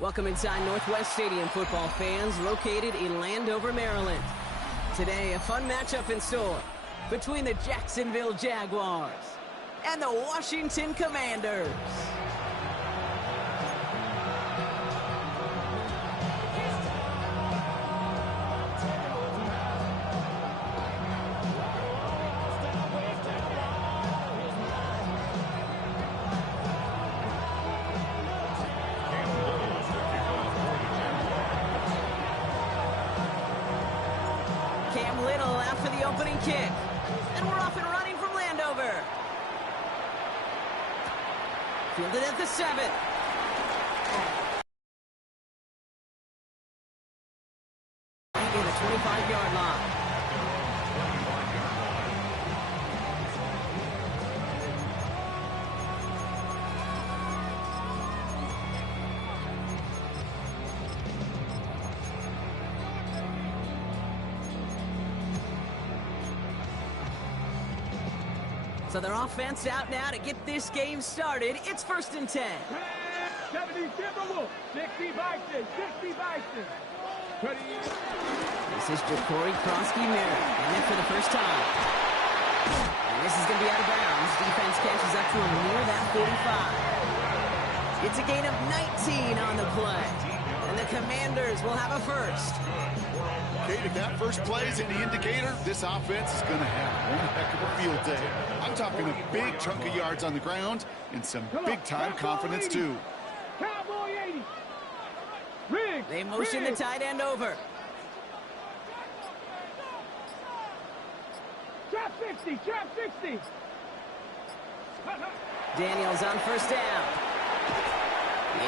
Welcome inside Northwest Stadium, football fans, located in Landover, Maryland. Today, a fun matchup in store between the Jacksonville Jaguars and the Washington Commanders. Out for the opening kick. And we're off and running from Landover. Fielded at the 7. In the 25-yard line. So their offense out now to get this game started. It's 1st and 10. 70 Timberwolves, 60 Bison, 60 Bison. This is Jacory Krosky-Merritt, and then for the first time. And this is going to be out of bounds. Defense catches up to him near that 45. It's a gain of 19 on the play. And the Commanders will have a first. Okay, if that first play is any indicator, this offense is going to have one heck of a field day. I'm talking a big chunk of yards on the ground and some big-time confidence, too. Cowboy 80. Riggs. They motion the tight end over. Trap 60, trap 60. Daniels on first down.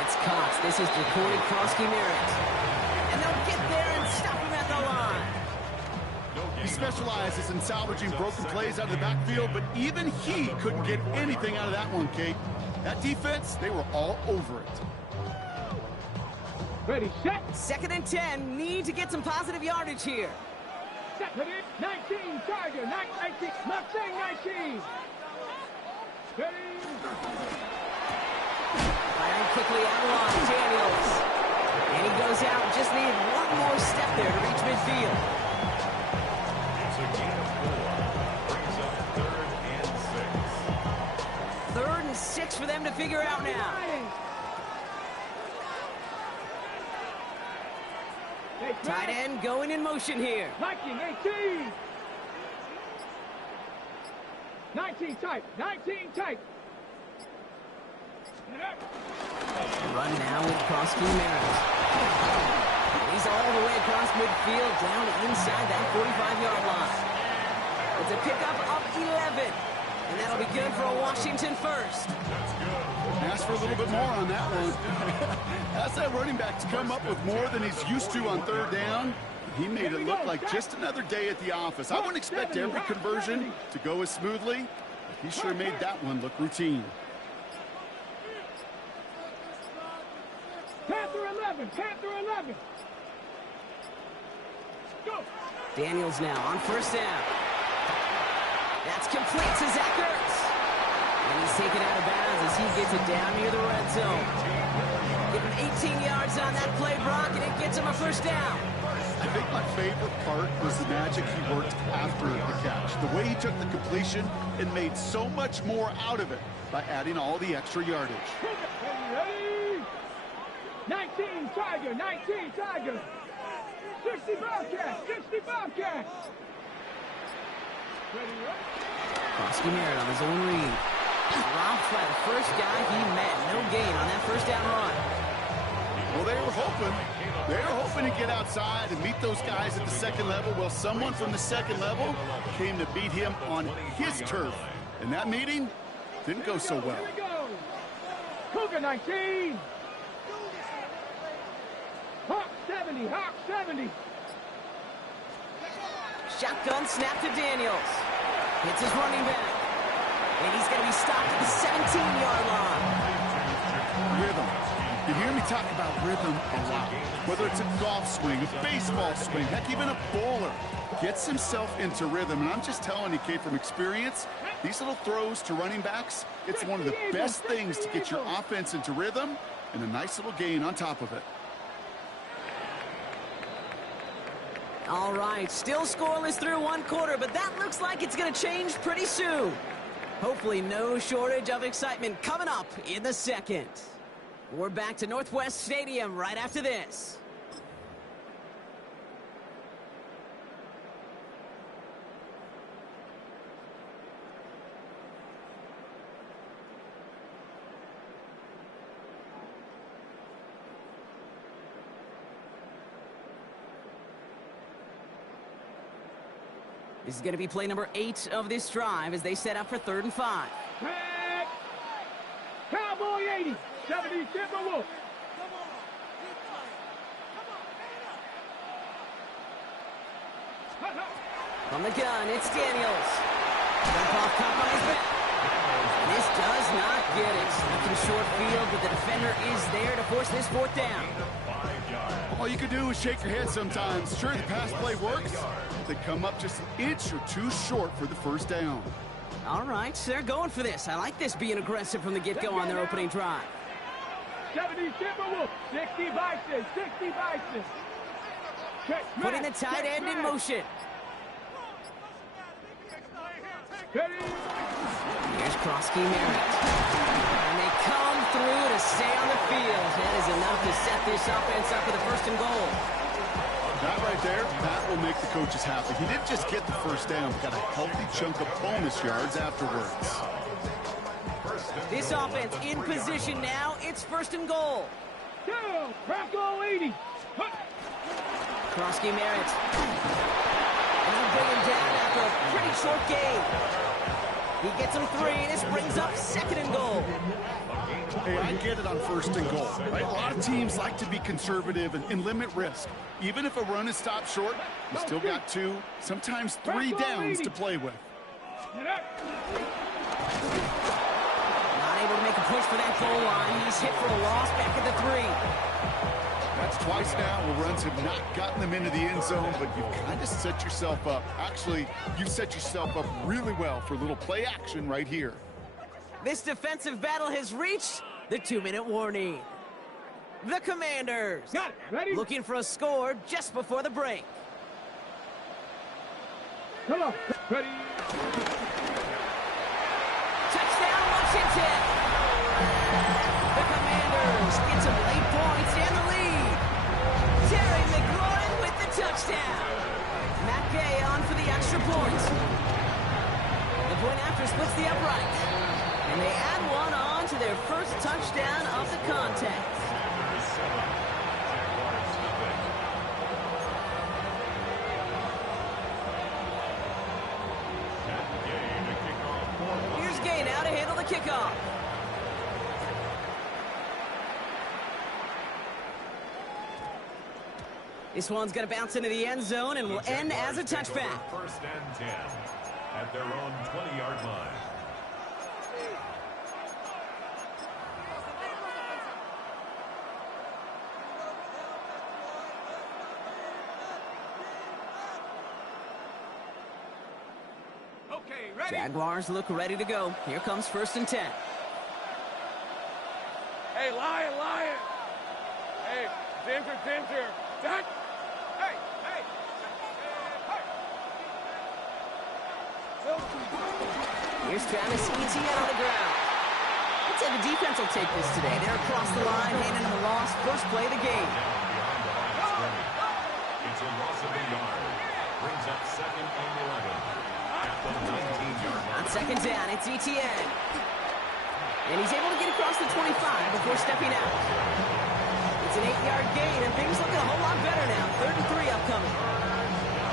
It's Cox. This is Jacory Krosky-Merritt. And they'll get there and stop him at the line. He specializes in salvaging broken plays out of the backfield, but even he couldn't get anything out of that one, Kate. That defense, they were all over it. Ready, set. 2nd and 10. Need to get some positive yardage here. Set, ready. 19, Tiger, 19, Mustang 19. Ready. Firing quickly out of line, Daniels. And he goes out, just needed one more step there to reach midfield. It's a gain of 4. Brings up 3rd and 6. 3rd and 6 for them to figure out now. Tight end going in motion here. Viking 18. 19 tight, 19 tight. Run now with Krosky-Merritt. He's all the way across midfield, down inside that 45-yard line. It's a pickup of 11, and that'll be good for a Washington first. Ask for a little bit more on that one. Ask that running back to come up with more than he's used to on 3rd down. He made it look like just another day at the office. I wouldn't expect every conversion to go as smoothly. He sure made that one look routine. Panther 11, Panther 11. Go. Daniels now on first down. That's complete to Zach Ertz. And he's taken out of bounds as he gets it down near the red zone. Getting 18 yards on that play, Brock, and it gets him a first down. I think my favorite part was the magic he worked after the catch. The way he took the completion and made so much more out of it by adding all the extra yardage. Ready. 19 Tiger, 19 Tiger. 60 Bobcats, 60 Bobcats. Krosky-Merritt on his own read. Dropped by the first guy he met. No gain on that first down run. Well, they were hoping to get outside and meet those guys at the 2nd level. Well, someone from the 2nd level came to beat him on his turf. And that meeting didn't go so well. Cougar 19. Hawk 70, Hawk 70. Shotgun snap to Daniels. Hits his running back. And he's going to be stopped at the 17-yard line. Rhythm. You hear me talk about rhythm a lot. Whether it's a golf swing, a baseball swing, heck, even a bowler gets himself into rhythm. And I'm just telling you, Kate, from experience, These little throws to running backs, it's one of the best things to get your offense into rhythm, and a nice little gain on top of it. All right, still scoreless through one quarter, but that looks like it's going to change pretty soon. Hopefully no shortage of excitement coming up in the second. We're back to Northwest Stadium right after this. This is going to be play number 8 of this drive as they set up for 3rd and 5. Back. Cowboy 80. 70 Timberwolves. From the gun, it's Daniels. Jump off caught by his back. This does not get it. Looking short field, but the defender is there to force this 4th down. All you can do is shake your head sometimes. Sure, the pass play works. They come up just an inch or two short for the 1st down. All right, they're going for this. I like this being aggressive from the get-go on their opening drive. 70 Timberwolves. 60 Bison. 60 Bison. Putting the tight end in motion. Here's Krosky Merritt. And they come through to stay on the field. That is enough to set this offense up with a 1st and goal. That right there, that will make the coaches happy. He didn't just get the 1st down, but got a healthy chunk of bonus yards afterwards. This offense in position now. It's 1st and goal. Down. Bronco 80. Krosky Merritt. Doesn't bring him down after a pretty short gain. He gets him 3. This brings up 2nd and goal. Hey, I get it on 1st and goal, right? A lot of teams like to be conservative and limit risk. Even if a run is stopped short, you still got 2, sometimes 3 downs to play with. Not able to make a push for that goal line. He's hit for a loss back at the 3. That's twice now where runs have not gotten them into the end zone, but you've kind of set yourself up. Actually, you've set yourself up really well for a little play action right here. This defensive battle has reached the 2-minute warning. The Commanders Got it. Ready? looking for a score just before the break. Come on. Ready. Touchdown, Washington. The Commanders get some late points and the lead. Terry McLaurin with the touchdown. Matt Gay on for the extra point. The point after splits the upright. And they add one on to their 1st touchdown of the contest. Here's Gay now to handle the kickoff. This one's going to bounce into the end zone and will end as a touchback. 1st and 10 at their own 20-yard line. Okay, ready. Jaguars look ready to go. Here comes 1st and 10. Hey, Lion. Hey, Ginger. Hey. Here's Travis Etienne on the ground. Let's say the defense will take this today. They're across the line, handing them a loss. First play of the game. It's a loss of a yard. Brings up 2nd and 11 at the 19-yard line. On 2nd down, it's Etienne. And he's able to get across the 25 before stepping out. It's an 8-yard gain, and things looking a whole lot better now. 3rd and 3 upcoming.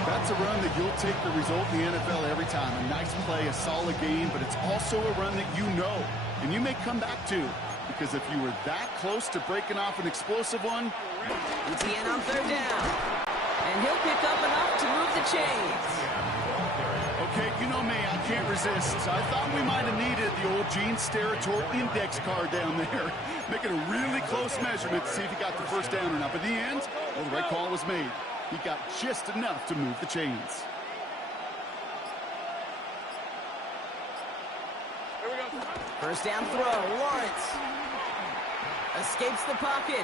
That's a run that you'll take the result in the NFL every time. A nice play, a solid game, but it's also a run that you know, and you may come back to, because if you were that close to breaking off an explosive one. Etienne on 3rd down. And he'll pick up enough to move the chains. Okay, you know me, I can't resist. I thought we might have needed the old Gene Steratore index card down there. Making a really close measurement to see if he got the 1st down or not. But in the end, well, the right call was made. He got just enough to move the chains. First down throw, Lawrence. Escapes the pocket.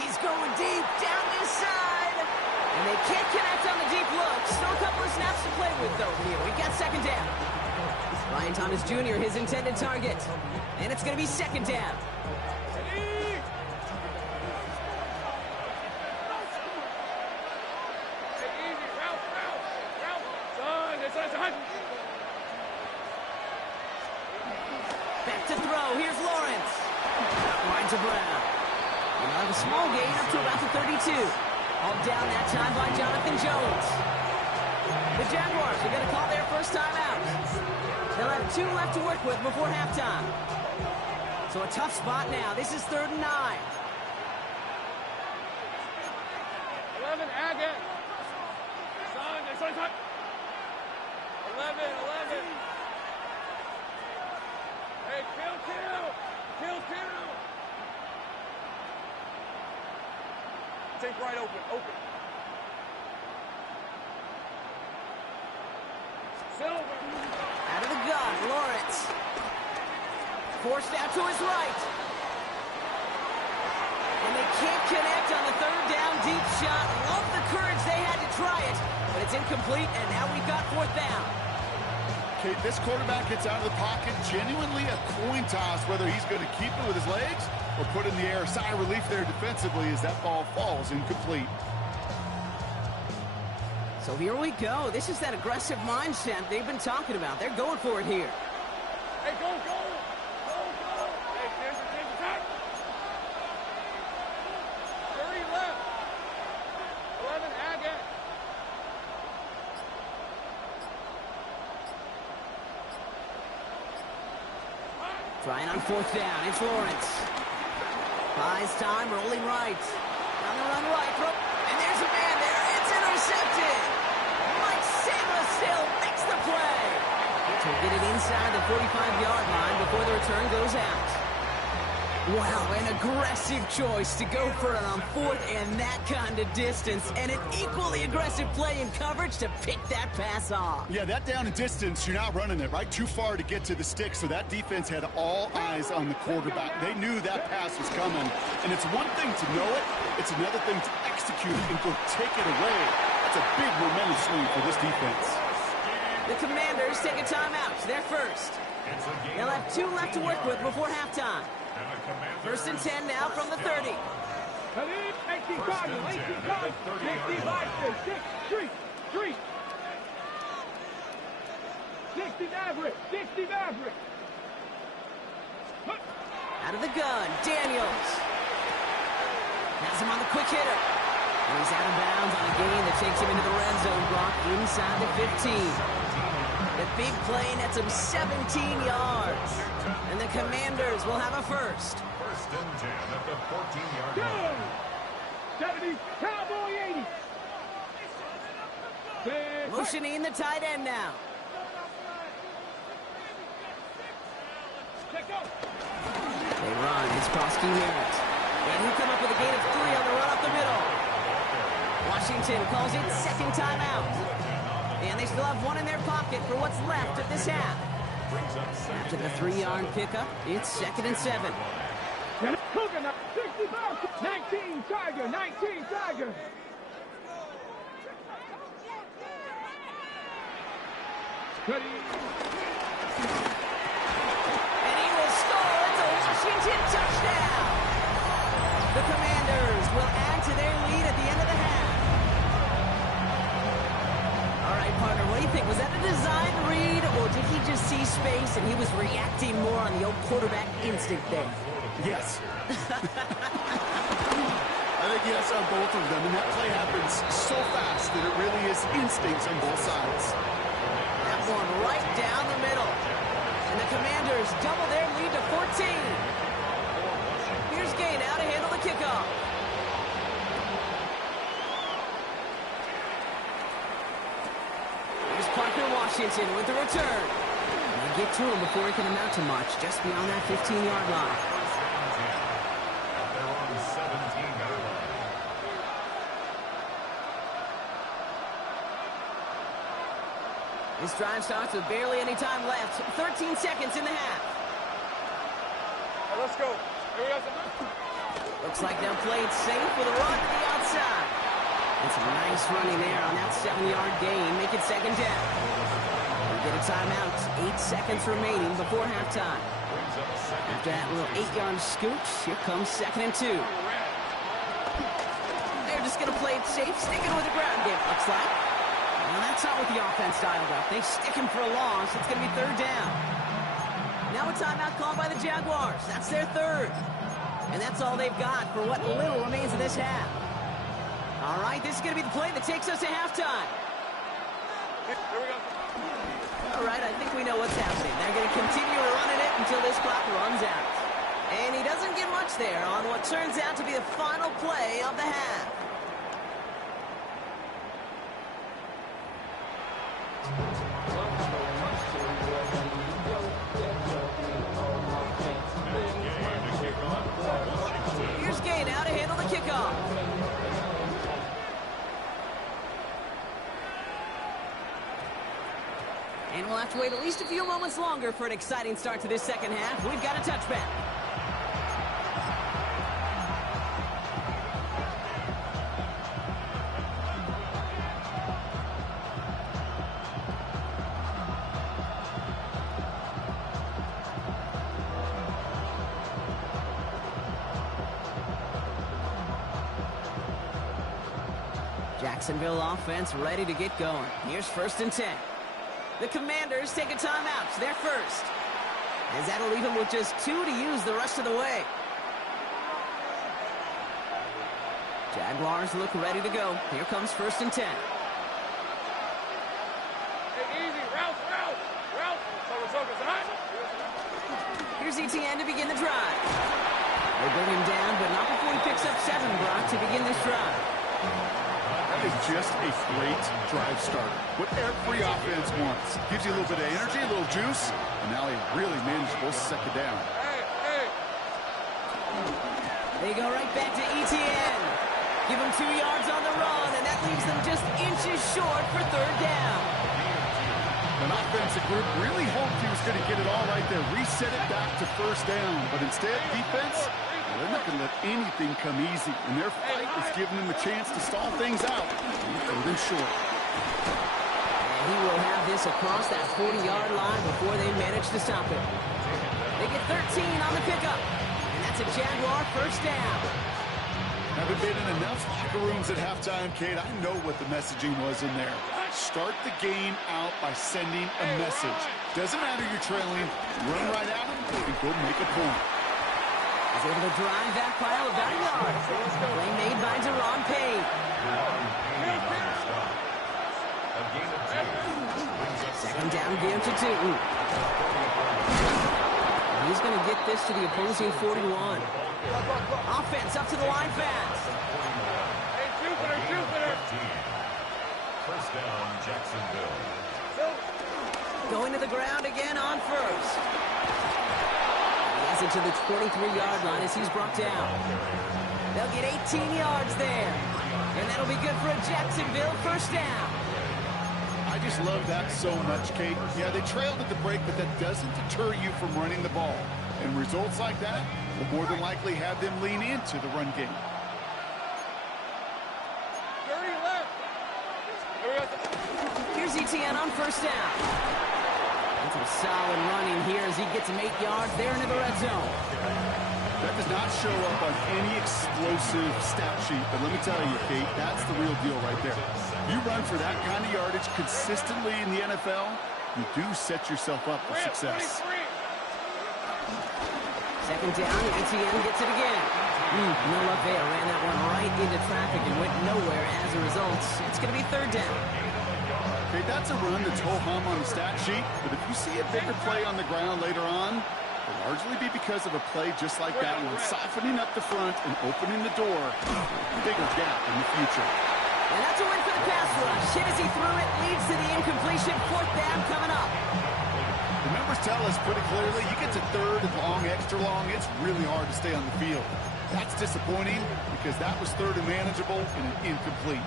He's going deep, down this side. And they can't connect on the deep look. Still a couple of snaps to play with, though, here. We've got second down. Ryan Thomas Jr., his intended target. And it's going to be second down. Back to throw. Here's Lawrence. Wide to Brown. And they'll have a small gain up to about the 32. All down that time by Jonathan Jones. The Jaguars are going to call their first time out. They'll have 2 left to work with before halftime. So a tough spot now. This is 3rd and 9. 11, Agate. Son. 11. Hey, kill. Take right open. Silver. Out of the gun, Lawrence. Forced out to his right. And they can't connect on the 3rd down deep shot. Love the courage they had to try it. But it's incomplete, and now we've got 4th down. Okay, this quarterback gets out of the pocket. Genuinely a coin toss whether he's going to keep it with his legs or put in the air. Sigh of relief there defensively as that ball falls incomplete. So here we go. This is that aggressive mindset they've been talking about. They're going for it here. Hey, go. Hey, Denver, attack. 30 left. 11, Agate. Trying on 4th down. It's Lawrence. Buys time, rolling right. On the run right. And there's a man there. It's intercepted. Mike Samuel makes the play. To get it inside the 45-yard line before the return goes out. Wow, an aggressive choice to go for it on 4th and that kind of distance. And an equally aggressive play in coverage to pick that pass off. Yeah, that down and distance, you're not running it, right? Too far to get to the stick, so that defense had all eyes on the quarterback. They knew that pass was coming. And it's one thing to know it, it's another thing to execute it and go take it away. That's a big momentum swing for this defense. The Commanders take a timeout. They're first. They'll have 2 left to work with before halftime. 1st and 10 now from the 30. 18 Cardinals, 60 Maverick. Out of the gun, Daniels. Has him on the quick hitter. And he's out of bounds on a gain that takes him into the red zone block inside the 15. The big play nets him 17 yards. And the Commanders will have a first. 1st and 10 at the 14-yard line. 70, Cowboy 80. Motioning the tight end now. They run. It's Prosky Merritt. And he'll come up with a gain of 3 on the run up the middle. Washington calls it second timeout. And they still have 1 in their pocket for what's left of this half. After the 3-yard pickup, it's 2nd and 7. 19 Tiger. And he will score. It's a Washington touchdown. The Commanders will add to their lead at the end of the half. All right, partner, what do you think? Was that a design read, or did he just see space and he was reacting more on the old quarterback instinct there? Yes. I think yes on both of them, and that play happens so fast that it really is instincts on both sides. That one right down the middle. And the Commanders double their lead to 14. Here's Gay now to handle the kickoff. Here's Parker Washington with the return. And they get to him before he can amount to much, just beyond that 15-yard line. They're on the 17-yard line. This drive starts with barely any time left. 13 seconds in the half. let's go. Here we go. Looks like they'll play it safe with a run to the outside. It's a nice running there on that 7-yard gain. Make it second down. We get a timeout. 8 seconds remaining before halftime. After that little 8-yard scooch, here comes 2nd and 2. They're just going to play it safe, sticking with the ground game, looks like. Well, that's not what the offense dialed up. They stick him for a loss. It's going to be 3rd down. Now a timeout called by the Jaguars. That's their 3rd. And that's all they've got for what little remains of this half. All right, this is going to be the play that takes us to halftime. Here we go. All right, I think we know what's happening. They're going to continue running it until this clock runs out. And he doesn't get much there on what turns out to be the final play of the half. Here's Gay now to handle the kickoff. And we'll have to wait at least a few moments longer for an exciting start to this second half. We've got a touchback. Jacksonville offense ready to get going. Here's 1st and 10. The Commanders take a timeout. They're first. As that'll leave them with just 2 to use the rest of the way. Jaguars look ready to go. Here comes 1st and 10. Hey, easy. Route. Here's ETN to begin the drive. They bring him down, but not before he picks up 7, Brock, to begin this drive. That is just a great drive starter. What every offense wants. Gives you a little bit of energy, a little juice, and now a really manageable 2nd down. Hey. They go right back to ETN. Give him 2 yards on the run, and that leaves them just inches short for 3rd down. An offensive group really hoped he was going to get it all right there, reset it back to 1st down, but instead, defense, they're not going to let anything come easy, and their fight is giving them a chance to stall things out. 3rd and short. And he will have this across that 40-yard line before they manage to stop it. They get 13 on the pickup, and that's a Jaguar 1st down. Haven't been in enough locker rooms at halftime, Kate. I know what the messaging was in there. Start the game out by sending a message. Doesn't matter you're trailing, run right at them and go make a point. He's able to drive that pile about a yard. Play made by Deron Payne. Second down, give to 2. He's going to get this to the opposing 41. Offense up to the line fast. Hey, Jupiter. 1st down, Jacksonville. Going to the ground again on 1st. He has it to the 23-yard line as he's brought down. They'll get 18 yards there. And that'll be good for a Jacksonville 1st down. I just love that so much, Kate. Yeah, they trailed at the break, but that doesn't deter you from running the ball. And results like that will more than likely have them lean into the run game. 30 left. Here we go. Here's ETN on 1st down. That's a solid running here as he gets him 8 yards there into the red zone. That does not show up on any explosive stat sheet, but let me tell you, Kate, that's the real deal right there. You run for that kind of yardage consistently in the NFL, you do set yourself up for success. 2nd down, ETN gets it again. No luck there. Ran that one right into traffic and went nowhere as a result. It's going to be 3rd down. Okay, that's a run that's ho-hum on the stat sheet, but if you see a bigger play on the ground later on, it'll largely be because of a play just like that one, softening up the front and opening the door for a bigger gap in the future. And that's a win for the pass rush. Hit as he threw it, leads to the incompletion. 4th down coming up. The numbers tell us pretty clearly, you get to 3rd and long, extra long, it's really hard to stay on the field. That's disappointing because that was 3rd and manageable and an incomplete.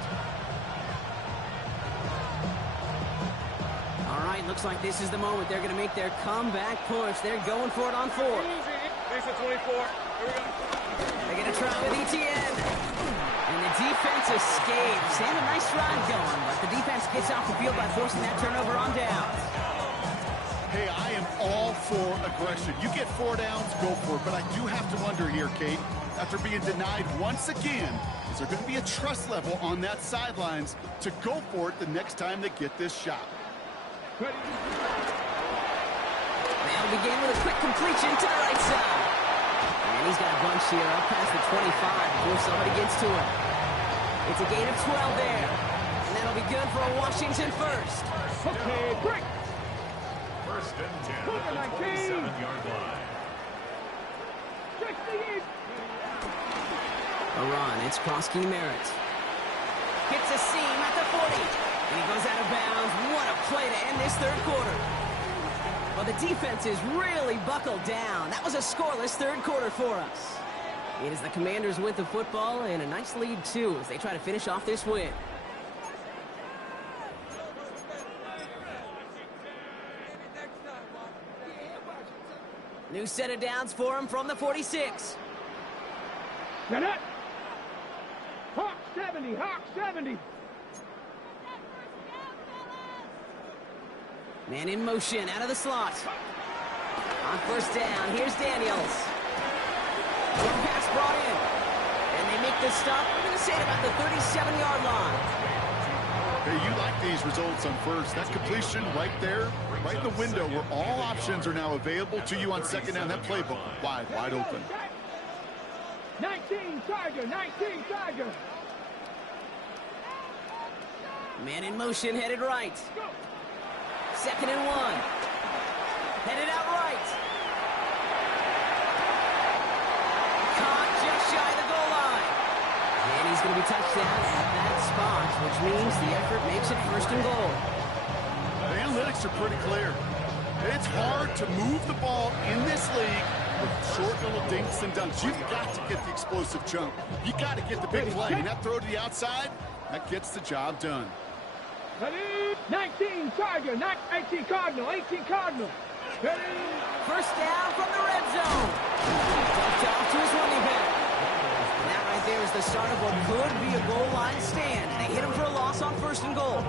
All right, looks like this is the moment. They're going to make their comeback push. They're going for it on 4th. Easy. This First and 24. Here we go. They're going to try with ETN. And the defense escapes. They have a nice run going, but the defense gets off the field by forcing that turnover on downs. Hey, I am all for aggression. You get 4 downs, go for it. But I do have to wonder here, Kate, after being denied once again, is there going to be a trust level on that sidelines to go for it the next time they get this shot? They'll begin with a quick completion to the right side. And he's got a bunch here up past the 25 before somebody gets to him. It's a gain of 12 there. And that'll be good for a Washington first. Okay, break. First and 10 at the 27-yard line. A run. It's Krosky Merritt. Hits a seam at the 40. And he goes out of bounds. What a play to end this third quarter. Well, the defense is really buckled down. That was a scoreless third quarter for us. It is the Commanders with the football and a nice lead, too, as they try to finish off this win. New set of downs for him from the 46. Get it. Hawk 70, Hawk 70. Man in motion out of the slot. On first down, here's Daniels. One pass brought in. And they make the stop, we're going to say, at about the 37-yard line. Hey, you like these results on first. That completion right there, right in the window where all options are now available to you on second down. That playbook wide open. 19 Tiger, 19 Tiger. Man in motion, headed right. Second and 1. Headed out right. Caught just shy of the goal line. And he's going to be touched down at that spot, which means the effort makes it first and goal. The analytics are pretty clear. It's hard to move the ball in this league with short little dinks and dunks. You've got to get the explosive chunk. You got to get the big play. And that throw to the outside, that gets the job done. 19 Tiger, 18 Cardinal, 18 Cardinal. First down from the red zone. Dumped off to his running back. And that right there is the start of what could be a goal line stand. They hit him for a loss on first and goal.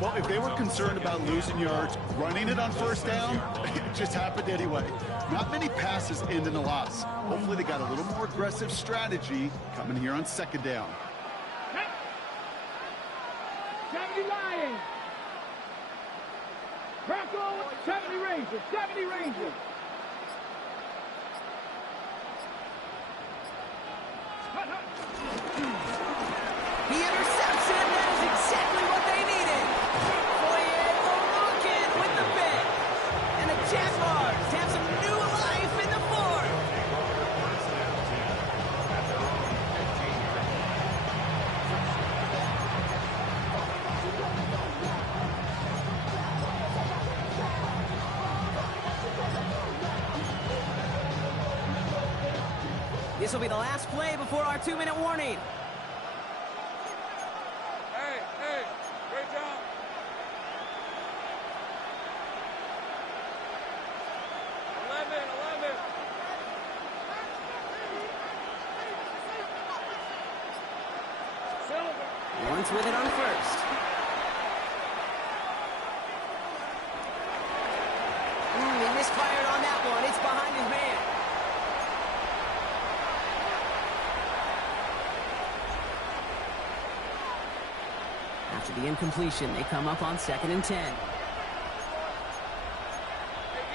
Well, if they were concerned about losing yards, running it on first down, it just happened anyway. Not many passes end in a loss. Hopefully they got a little more aggressive strategy coming here on second down. 70 Lions. Bronco, 70 Rangers, 70 Rangers. He intercepts it. That is exactly what they needed. Foyer looking with the pick. And the Jaguars have some new life in the fourth. This will be the last play before our 2-minute warning. Hey, great job. Eleven. Silver. Lawrence with it on first. He misfired on that one. It's behind his man. After the incompletion, they come up on second and 10. Hey,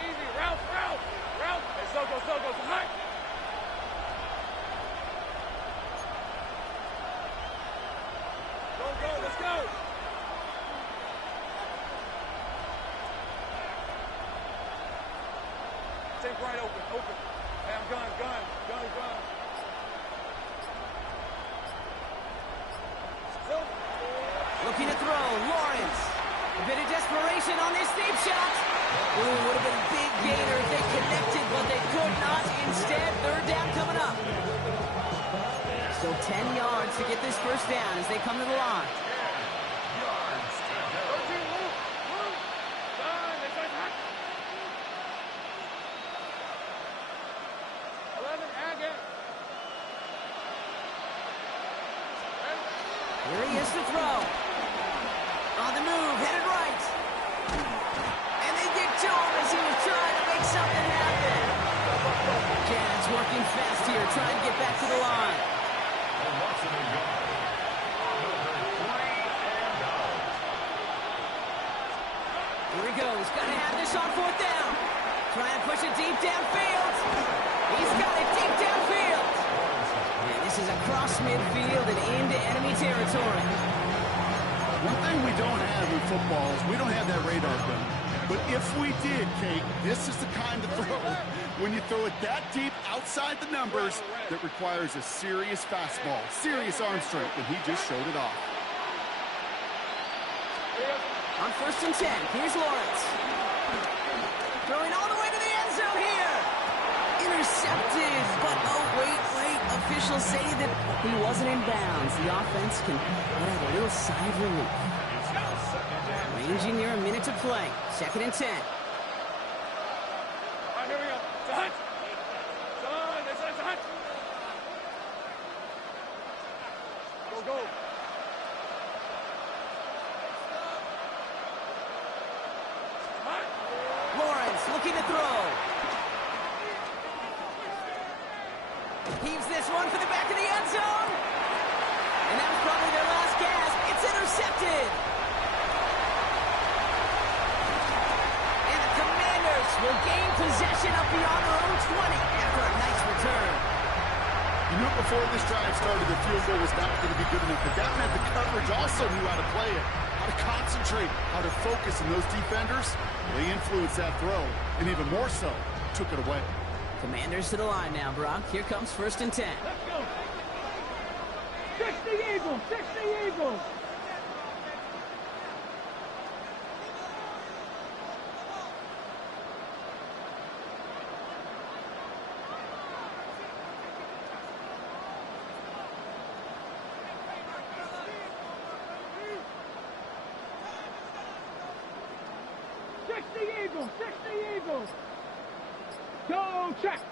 easy. Ralph. Hey, Soko, come back. Go, let's go. Take right open. Hey, I'm gun. Silver. Looking to throw, Lawrence. A bit of desperation on this deep shot. Ooh, would have been a big gainer if they connected, but they could not. Instead, third down coming up. Still 10 yards to get this first down as they come to the line. Here he is to throw. On the move, headed right. And they get to him as he was trying to make something happen. Janet's working fast here, trying to get back to the line. Here he goes. Got to have this on fourth down. Trying to push it deep downfield. He's got it deep downfield. And this is across midfield and into enemy territory. One thing we don't have in football is we don't have that radar gun. But if we did, Kate, this is the kind of throw, when you throw it that deep outside the numbers, that requires a serious fastball, serious arm strength, and he just showed it off. On 1st and 10, here's Lawrence. Throwing all the way to the end zone here. Intercepted, but oh, wait. Officials say that he wasn't in bounds. The offense can let out a little sigh of relief. Ranging near a minute to play. 2nd and 10. All right, here we go. It's a hunt. It's a hunt. Go. Lawrence looking to throw. Heaves this one for the back of the end zone. And that was probably their last gasp. It's intercepted. And the Commanders will gain possession up beyond their own 20 after a nice return. You knew before this drive started the field goal was not going to be good enough, but that meant the coverage also knew how to play it, how to concentrate, how to focus, and those defenders, they influenced that throw, and even more so, took it away. Commanders to the line now, Brock. Here comes 1st and 10. Let's go. 60 Eagles. 60 Eagles.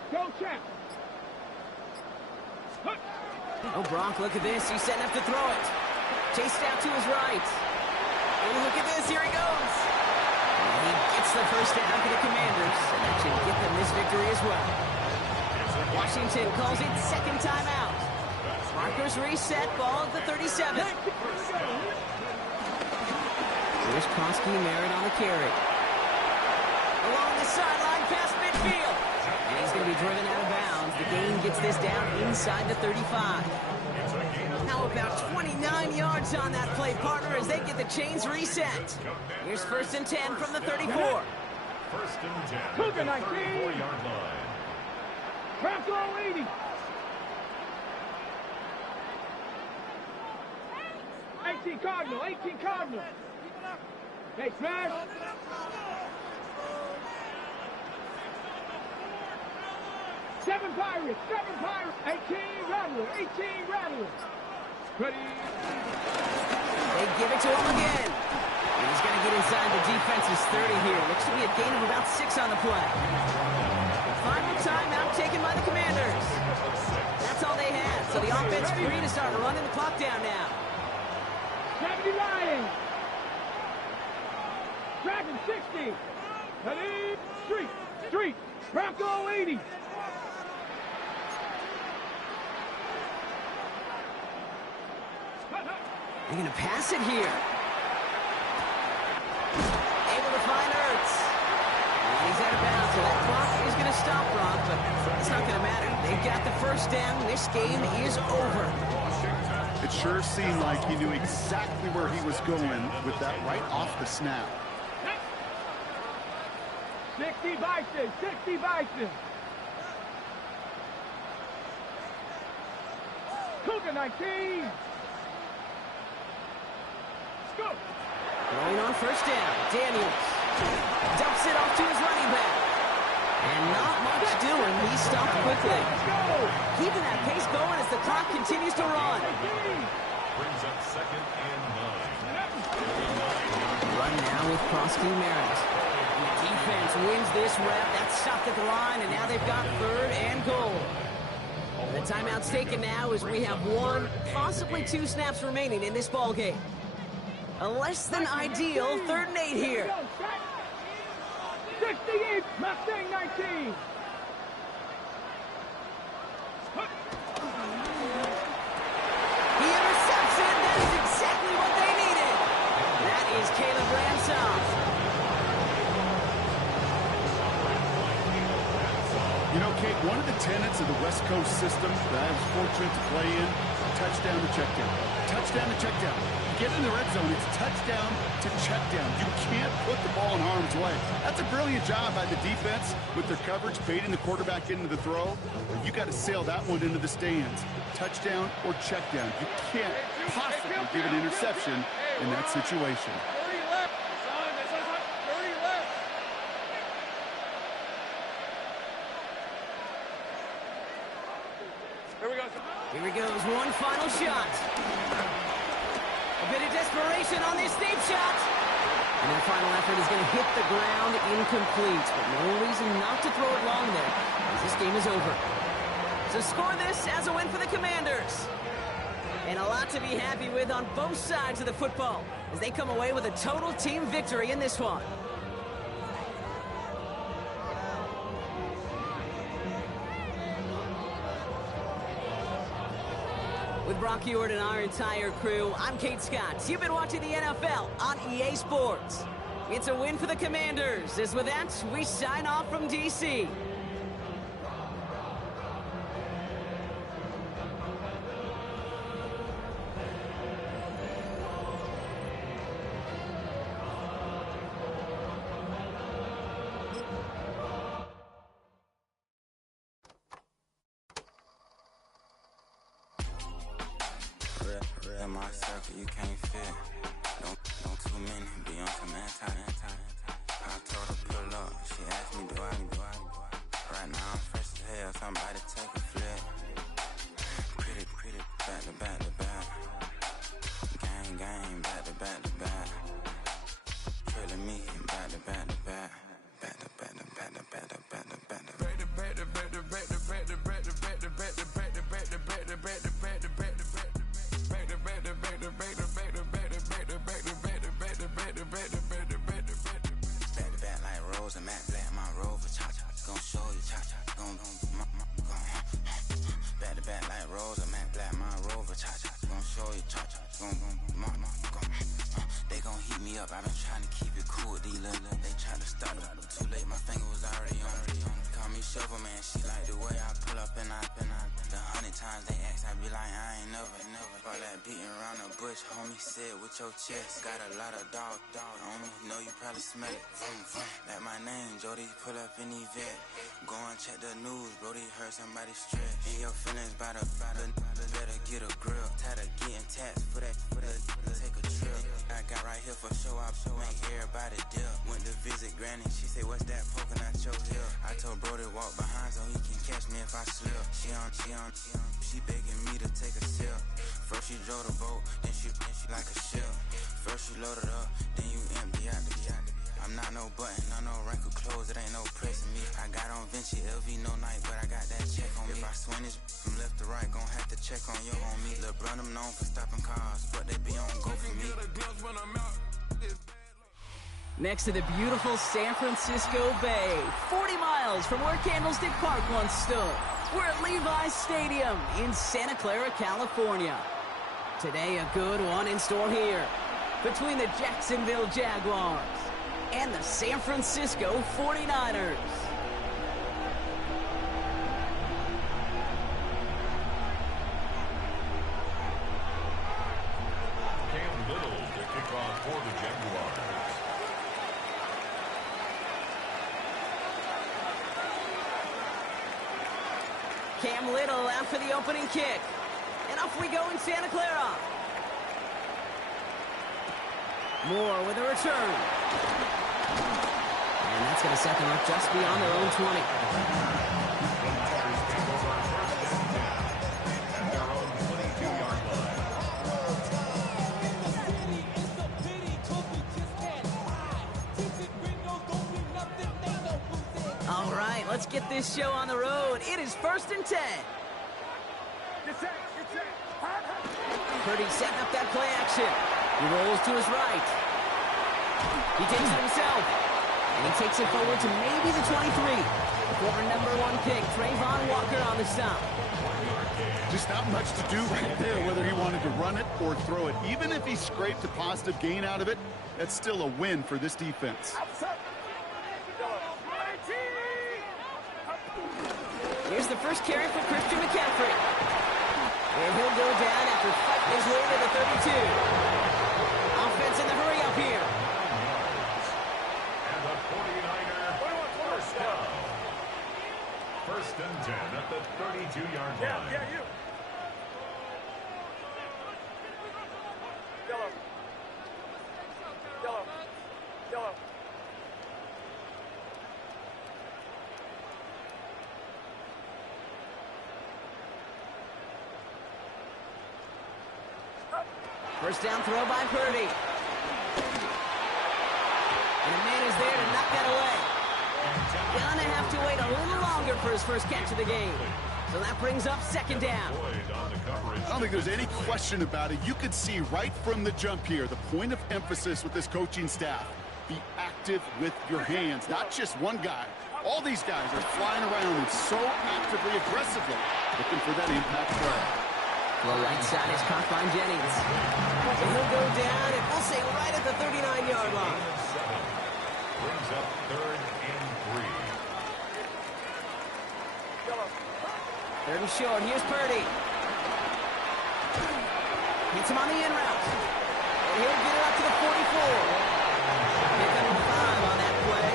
Go check. Oh, Brock, look at this. He's setting up to throw it. Chased out to his right. Oh, look at this. Here he goes. And he gets the first down for the Commanders. And that should get them this victory as well. Washington calls it 2nd timeout. Markers reset. Ball at the 37. Here's Koski Merritt on the carry. Along the sideline past midfield. And he's going to be driven out of bounds. The gain gets this down inside the 35. How about 29 yards on that play, partner, as they get the chains reset. Here's 1st and 10 from the 34. 1st and 10. Cougar 19. 34-yard line. Craft all 80. 18 Cardinal. Hey, smash. 7 Pirates. 18 Rattler. Ready. They give it to him again. And he's going to get inside the defense's 30 here. Looks to be a gain of about 6 on the play. Final timeout taken by the Commanders. That's all they had. So the offense free to start running the clock down now. 70 Lions. Dragon 60. Ready. Street. Bronco 80. They're going to pass it here. Able to find Ertz. And he's out of bounds, so that clock is going to stop, Brock, but it's not going to matter. They got the first down. This game is over. It sure seemed like he knew exactly where he was going with that right off the snap. 60 Bison. Cougar 19. Go. Going on 1st down. Daniels dumps it off to his running back. And not much doing. He stopped quickly. Keeping that pace going as the clock continues to run. Brings up 2nd and 9. Run now with Koski Merritt. The defense wins this rep. That's stopped at the line, and now they've got 3rd and goal. The Timeout's taken now as we have 1, possibly 2 snaps remaining in this ball game. A less than ideal 3rd and 8 here. 68, Mustang 19. He intercepts it. That is exactly what they needed. That is Caleb Ransom. You know, Kate, one of the tenets of the West Coast system that I was fortunate to play in, touchdown to check down. Touchdown to check down. You get in the red zone, it's touchdown to check down. You can't put the ball in harm's way. That's a brilliant job by the defense with their coverage, baiting the quarterback into the throw. But you got to sail that one into the stands. Touchdown or check down. You can't possibly give an interception in that situation. 30 left, son. That's 30 left. Here we go. Here he goes, one final shot. A bit of desperation on this deep shot. And that final effort is going to hit the ground incomplete. But no reason not to throw it long there, as this game is over. So score this as a win for the Commanders. And a lot to be happy with on both sides of the football, as they come away with a total team victory in this one. With Brock Ewart and our entire crew, I'm Kate Scott. You've been watching the NFL on EA Sports. It's a win for the Commanders, as with that, we sign off from D.C. In my circle, you can't fit. Don't too many be on some anti. I told her pull up. She asked me, do I? Right now I'm fresh as hell. Somebody take a flip. Pretty, back to back. Gang, back to back. Trailing me, back to back. They gon' heat me up, I been trying to keep it cool, D-Lil. They tried to start up, too late, my finger was already on. Call me Shovel Man, she like the way I pull up and I. The 100 times they ask, I be like, I ain't never. All that beating around the bush, homie said with your chest. Got a lot of dog on me, know you probably smell it. Like my name, Jody, pull up in Yvette. Go and check the news, Brody heard somebody stretch. In your feelings by the better get a grill. Tired of getting taxed for that, take a trip. I got right here for show up, make everybody dip. Went to visit Granny, she say, what's that poking at your hip? I told Brody walk behind so he can catch me if I slip. She begging me to take a sip. First she drove the boat, then she like a ship. First you load it up, then you empty out the I'm not no button, no wrinkle clothes, it ain't no pressing me. I got on Vinci, LV no night, but I got that check on me. If I swing this from left to right, gon' have to check on your homie. LeBron, I'm known for stopping cars, but they be on go for me. Next to the beautiful San Francisco Bay, 40 miles from where Candlestick Park once stood. We're at Levi's Stadium in Santa Clara, California. Today, a good one in store here between the Jacksonville Jaguars and the San Francisco 49ers. Cam Little to kick off for the Jaguars. Cam Little out for the opening kick. And off we go in Santa Clara. Moore with a return. And that's going to set them up just beyond their own 20. All right, let's get this show on the road. It is 1st and 10. Purdy setting up that play action. He rolls to his right. He takes it himself. And he takes it forward to maybe the 23. Former #1 pick, Trayvon Walker on the stop. Just not much to do right there, whether he wanted to run it or throw it. Even if he scraped a positive gain out of it, that's still a win for this defense. Here's the first carry for Christian McCaffrey. And he'll go down after fighting his way to the 32. Offense in the hurry up here. And the 49er first down. First and 10 at the 32-yard line. Yeah, you. Yellow. Yellow. Yellow. First down throw by Purdy. And a man is there to knock that away. Gonna have to wait a little longer for his first catch of the game. So that brings up second down. I don't think there's any question about it. You could see right from the jump here, the point of emphasis with this coaching staff. Be active with your hands, not just one guy. All these guys are flying around and so actively, aggressively, looking for that impact play. The right side is caught by Jennings. And he'll go down, and we'll say right at the 39-yard line. Brings up 3rd and 3. Third and short. Here's Purdy. Hits him on the in route. And he'll get it up to the 44. Pick up 5 on that play.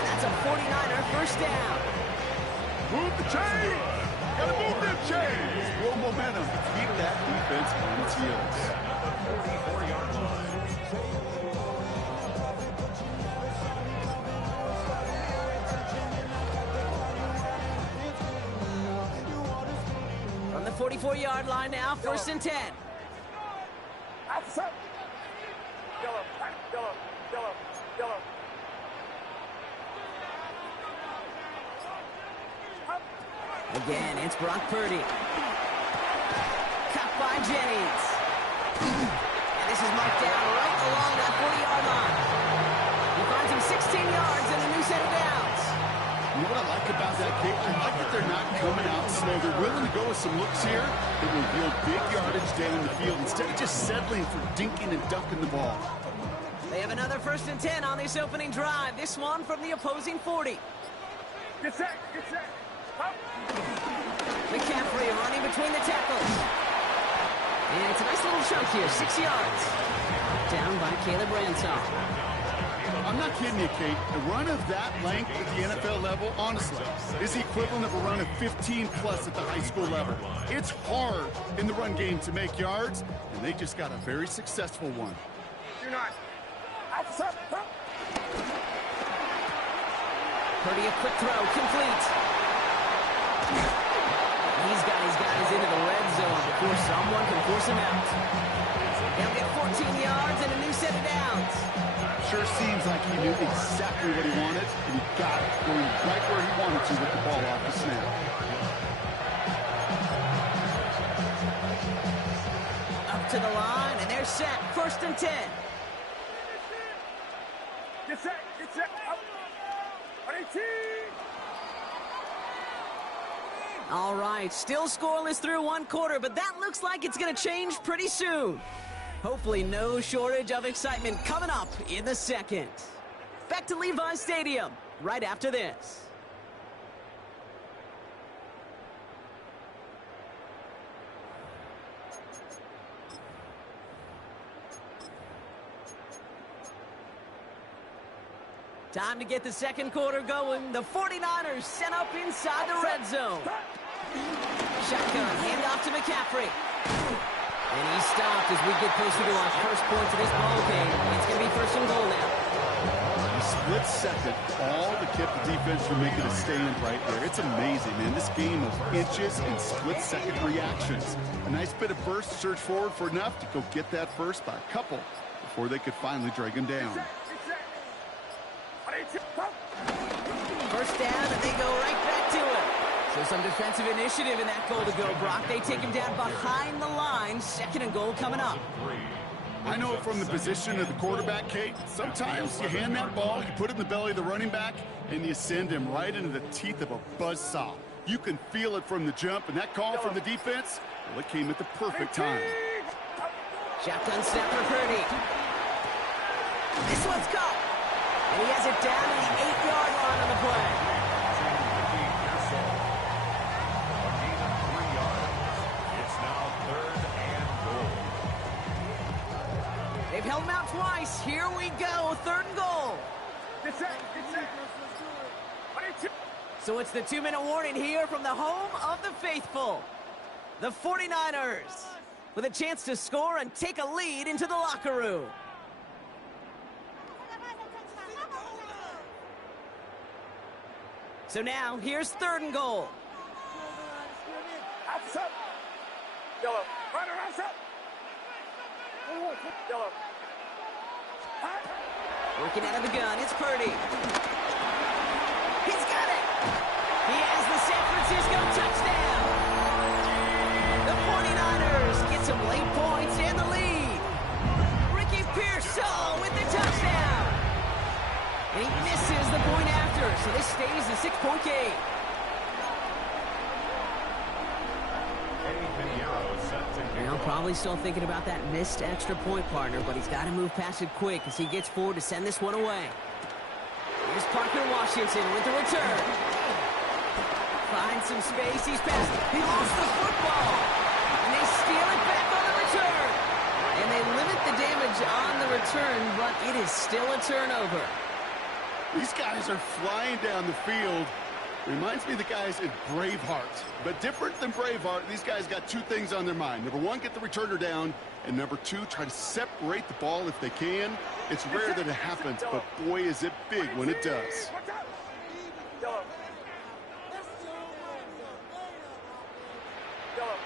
And that's a 49er first down. Move the chain! Gotta move them chains! Real momentum to keep that defense on its heels. At the 44-yard line. From the 44-yard line now, first and 10. Yellow. Yellow. Yellow. Yellow. Again, it's Brock Purdy. Caught by Jennings. And this is marked down right along that 40-yard line. He finds him 16 yards and a new set of downs. You know what I like about that kick? I like that they're not coming out slow. They're willing to go with some looks here that will yield big yardage down the field instead of just settling for dinking and dunking the ball. They have another first and 10 on this opening drive. This one from the opposing 40. Get set. Get set. McCaffrey running between the tackles. And it's a nice little chunk here, 6 yards. Down by Caleb Ransaw. I'm not kidding you, Kate. A run of that length at the NFL level, honestly, is the equivalent of a run of 15-plus at the high school level. It's hard in the run game to make yards, and they just got a very successful one. You're not. Purdy, a quick throw, complete. He's got his guys into the red zone before someone can force him out. They'll get 14 yards and a new set of downs. Sure seems like he knew exactly what he wanted, and he got it, going right where he wanted to with the ball off the snap. Up to the line, and they're set. First and 10. Get set. Get set. Up. 18. All right, still scoreless through one quarter, but that looks like it's going to change pretty soon. Hopefully no shortage of excitement coming up in the second. Back to Levi's Stadium right after this. Time to get the second quarter going. The 49ers set up inside the red zone. Shotgun, handoff to McCaffrey. And he stopped as we get closer to our first points of this ball game. It's going to be first and goal now. A split second, all to keep the defense from making a stand right there. It's amazing, man. This game of inches and split-second reactions. A nice bit of burst, search forward for enough to go get that first by a couple before they could finally drag him down. First down, and they go right back to it. So some defensive initiative in that goal to go, Brock. They take him down behind the line. 2nd and goal coming up. I know from the position of the quarterback, Kate, sometimes you hand that ball, you put it in the belly of the running back, and you send him right into the teeth of a buzzsaw. You can feel it from the jump, and that call from the defense, well, it came at the perfect time. Shotgun snap for Purdy. This one's caught. And he has it down to the 8-yard line on the play. It's now 3rd and goal. They've held him out twice. Here we go. 3rd and goal. Get set. So it's the 2-minute warning here from the home of the faithful. The 49ers with a chance to score and take a lead into the locker room. So now, here's 3rd and goal. Outside. Yellow. Runner outside. Yellow. Working out of the gun, it's Purdy. He's got it. He has the San Francisco touchdown. The 49ers get some late points and the lead. Ricky Pearsall with the touchdown. And he misses the point after, so this stays a 6-point game. Now probably still thinking about that missed extra point, partner, but he's got to move past it quick as he gets forward to send this one away. Here's Parker Washington with the return. Finds some space, he's passed. He lost the football. And they steal it back on the return. And they limit the damage on the return, but it is still a turnover. These guys are flying down the field. Reminds me of the guys in Braveheart. But different than Braveheart, these guys got 2 things on their mind. Number 1, get the returner down. And number 2, try to separate the ball if they can. It's rare that it happens, but boy, is it big when it does. Yellow. Yellow.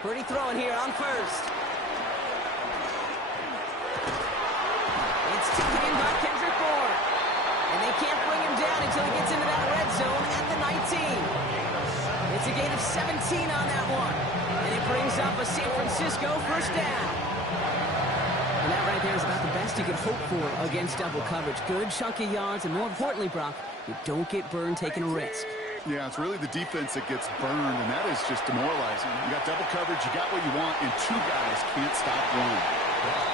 Purdy throwing here on 1st. It's taken in by Kendrick Bourne. And they can't bring him down until he gets into that red zone at the 19. It's a gain of 17 on that one. And it brings up a San Francisco 1st down. And that right there is about the best you could hope for against double coverage. Good chunky yards, and more importantly, Brock, you don't get burned taking a risk. Yeah, it's really the defense that gets burned, and that is just demoralizing. You got double coverage, you got what you want, and 2 guys can't stop one.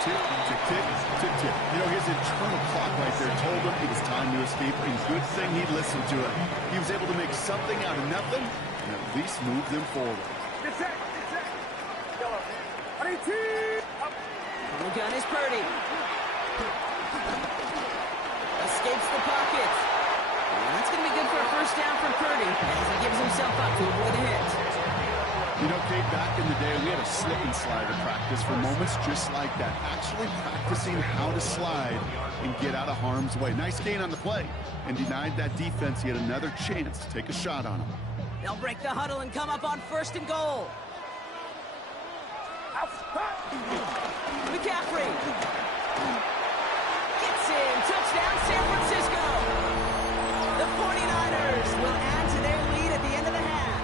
Tick, tick, tick, tick, tick. You know, his internal clock right there told him it was time to escape, and good thing he listened to it. He was able to make something out of nothing and at least move them forward. Get set. Yellow. 18. On the gun is Purdy. Escapes the pocket. That's going to be good for a 1st down for Purdy as he gives himself up to avoid the hit. You know, Kate, back in the day, we had a slip and slide at practice for moments just like that. Actually practicing how to slide and get out of harm's way. Nice gain on the play and denied that defense yet another chance to take a shot on him. They'll break the huddle and come up on 1st and goal. McCaffrey gets in. Touchdown, San Francisco. The 49ers will add to their lead at the end of the half.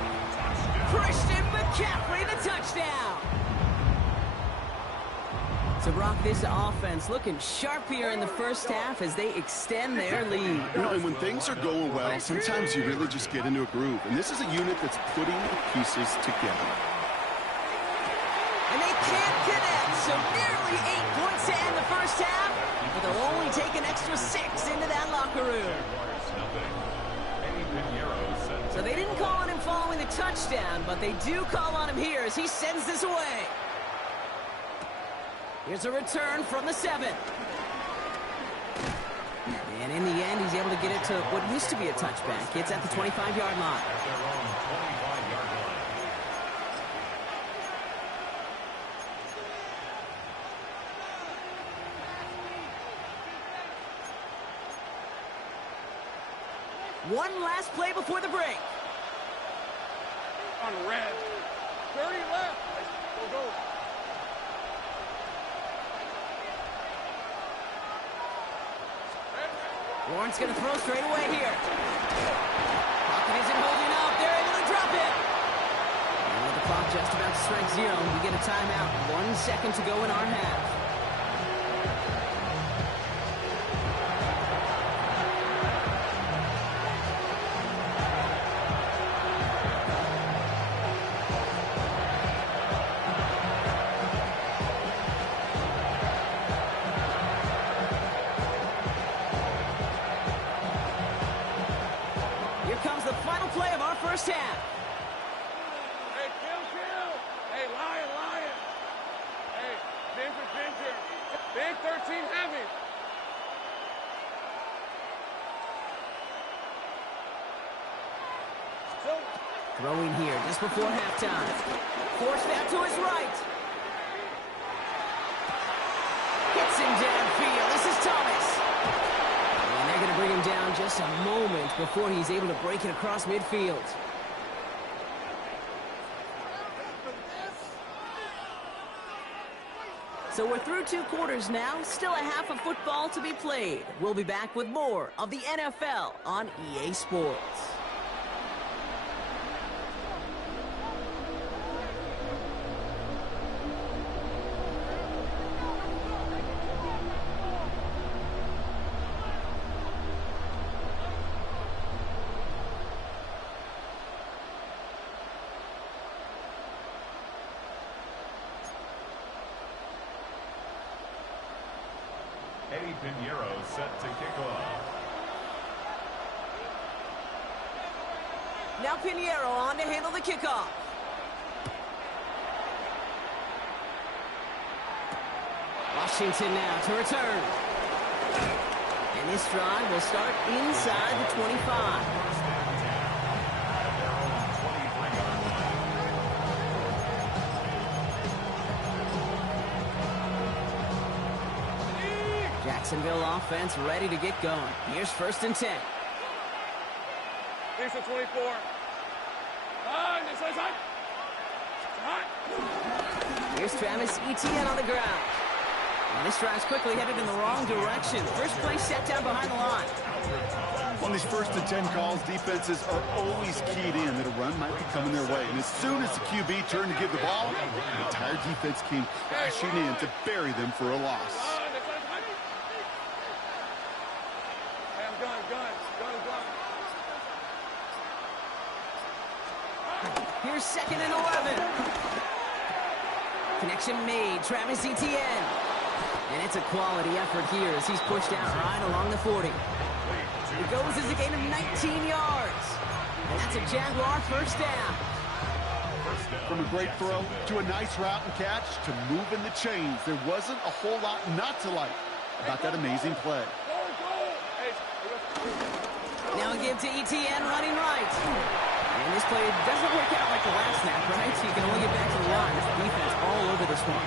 Christian McCaffrey, the touchdown. So, Brock, this offense looking sharp here in the 1st half as they extend their lead. You know, and when things are going well, sometimes you really just get into a groove. And this is a unit that's putting the pieces together. And they can't connect, so nearly 8 points to end the 1st half, but they'll only take an extra 6 into that locker room. So they didn't call on him following the touchdown, but they do call on him here as he sends this away. Here's a return from the 7. And in the end, he's able to get it to what used to be a touchback. It's at the 25-yard line. One last play before the break. On red. 30 left. Go. Lawrence going to throw straight away here. Pocket isn't holding up. They're able to drop it. And with the clock just about to strike 0, we get a timeout. 1 second to go in our half. First half. Hey, kill. Hey, lion. Hey, ginger. Big 13 heavy. Throwing here just before halftime. Forced out to his right. Hits him downfield. This is Thomas. And they're going to bring him down just a moment before he's able to break it across midfield. So we're through 2 quarters now. Still a half of football to be played. We'll be back with more of the NFL on EA Sports. Eddie Pinheiro set to kick off. Now Pinheiro on to handle the kickoff. Washington now to return. And this drive will start inside the 25. Jacksonville offense ready to get going. Here's 1st and 10. Here's the 24. This is hot. Here's Travis Etienne on the ground. And this drive's quickly headed in the wrong direction. First play set down behind the line. On these 1st and 10 calls, defenses are always keyed in that a run might be coming their way. And as soon as the QB turned to give the ball, the entire defense came crashing in to bury them for a loss. Here's 2nd and 11. Connection made. Travis Etienne. And it's a quality effort here as he's pushed out right along the 40. It goes as a gain of 19 yards. And that's a Jaguar first down. From a great throw to a nice route and catch to moving the chains, there wasn't a whole lot not to like about that amazing play. Now a give to Etienne running right. And this play doesn't work out like the last snap, right? So you can only get back to the line with the defense all over this one.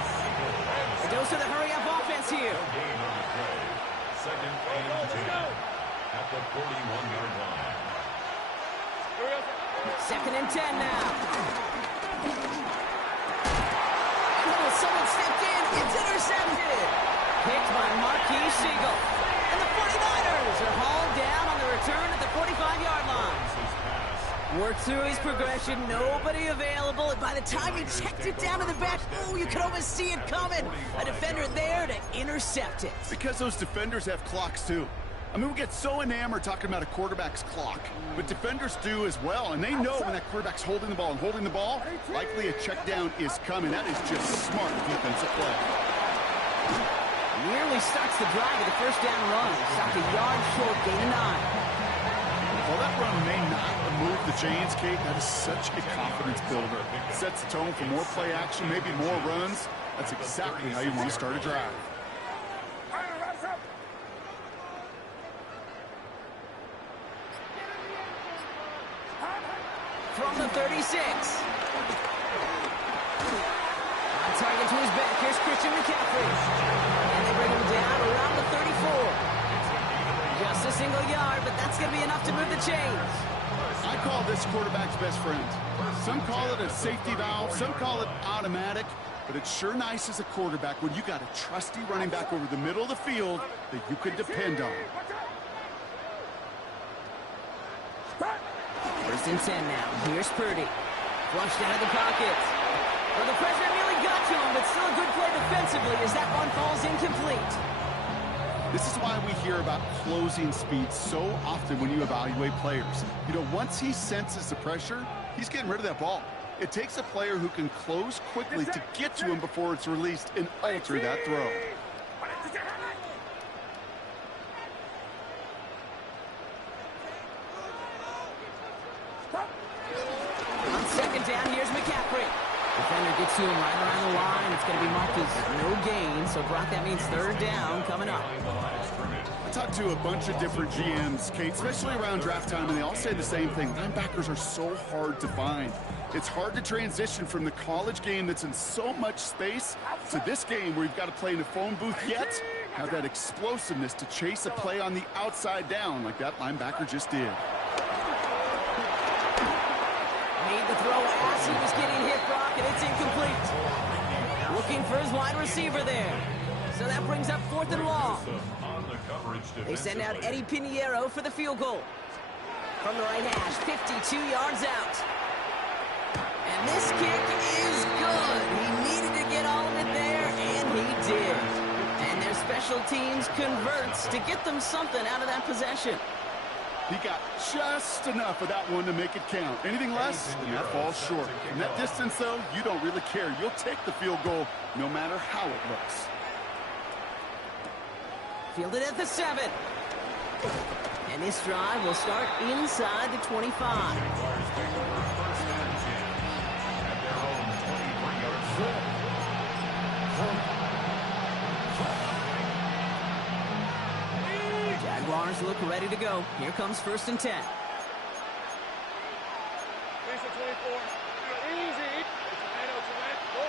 It goes to the hurry-up offense here. 2nd and 10 at the 41-yard line. 2nd and 10 now. Oh, someone stepped in. It's intercepted. Picked by Marquise Siegel. And the 49ers are hauled down on the return at the 45-yard line. Worked through his progression, nobody available, and by the time he checked it down to the back, oh, you could almost see it coming. A defender there to intercept it. Because those defenders have clocks too. I mean, we get so enamored talking about a quarterback's clock, but defenders do as well, and they know when that quarterback's holding the ball, likely a check down is coming. That is just smart defensive play. Nearly starts the drive with a first down run. Stopped a yard short, gain of 9. While that run may not move the chains, Kate, that is such a confidence builder. It sets the tone for more play action, maybe more runs. That's exactly how you want to start a drive. From the 36. On target to his back. Here's Christian McCaffrey. And they bring him down around the 34. Just a single yard, but that's going to be enough to move the chains. I call this quarterback's best friend. Some call it a safety valve, some call it automatic, but it's sure nice as a quarterback when you got a trusty running back over the middle of the field that you can depend on. First and 10 now. Here's Purdy. Flushed out of the pocket. Well, the pressure nearly got to him, but still a good play defensively as that one falls incomplete. This is why we hear about closing speed so often when you evaluate players. You know, once he senses the pressure, he's getting rid of that ball. It takes a player who can close quickly to get to him before it's released and alter that throw. On second down, here's McCaffrey. Defender gets to him right around the line. It's going to be marked as no gain. So, Brock, that means third down coming up. I talked to a bunch of different GMs, Kate, especially around draft time, and they all say the same thing. Linebackers are so hard to find. It's hard to transition from the college game that's in so much space to this game where you've got to play in a phone booth, yet have that explosiveness to chase a play on the outside down like that linebacker just did. Made the throw as he was getting hit, Brock, and it's incomplete. Looking for his wide receiver there. So that brings up 4th and long. They send out Eddie Pinheiro for the field goal. From the right hash, 52 yards out. And this kick is good. He needed to get all of it there, and he did. And their special teams converts to get them something out of that possession. He got just enough of that one to make it count. Anything less, and that falls short. From that distance, though, you don't really care. You'll take the field goal no matter how it looks. Fielded at the 7. And this drive will start inside the 25. Jaguars look ready to go. Here comes 1st and 10. Finish at 24. Easy. Tomato. Go.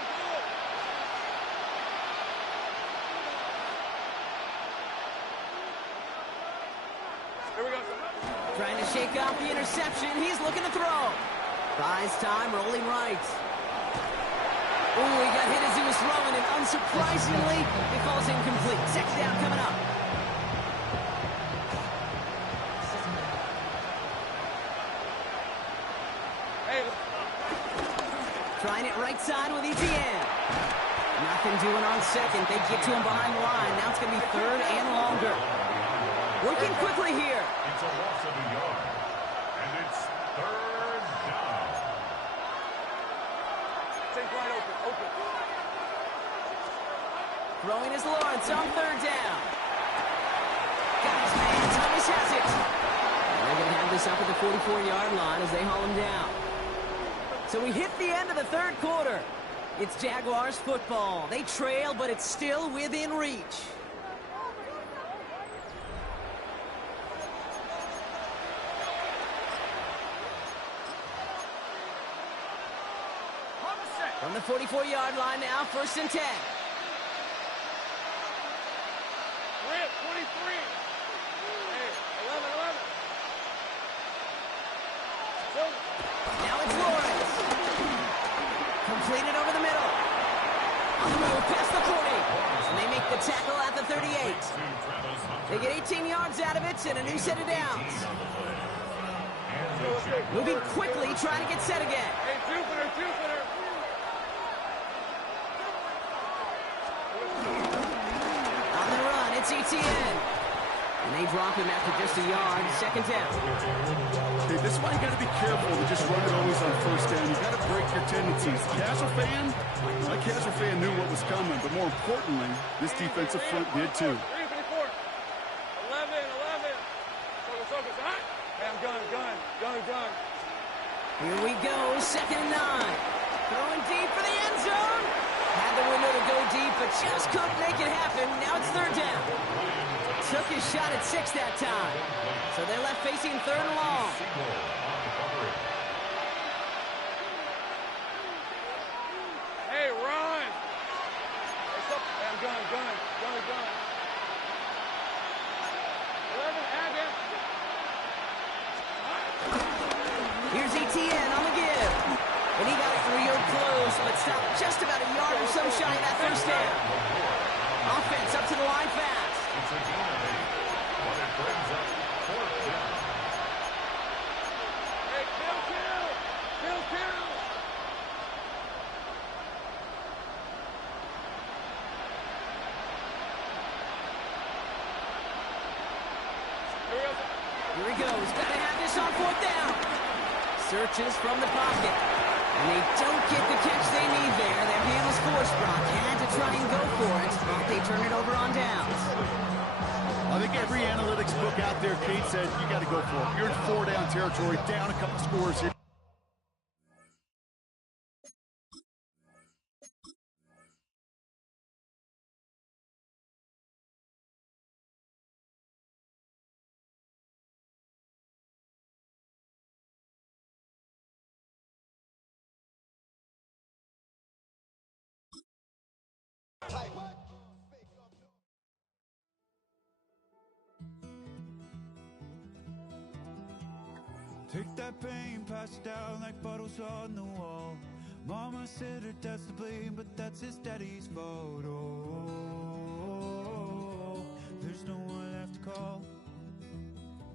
Here we go. Trying to shake off the interception. He's looking to throw. Buys time, rolling right. Ooh, he got hit as he was throwing, and unsurprisingly, it falls incomplete. 6th down coming up. Trying it right side with Etienne. Nothing doing on second. They get to him behind the line. Now it's going to be 3rd and longer. Working quickly here. It's a loss of a yard. And it's 3rd down. Take wide open. Throwing is Lawrence on 3rd down. Got his man. Thomas has it. And they're going to have this up at the 44-yard line as they haul him down. So we hit the end of the 3rd quarter. It's Jaguars football. They trail, but it's still within reach. From the 44-yard line now, 1st and 10. Rip, 23. Hey, 11. Now it's Lawrence. Completed over the middle. On the move, past the 40. And they make the tackle at the 38. They get 18 yards out of it and a new set of downs. Moving quickly, trying to get set again. Hey, Jupiter. On the run, it's Etienne. And they drop him after just a yard. 2nd down. Okay, this is why you got to be careful to just run it always on 1st down. You got to break your tendencies. Casual fan, my casual fan knew what was coming, but more importantly, this defensive front did too. 11. Focus. Hey, I'm gun. Here we go, 2nd and 9. Throwing deep for the end zone. Had the window to go deep, but just couldn't make it happen. Now it's 3rd down. Took his shot at 6 that time. So they're left facing 3rd and long. Hey, run. Hey, stop. Hey, I'm gun. 11, add him. Here's Etienne on the give. And he got it real close, but stopped just about a yard or so shy of that 1st down. Offense up to the line fast. It's a gain of 8, but it brings up 4th down. Hey, Bill. Here he goes. Got to have this on fourth down. Searches from the pocket. And they don't get the catch they need there. Their hand was forced, Brock. Had to try and go for it, but they turn it over on downs. I think every analytics book out there, Kate, said you got to go for it. You're in 4-down territory, down a couple scores here. Take that pain, pass it down like bottles on the wall. Mama said her dad's to blame, but that's his daddy's fault. Oh, there's no one left to call.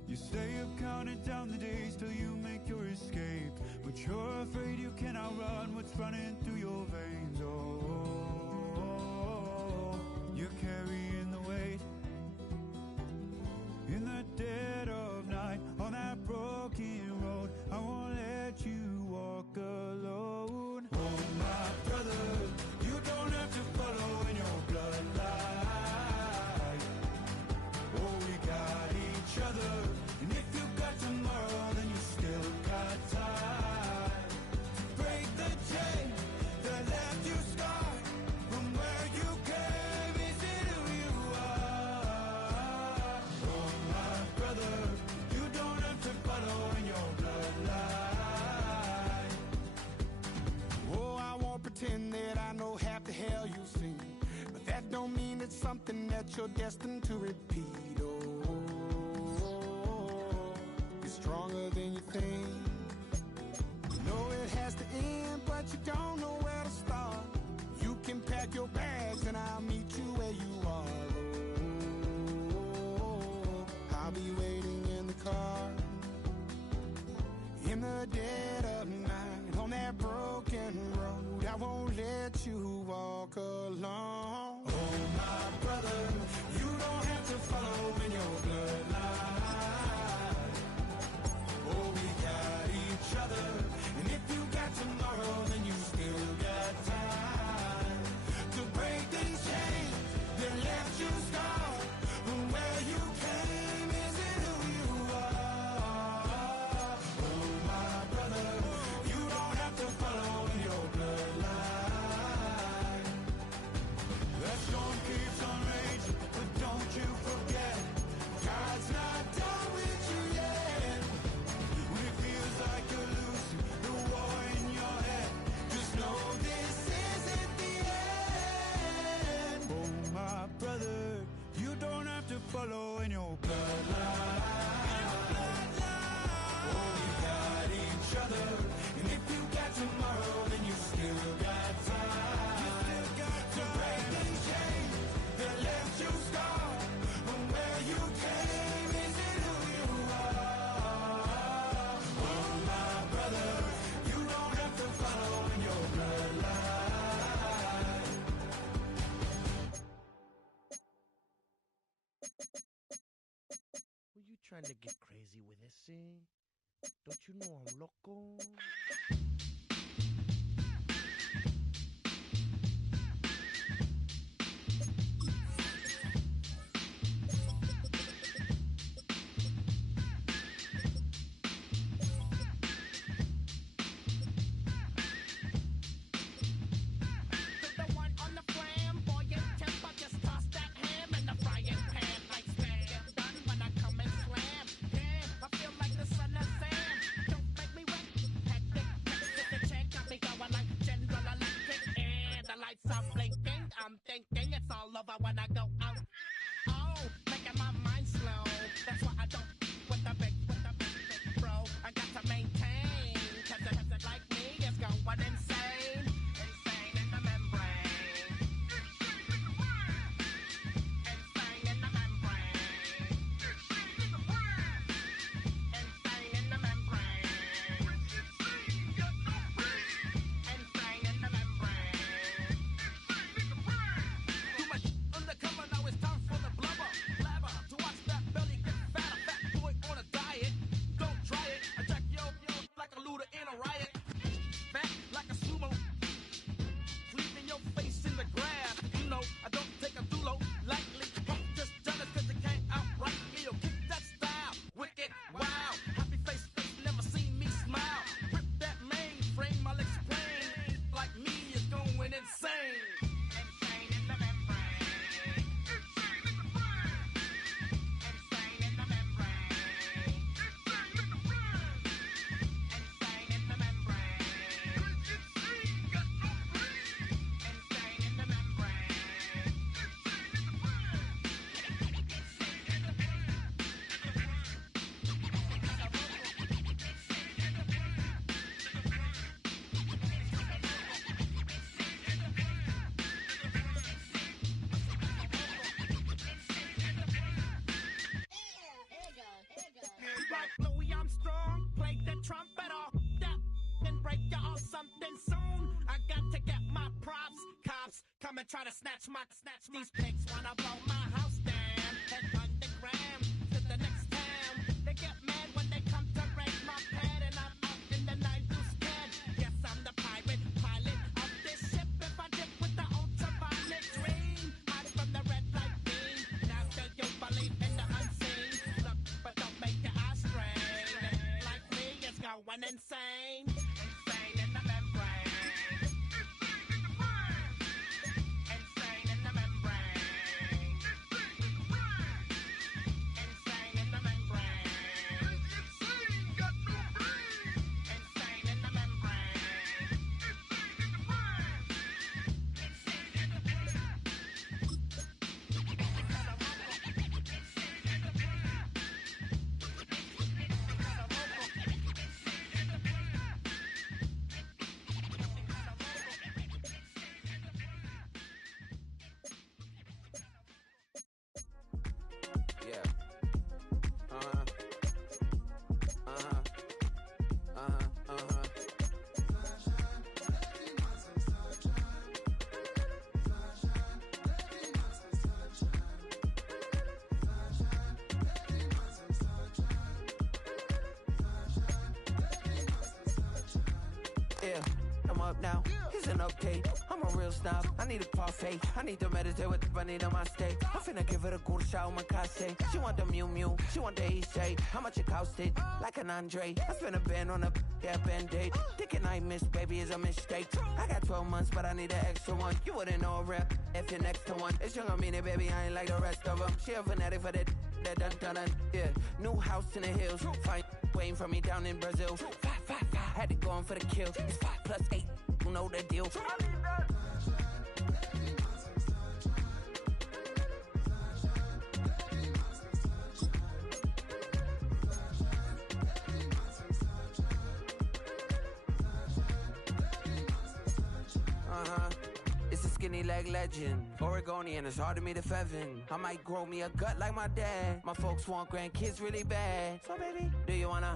You stay up counting down the days till you make your escape, but you're afraid you cannot run what's running through your veins. Oh, you're carrying the weight in the dead of night on that broken road. I won't let you walk alone. Oh, my brother, you don't have to follow in your bloodline. Oh, we got each other, and if you got tomorrow, then you still got time to break the chain that left you scarred from where you came. Is it who you are? Oh, my brother, you don't have to follow in your bloodline. Oh, I won't pretend that I know half the hell you've seen, but that don't mean it's something that you're destined to repeat. Oh, you're stronger than you think. You know it has to end, but you don't know where to start. You can pack your bags and I'll meet you where you are. Oh, I'll be waiting in the car in the dead of night on that broken road. I won't let you walk alone. Oh, my brother, you don't have to follow in your bloodline. Oh, we got each other, and if you got tomorrow, then you still got time to break these chains that left you scarred from where you came. Is it who you are? Oh, my brother, you don't have to follow in your bloodline. That storm keeps on raging, but don't you forget, God's not done with you yet. When it feels like you're losing the war in your head, just know this isn't the end. Oh, my brother, you don't have to follow in your bloodline. Oh, we got each other, and if you got tomorrow, then you still got time to break these chains that left you scarred from where you came. Is it who you are? Oh, my brother, you don't have to follow in your bloodline. Were you trying to get crazy with this, eh? Don't you know I'm loco? The one on the flamboyant temper, just toss that ham in the frying pan like spam. Get done when I come and slam. Damn, I feel like the son of Sam. Don't make me wet. Hectic, smack, snatch these pigs. Wanna blow my house down. Head underground to the next town. They get mad when they come to raid my pad. And I'm up in the night to scared. Yes, I'm the pirate pilot of this ship. If I dip with the ultraviolet dream, hiding from the red light beam. Now still you believe in the unseen. Look, but don't make your eyes strain. Like me, it's going insane. Insane in the membrane. Insane in the membrane. Insane in the membrane. Insane, got no brain. Insane in the membrane. Insane in the brain. Yeah. Uh-huh. Uh-huh. Uh-huh. Uh-huh. Yeah, I'm up now. Here's an update. I'm a real snob. I need a parfait. I need to meditate with the bunny on my steak. I'm finna give it a good shot with my case. She want the Mew Mew. She want the Eastside. How much it costed? Like an Andre. I spent a band on a band-aid. Thinking I missed, baby, is a mistake. I got 12 months, but I need an extra one. You wouldn't know a rep if you're next to one. It's young, I mean it, baby. I ain't like the rest of them. She a fanatic for that dun. Yeah, new house in the hills. Fine, waiting for me down in Brazil. 5. Had to go on for the kill. It's 5 plus 8. You know the deal. It's a skinny leg legend. Oregonian, it's hard to meet a Fevin. I might grow me a gut like my dad. My folks want grandkids really bad. So baby, do you wanna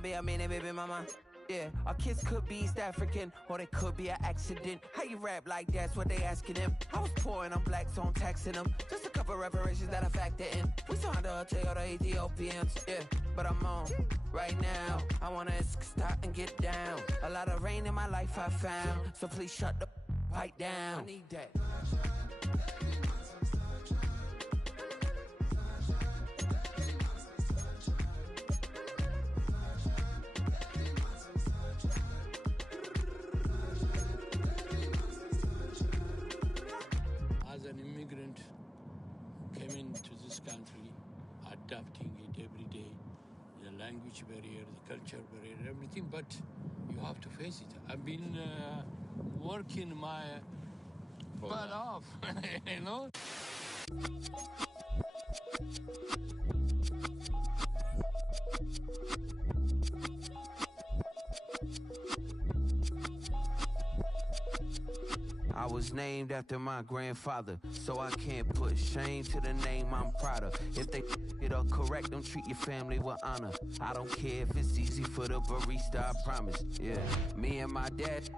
be a mini baby mama? Yeah, our kids could be East African, or they could be an accident. How you rap like that's what they asking him. I was poor and I'm black, so I'm taxing them. Just a couple reparations that I factor in. We saw the Toyota Ethiopians, yeah, but I'm on right now. I wanna stop and get down. A lot of rain in my life I found, so please shut the pipe down. I need that. As an immigrant who came into this country, adapting it every day, the language barrier, the culture barrier, everything, but you have to face it. I've been working my butt off, you know? I was named after my grandfather, so I can't put shame to the name I'm proud of. If they it up correct, don't treat your family with honor. I don't care if it's easy for the barista, I promise. Yeah, me and my dad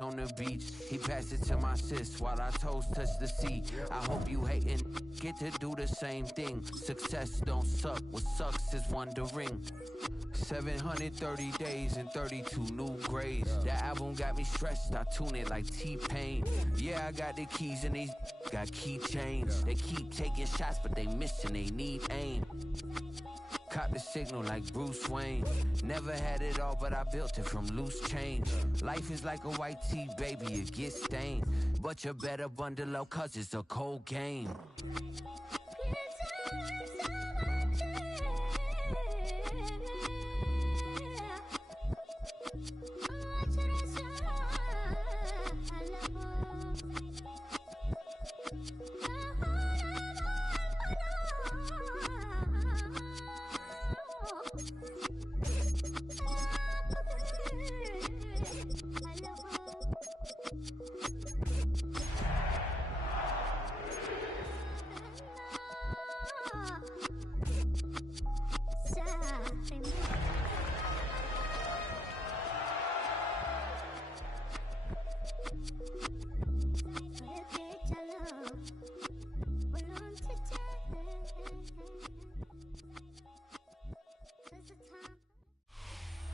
on the beach, he passed it to my sis while our toes touch the sea. I hope you hatin' get to do the same thing. Success don't suck, what sucks is wondering. 730 days and 32 new grades. The album got me stressed, I tune it like T-Pain. Yeah, I got the keys and these got keychains. They keep taking shots, but they missing, they need aim. Caught the signal like Bruce Wayne. Never had it all, but I built it from loose change. Life is like a white tee, baby, it gets stained. But you better bundle up, cause it's a cold game.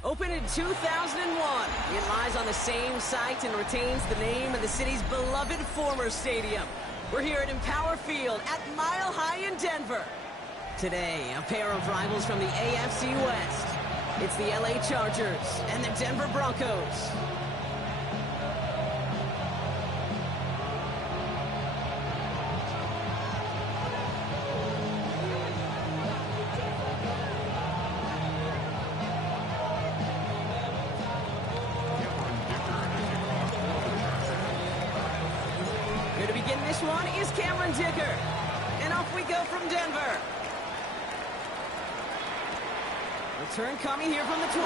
Opened in 2001, it lies on the same site and retains the name of the city's beloved former stadium. We're here at Empower Field at Mile High in Denver. Today, a pair of rivals from the AFC West. It's the LA Chargers and the Denver Broncos. Here to begin this one is Cameron Dicker. And off we go from Denver. Return coming here from the 12.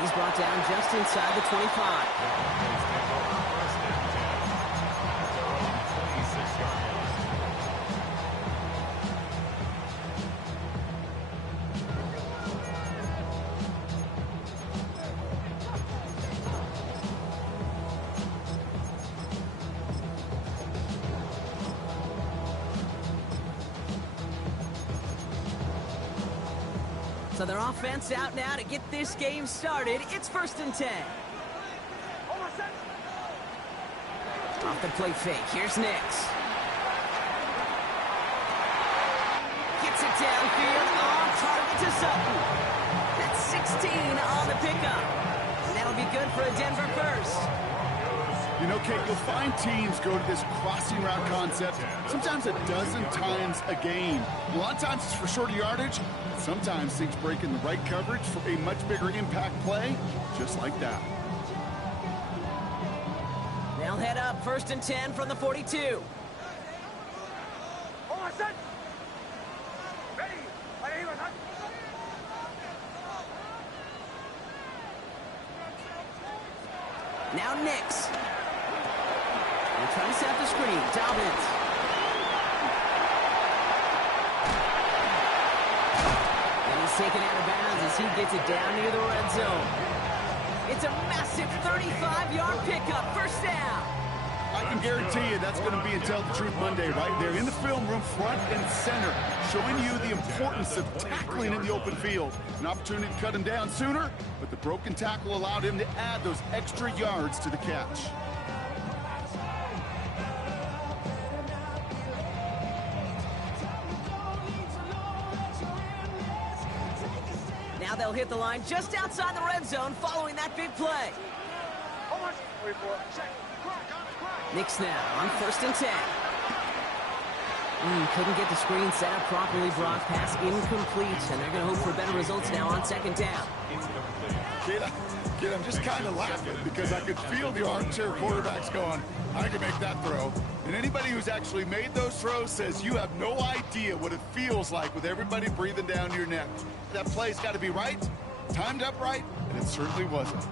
He's brought down just inside the 25. So their offense out now to get this game started. It's 1st and 10. Off the play fake. Here's Nix. Gets it downfield on target to Sutton. That's 16 on the pickup. And that'll be good for a Denver first. You know, Kate, you'll find teams go to this crossing route concept sometimes a dozen times a game. A lot of times it's for shorter yardage. Sometimes things break in the right coverage for a much bigger impact play, just like that. They'll head up 1st and 10 from the 42. Now Nix. They're trying to set up the screen. Dobbins. And he's taken out of bounds as he gets it down near the red zone. It's a massive 35-yard pickup. First down. I can guarantee you that's going to be in Tell the Truth Monday right there in the film room, front and center, showing you the importance of tackling in the open field. An opportunity to cut him down sooner, but the broken tackle allowed him to add those extra yards to the catch. Now they'll hit the line just outside the red zone following that big play. Nix now on 1st and 10. Couldn't get the screen set up properly. Brock pass incomplete, and they're going to hope for better results now on 2nd down. Kid, I'm just kind of laughing because I could feel the armchair quarterbacks going, I can make that throw. And anybody who's actually made those throws says you have no idea what it feels like with everybody breathing down your neck. That play's got to be right, timed up right, and it certainly wasn't.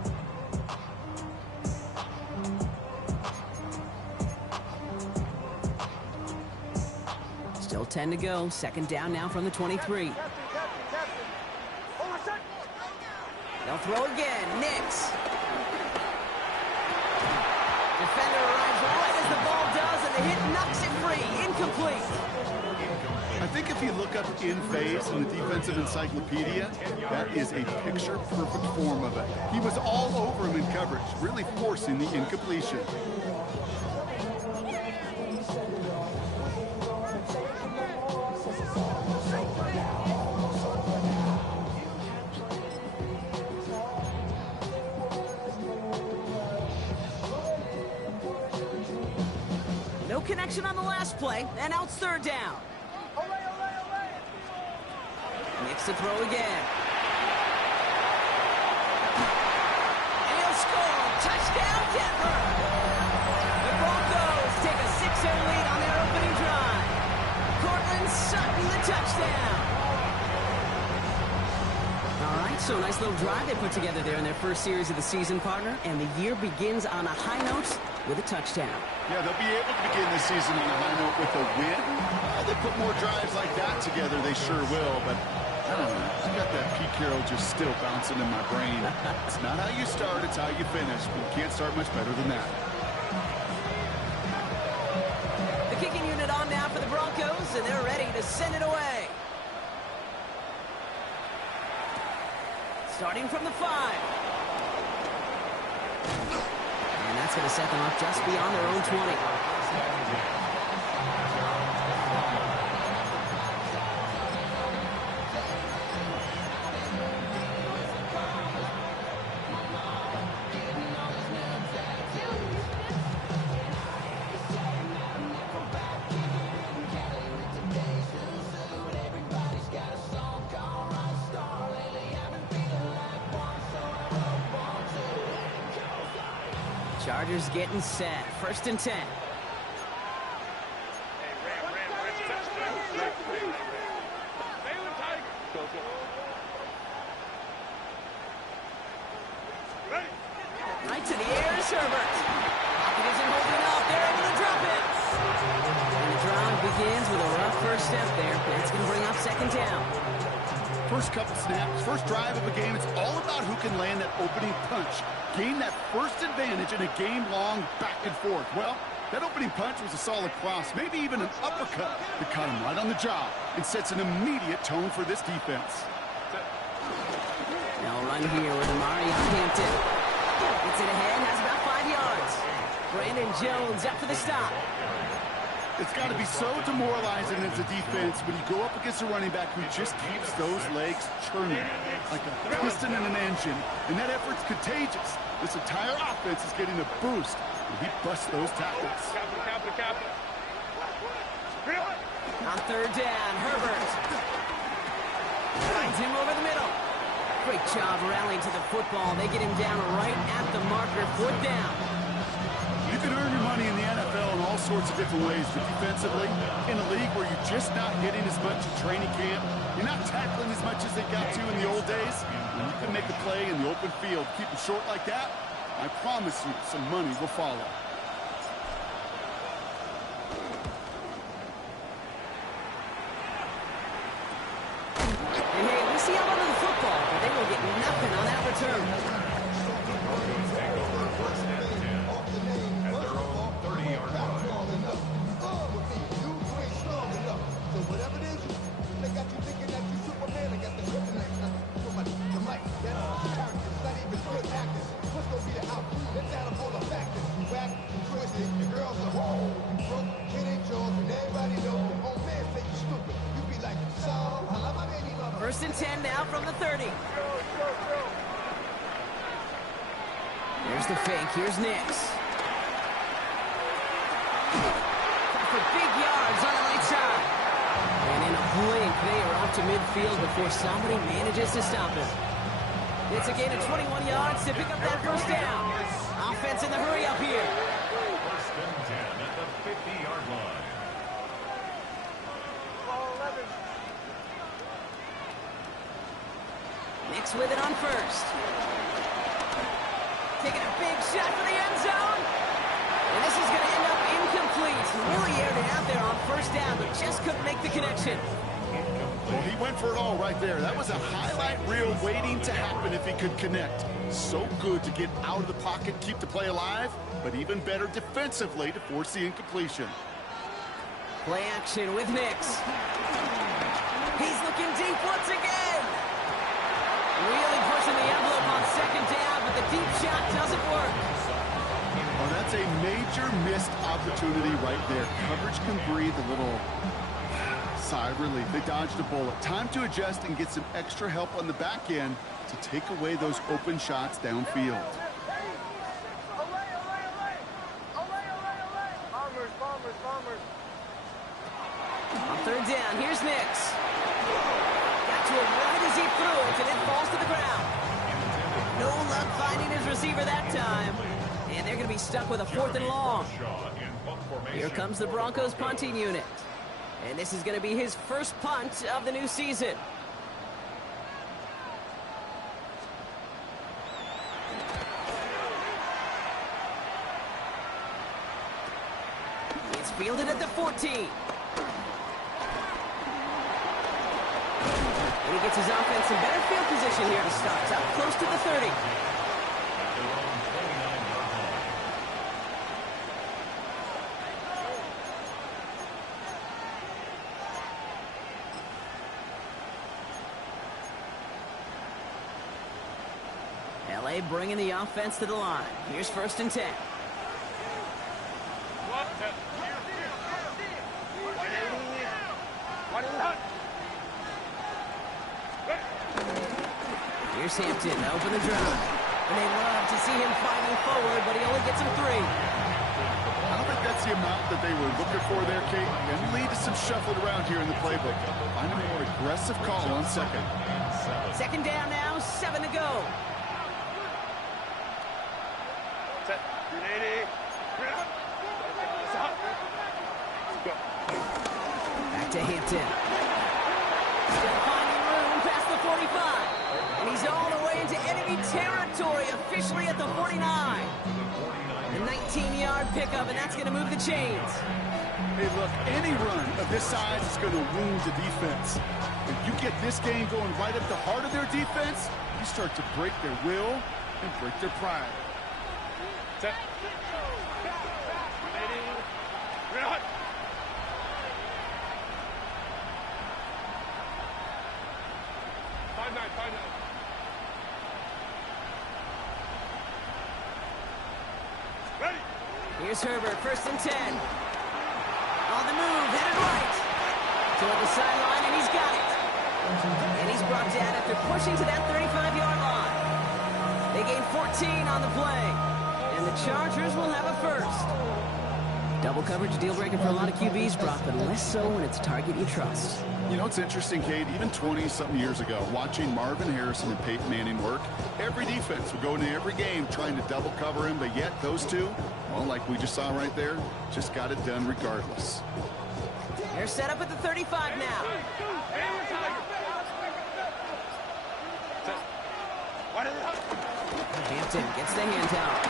Still 10 to go. 2nd down now from the 23. They'll throw again. Nix. Defender arrives right as the ball does, and the hit knocks it free. Incomplete. I think if you look up in phase in the defensive encyclopedia, that is a picture-perfect form of it. He was all over him in coverage, really forcing the incompletion. No connection on the last play, and now it's 3rd down. Nix to throw again. And he'll score. Touchdown, Denver. The Broncos take a 6-0 lead on their opening drive. Cortland Sutton, the touchdown. All right, so nice little drive they put together there in their first series of the season, partner. And the year begins on a high note with a touchdown. Yeah, they'll be able to begin the season on a high note with a win. They put more drives like that together, they sure will, but I don't know. I got that Pete Carroll just still bouncing in my brain. It's not how you start, it's how you finish. But you can't start much better than that. The kicking unit on now for the Broncos. to send it away. Starting from the 5. And that's going to set them up just beyond their own 20. Chargers getting set. 1st and 10. Right to the air is Herbert. Pocket isn't holding up. They're able to drop it. And the drive begins with a rough first step there. That's going to bring up 2nd down. First couple snaps, first drive of a game, it's all about who can land that opening punch. Gain that first advantage in a game-long back and forth. Well, that opening punch was a solid cross, maybe even an uppercut that caught him right on the job and sets an immediate tone for this defense. Now run here with Amari Hampton. Gets it ahead, has about 5 yards. Brandon Jones up for the stop. It's got to be so demoralizing as a defense when you go up against a running back who just keeps those legs churning like a piston in an engine. And that effort's contagious. This entire offense is getting a boost when he busts those tackles. On 3rd down, Herbert finds him over the middle. Great job rallying to the football. They get him down right at the marker. 4th down. You can earn your money in the NFL in all sorts of different ways, but defensively, in a league where you're just not hitting as much in training camp, you're not tackling as much as they got to in the old days, when you can make a play in the open field, keep them short like that, I promise you some money will follow. And hey, we see a lot of the football, but they will get nothing on that return. First and 10 now from the 30. Here's the fake. Here's Nix. For big yards on the right side. And in a blink, they are off to midfield before somebody manages to stop him. It's a gain of 21 yards to pick up that 1st down. Offense in the hurry up here. 1st and 10 at the 50-yard line. Nix with it on 1st. Taking a big shot for the end zone. And this is going to end up incomplete. Really aired it out there on 1st down, but just couldn't make the connection. Well, he went for it all right there. That was a highlight reel waiting to happen if he could connect. So good to get out of the pocket, keep the play alive, but even better defensively to force the incompletion. Play action with Nix. He's looking deep once again. Really pushing the envelope on 2nd down, but the deep shot doesn't work. Oh, that's a major missed opportunity right there. Coverage can breathe a little sigh of relief. They dodged a bullet. Time to adjust and get some extra help on the back end to take away those open shots downfield. On 3rd down, here's Nix. Got to it right as he threw it, and it falls to the ground. No luck finding his receiver that time. And they're going to be stuck with a 4th and long. Here comes the Broncos punting unit. And this is going to be his first punt of the new season. It's fielded at the 14. And he gets his offense in better field position here to start. Up close to the 30. play, bringing the offense to the line. Here's 1st and 10. Here's Hampton to open the drive. And they love to see him fighting forward, but he only gets him 3. I don't think that's the amount that they were looking for there, Kate. And lead to some shuffling around here in the playbook. Find a more aggressive call on 2nd. 2nd down now, 7 to go. Set. 380. Back to Hampton. Still finding room past the 45. And he's all the way into enemy territory, officially at the 49. A 19-yard pickup, and that's going to move the chains. Hey, look, any run of this size is going to wound the defense. If you get this game going right at the heart of their defense, you start to break their will and break their pride. Set. 5-9. Ready. Here's Herbert, 1st and 10. On the move, headed right. Toward the sideline, and he's got it. And he's brought down after pushing to that 35-yard line. They gain 14 on the play. And the Chargers will have a 1st. Double coverage deal breaker for a lot of QBs, Brock, but less so when it's a target you trust. You know, it's interesting, Kate, even 20-something years ago, watching Marvin Harrison and Peyton Manning work, every defense would go into every game trying to double cover him, but yet those two, well, like we just saw right there, just got it done regardless. They're set up at the 35 now. Hampton gets the handout.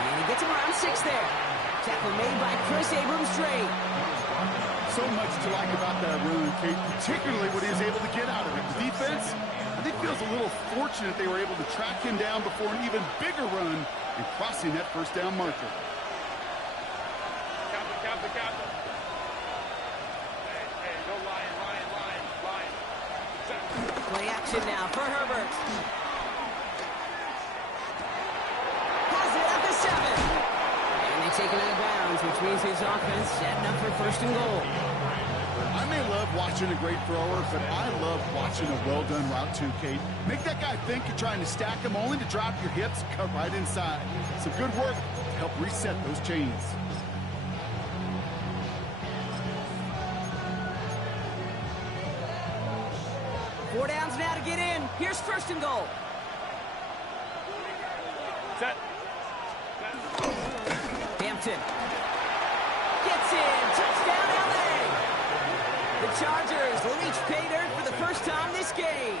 And he gets him around 6 there. Tackle made by Chris Abrams-Drake. So much to like about that run, Kate, particularly what he was able to get out of it. The defense, I think, feels a little fortunate they were able to track him down before an even bigger run and crossing that 1st down marker. Captain. Hey, go Lion. Set. Play action now for Herbert. Has it at the 7. And they take him out of bounds, which means his offense setting up for 1st and goal. I may love watching a great thrower, but I love watching a well-done route too, Kate. Make that guy think you're trying to stack him only to drop your hips, cut right inside. Some good work to help reset those chains. Four downs now to get in. Here's 1st and goal. Set. Hampton gets in. Touchdown, LA. The Chargers will each pay dirt for the 1st time this game.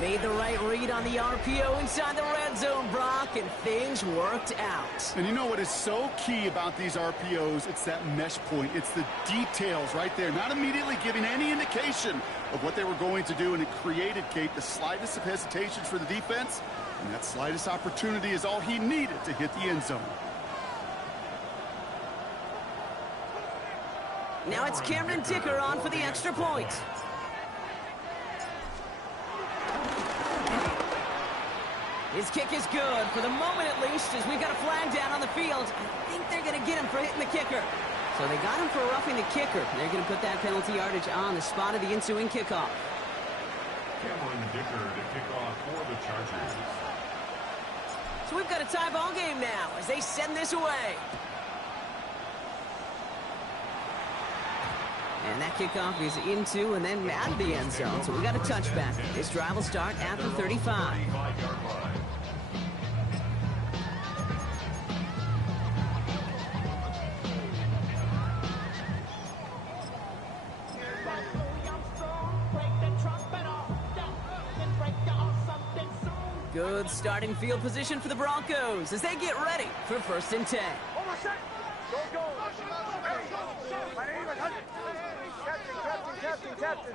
Made the right read on the RPO inside the red zone, Brock, and things worked out. And you know what is so key about these RPOs? It's that mesh point. It's the details right there. Not immediately giving any indication of what they were going to do, and it created, Kate, the slightest of hesitations for the defense. And that slightest opportunity is all he needed to hit the end zone. Now it's Cameron Dicker on for the extra point. His kick is good, for the moment at least, as we've got a flag down on the field. I think they're going to get him for hitting the kicker. So they got him for roughing the kicker. They're going to put that penalty yardage on the spot of the ensuing kickoff. Cameron Dicker to kick off for the Chargers. So we've got a tie ball game now as they send this away. And that kickoff is into and then out of the end zone. So we got a touchback. This drive will start at the 35. Good starting field position for the Broncos as they get ready for 1st and 10. Go. Captain.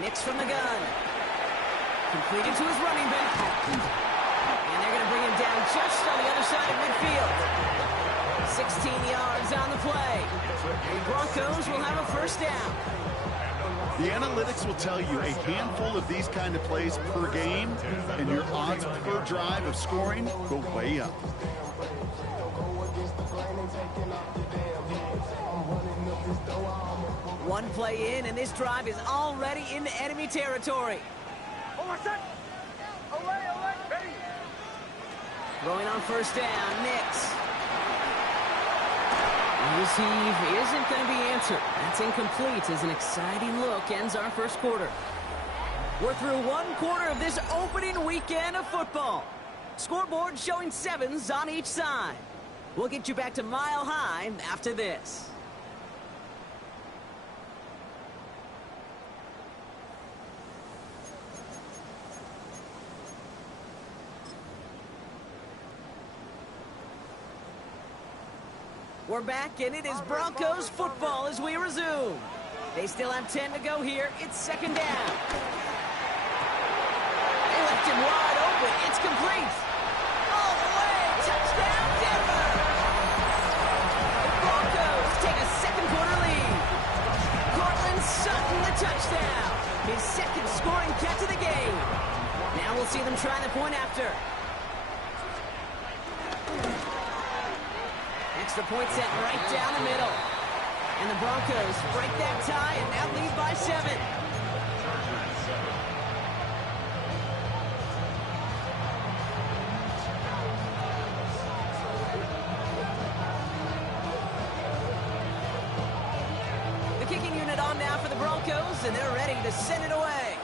Nix from the gun. Completed to his running back. And they're going to bring him down just on the other side of midfield. 16 yards on the play. Broncos will have a first down. The analytics will tell you a handful of these kind of plays per game, and your odds per drive of scoring go way up. One play in, and this drive is already into enemy territory. Throwing on first down, Nix. His heave isn't going to be answered. That's incomplete as an exciting look ends our first quarter. We're through one quarter of this opening weekend of football. Scoreboard showing 7s on each side. We'll get you back to Mile High after this. We're back, and it is Broncos football as we resume. They still have 10 to go here. It's second down. They left him wide open. It's complete. All the way. Touchdown, Denver. The Broncos take a second quarter lead. Cortland Sutton, the touchdown. His second scoring catch of the game. Now we'll see them try the point after. Extra point set right down the middle. And the Broncos break that tie and now lead by 7. The kicking unit on now for the Broncos, and they're ready to send it away.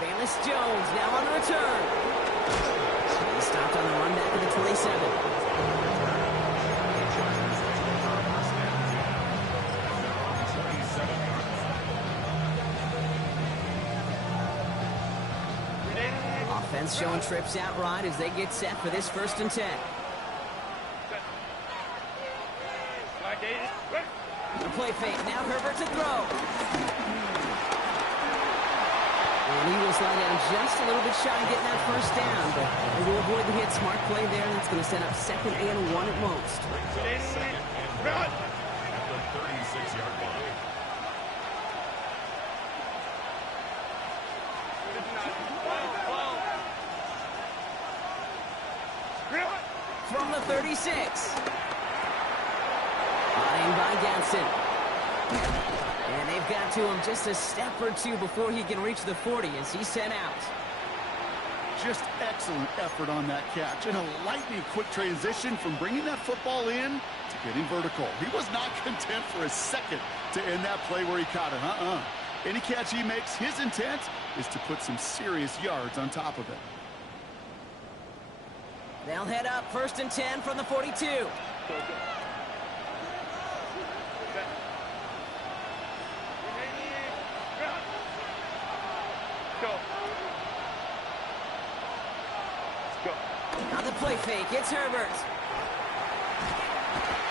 Bayless Jones now on the return. He stopped on the run back to the 27. Offense showing trips out right as they get set for this 1st and 10. The play fake. Now Herbert to throw. And he will slide down just a little bit shy of getting that first down, but they will avoid the hit. Smart play there, and it's going to set up 2nd and 1 at most. Second and 1 at the 36-yard line. From the 36. Running by Ganson. And they've got to him just a step or two before he can reach the 40 as he's sent out. Just excellent effort on that catch. And a lightning quick transition from bringing that football in to getting vertical. He was not content for a second to end that play where he caught it. Any catch he makes, his intent is to put some serious yards on top of it. They'll head up 1st and 10 from the 42. On the play fake, it's Herbert.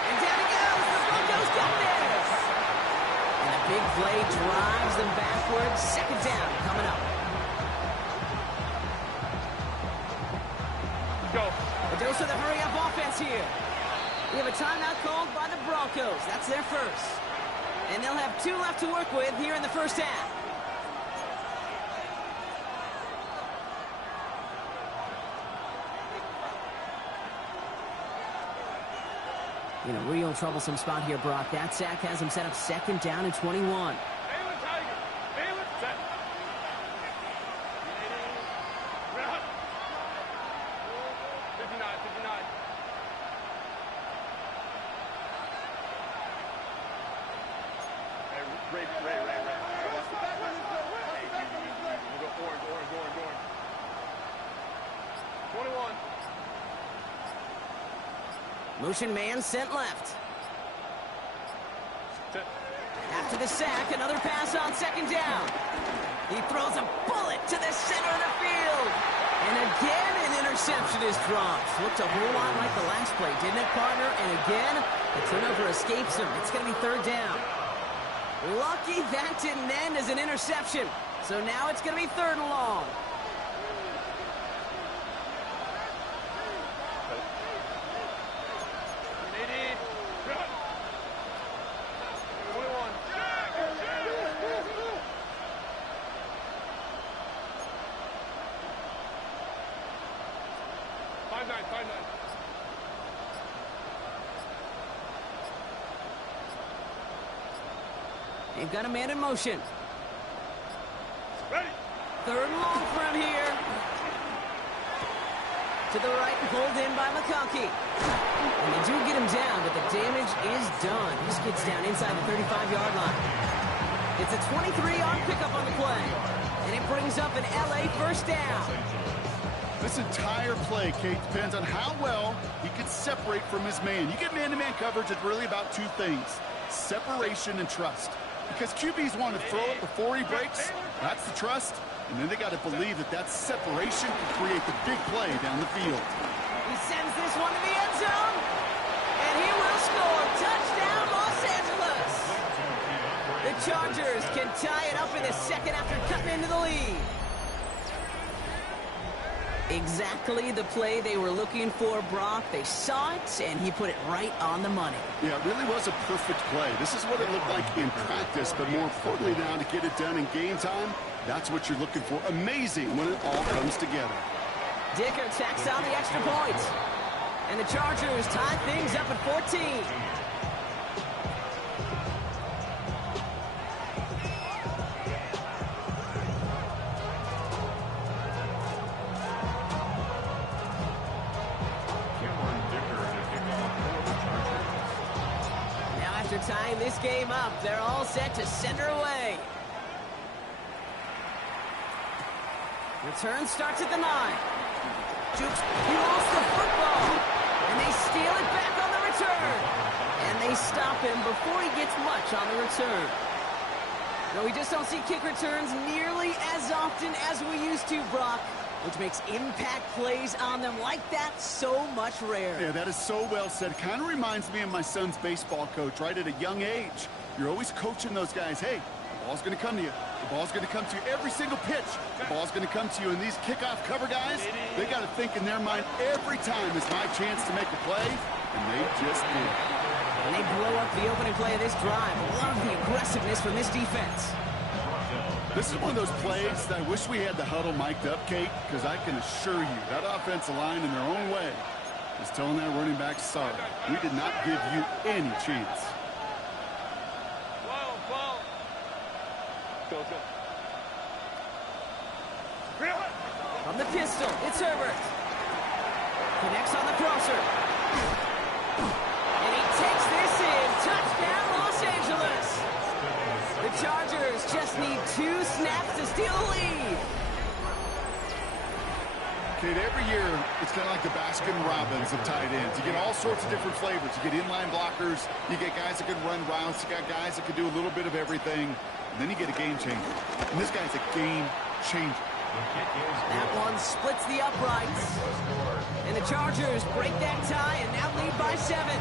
And down he goes. The Broncos got this. And a big play drives them backwards. 2nd down coming up. A dose of the hurry-up offense here. We have a timeout called by the Broncos. That's their first. And they'll have 2 left to work with here in the 1st half. In a real troublesome spot here, Brock. That sack has him set up 2nd down and 21. Motion man sent left. After the sack, another pass on 2nd down. He throws a bullet to the center of the field. And again, an interception is dropped. Looked a whole lot like the last play, didn't it, partner? And again, the turnover escapes him. It's going to be 3rd down. Lucky that didn't end as an interception. So now it's going to be 3rd and long. 5-9, 5-9. They've got a man in motion. Ready. Third and long for him here. To the right, pulled in by McConkey. And they do get him down, but the damage is done. This gets down inside the 35-yard line. It's a 23-yard pickup on the play. And it brings up an LA first down. This entire play, Kate, depends on how well he can separate from his man. You get man-to-man coverage, it's really about two things: separation and trust. Because QBs want to throw it before he breaks. That's the trust. And then they got to believe that that separation can create the big play down the field. He sends this one to the end zone. And he will score. Touchdown, Los Angeles. The Chargers can tie it up in the second after cutting into the lead. Exactly the play they were looking for, Brock. They saw it, and he put it right on the money. Yeah, it really was a perfect play. This is what it looked like in practice, but more importantly now to get it done in game time, that's what you're looking for. Amazing when it all comes together. Dicker tacks on the extra point. And the Chargers tie things up at 14. Tying this game up, they're all set to send her away. Return starts at the 9. Jukes, he lost the football, and they steal it back on the return. And they stop him before he gets much on the return. No, we just don't see kick returns nearly as often as we used to, Brock, which makes impact plays on them like that so much rarer. Yeah, that is so well said. Kind of reminds me of my son's baseball coach, right? At a young age, you're always coaching those guys, hey, the ball's going to come to you. The ball's going to come to you every single pitch. The ball's going to come to you. And these kickoff cover guys, they got to think in their mind every time is my chance to make a play, and they just did. And they blow up the opening play of this drive. Love the aggressiveness from this defense. This is one of those plays that I wish we had the huddle mic'd up, Kate, because I can assure you that offensive line in their own way is telling that running back, sorry, we did not give you any chance. Ball. Go. From the pistol, it's Herbert. Connects on the crosser. And he takes this in. Touchdown, Los Angeles. The Chargers just need 2 snaps to steal the lead. Kate, every year, it's kind of like the Baskin-Robbins of tight ends. You get all sorts of different flavors. You get inline blockers. You get guys that can run routes. You got guys that can do a little bit of everything. And then you get a game changer. And this guy's a game changer. That one splits the uprights. And the Chargers break that tie and now lead by 7.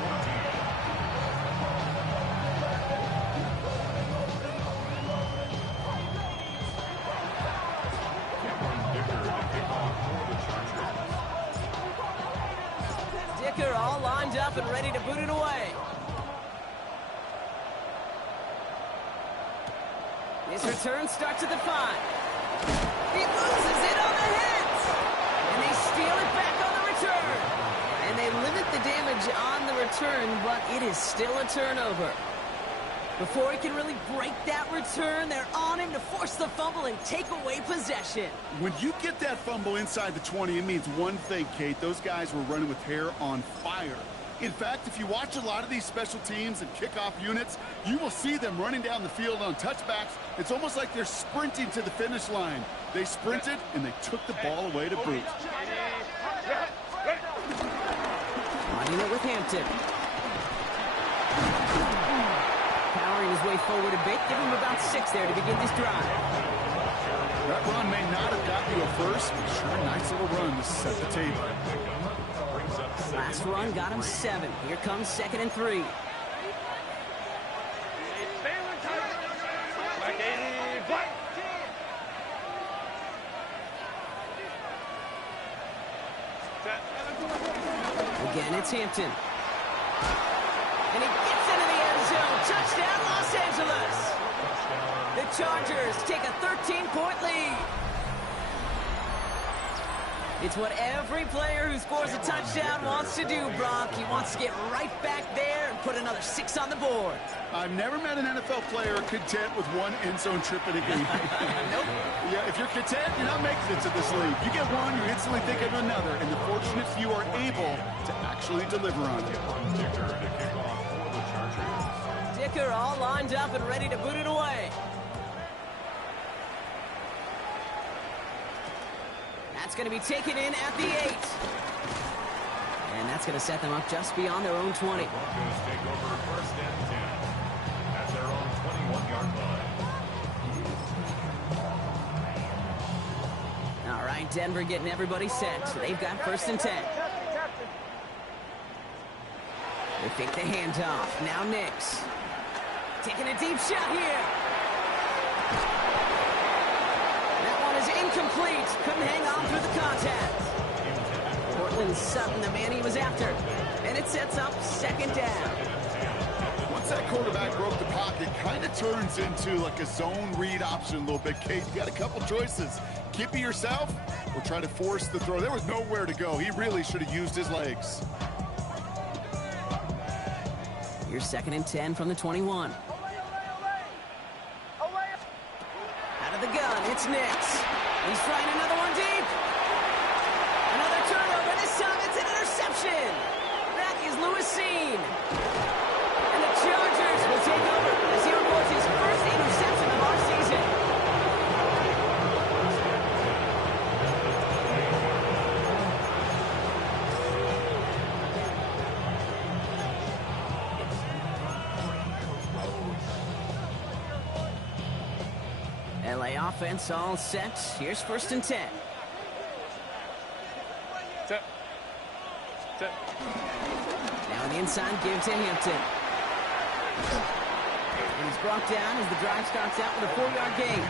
Dicker all lined up and ready to boot it away. His return starts at the 5. He loses it on the hit. And they steal it back on the return. And they limit the damage on the return, but it is still a turnover. Before he can really break that return, they're on him to force the fumble and take away possession. When you get that fumble inside the 20, it means one thing, Kate. Those guys were running with hair on fire. In fact, if you watch a lot of these special teams and kickoff units, you will see them running down the field on touchbacks. It's almost like they're sprinting to the finish line. They sprinted, and they took the ball away to boot. Running it with Hampton. Powering his way forward a bit. Give him about 6 there to begin this drive. That run may not have got you a first, but sure a nice little run to set the table. Last run got him 7. Here comes 2nd and 3. Again, it's Hampton. And he gets into the end zone. Touchdown, Los Angeles. The Chargers take a 13-point lead. It's what every player who scores a touchdown wants to do, Brock. He wants to get right back there and put another 6 on the board. I've never met an NFL player content with one end zone trip in a game. Nope. Yeah, if you're content, you're not making it to this league. You get one, you instantly think of another, and the fortunate few are able to actually deliver on it. Dicker all lined up and ready to boot it away. That's going to be taken in at the 8. And that's going to set them up just beyond their own 20. Broncos take over first and 10 at their own 21-yard line. All right, Denver getting everybody set. So they've got first and 10. They fake the handoff. Now Nix. Taking a deep shot here. That one is incomplete. Couldn't hang on through the contact. Portland Sutton, the man he was after. And it sets up second down. Once that quarterback broke the pocket, kind of turns into like a zone read option a little bit, Kate. You got a couple choices. Keep it yourself or try to force the throw. There was nowhere to go. He really should have used his legs. Here's second and 10 from the 21. Out of the gun, it's Nix. He's trying another one deep. Another turnover. This time it's an interception. That is Lewis Seen. And the Chargers will take over as he records his first interception of our season. LA offense all set. Here's first and 10. Set. Now on the inside, give to Hampton. And he's brought down as the drive starts out with a 4-yard gain.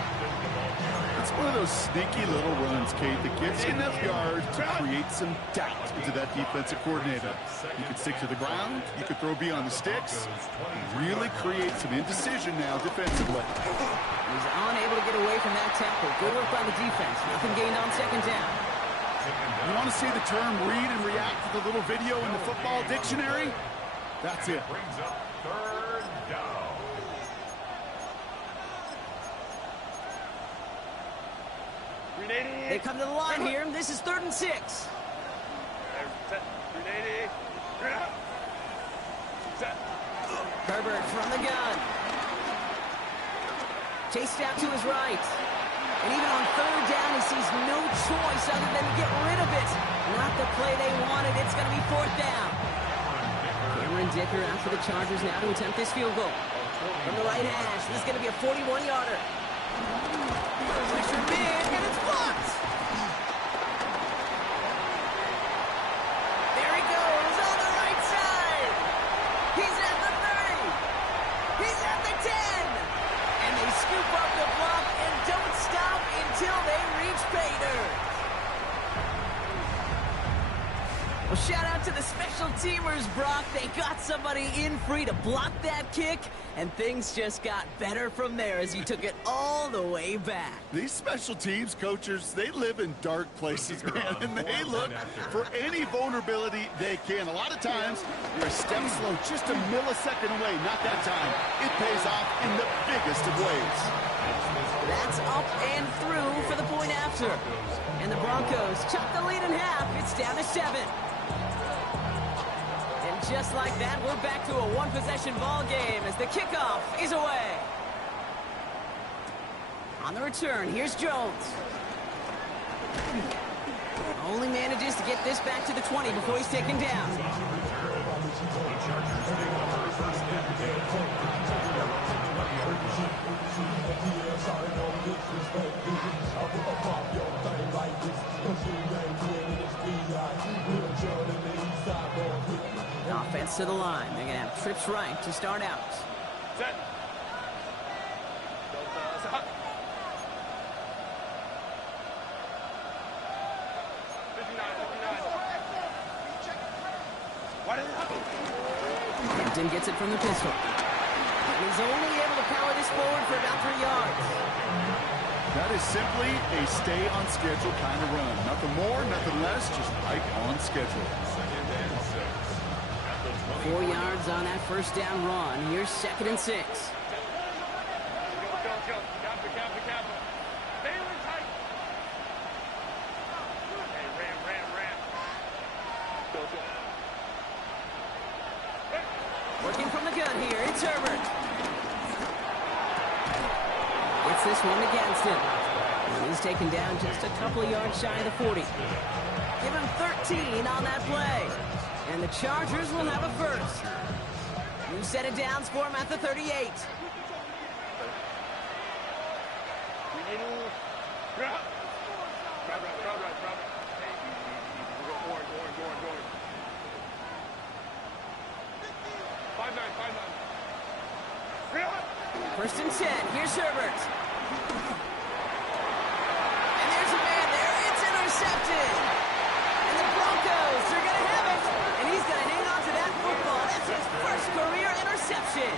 It's one of those sneaky little runs, Kate, that gets you enough yards to create some doubt into that defensive coordinator. You can stick to the ground, you can throw beyond the sticks, really create some indecision now defensively. He's unable to get away from that tackle. Good work by the defense. Nothing gained on second down. You want to see the term read and react to the little video in the football dictionary? That's it. Brings up third down. They come to the line here. This is 3rd and 6. Herbert from the gun. Chased out to his right. And even on 3rd down, he sees no choice other than to get rid of it. Not the play they wanted. It's going to be 4th down. Cameron Dicker out for the Chargers now to attempt this field goal. From the right hash, this is going to be a 41-yarder. Pressure big, and it's blocked. There he goes on the right side. He's at the 30. He's at the 10. And they scoop up the block and don't stop until they reach pay dirt. Well, shout out to the special teamers, Brock. They got somebody in free to block that kick, and things just got better from there as he took it all the way back. These special teams coaches, they live in dark places, man, and they look for any vulnerability they can. A lot of times, you're a step slow, just a millisecond away. Not that time. It pays off in the biggest of ways. That's up and through for the point after. And the Broncos chop the lead in half. It's down to 7. And just like that, we're back to a one-possession ball game as the kickoff is away. On the return, here's Jones. Only manages to get this back to the 20 before he's taken down. Offense to the line. They're going to have trips right to start out. Set. Hampton gets it from the pistol. And he's only able to power this forward for about 3 yards. That is simply a stay-on-schedule kind of run. Nothing more, nothing less, just right on schedule. 4 yards on that first down run. Here's 2nd and 6. Working from the gun here, it's Herbert. Gets this one against him. And he's taken down just a couple of yards shy of the 40. Give him 13 on that play. And the Chargers will have a first. New set of downs for him at the 38. First and 10. Here's Herbert. And there's a man there. It's intercepted. And the Broncos are going to have it. And he's going to hang on to that football. That's his first career interception.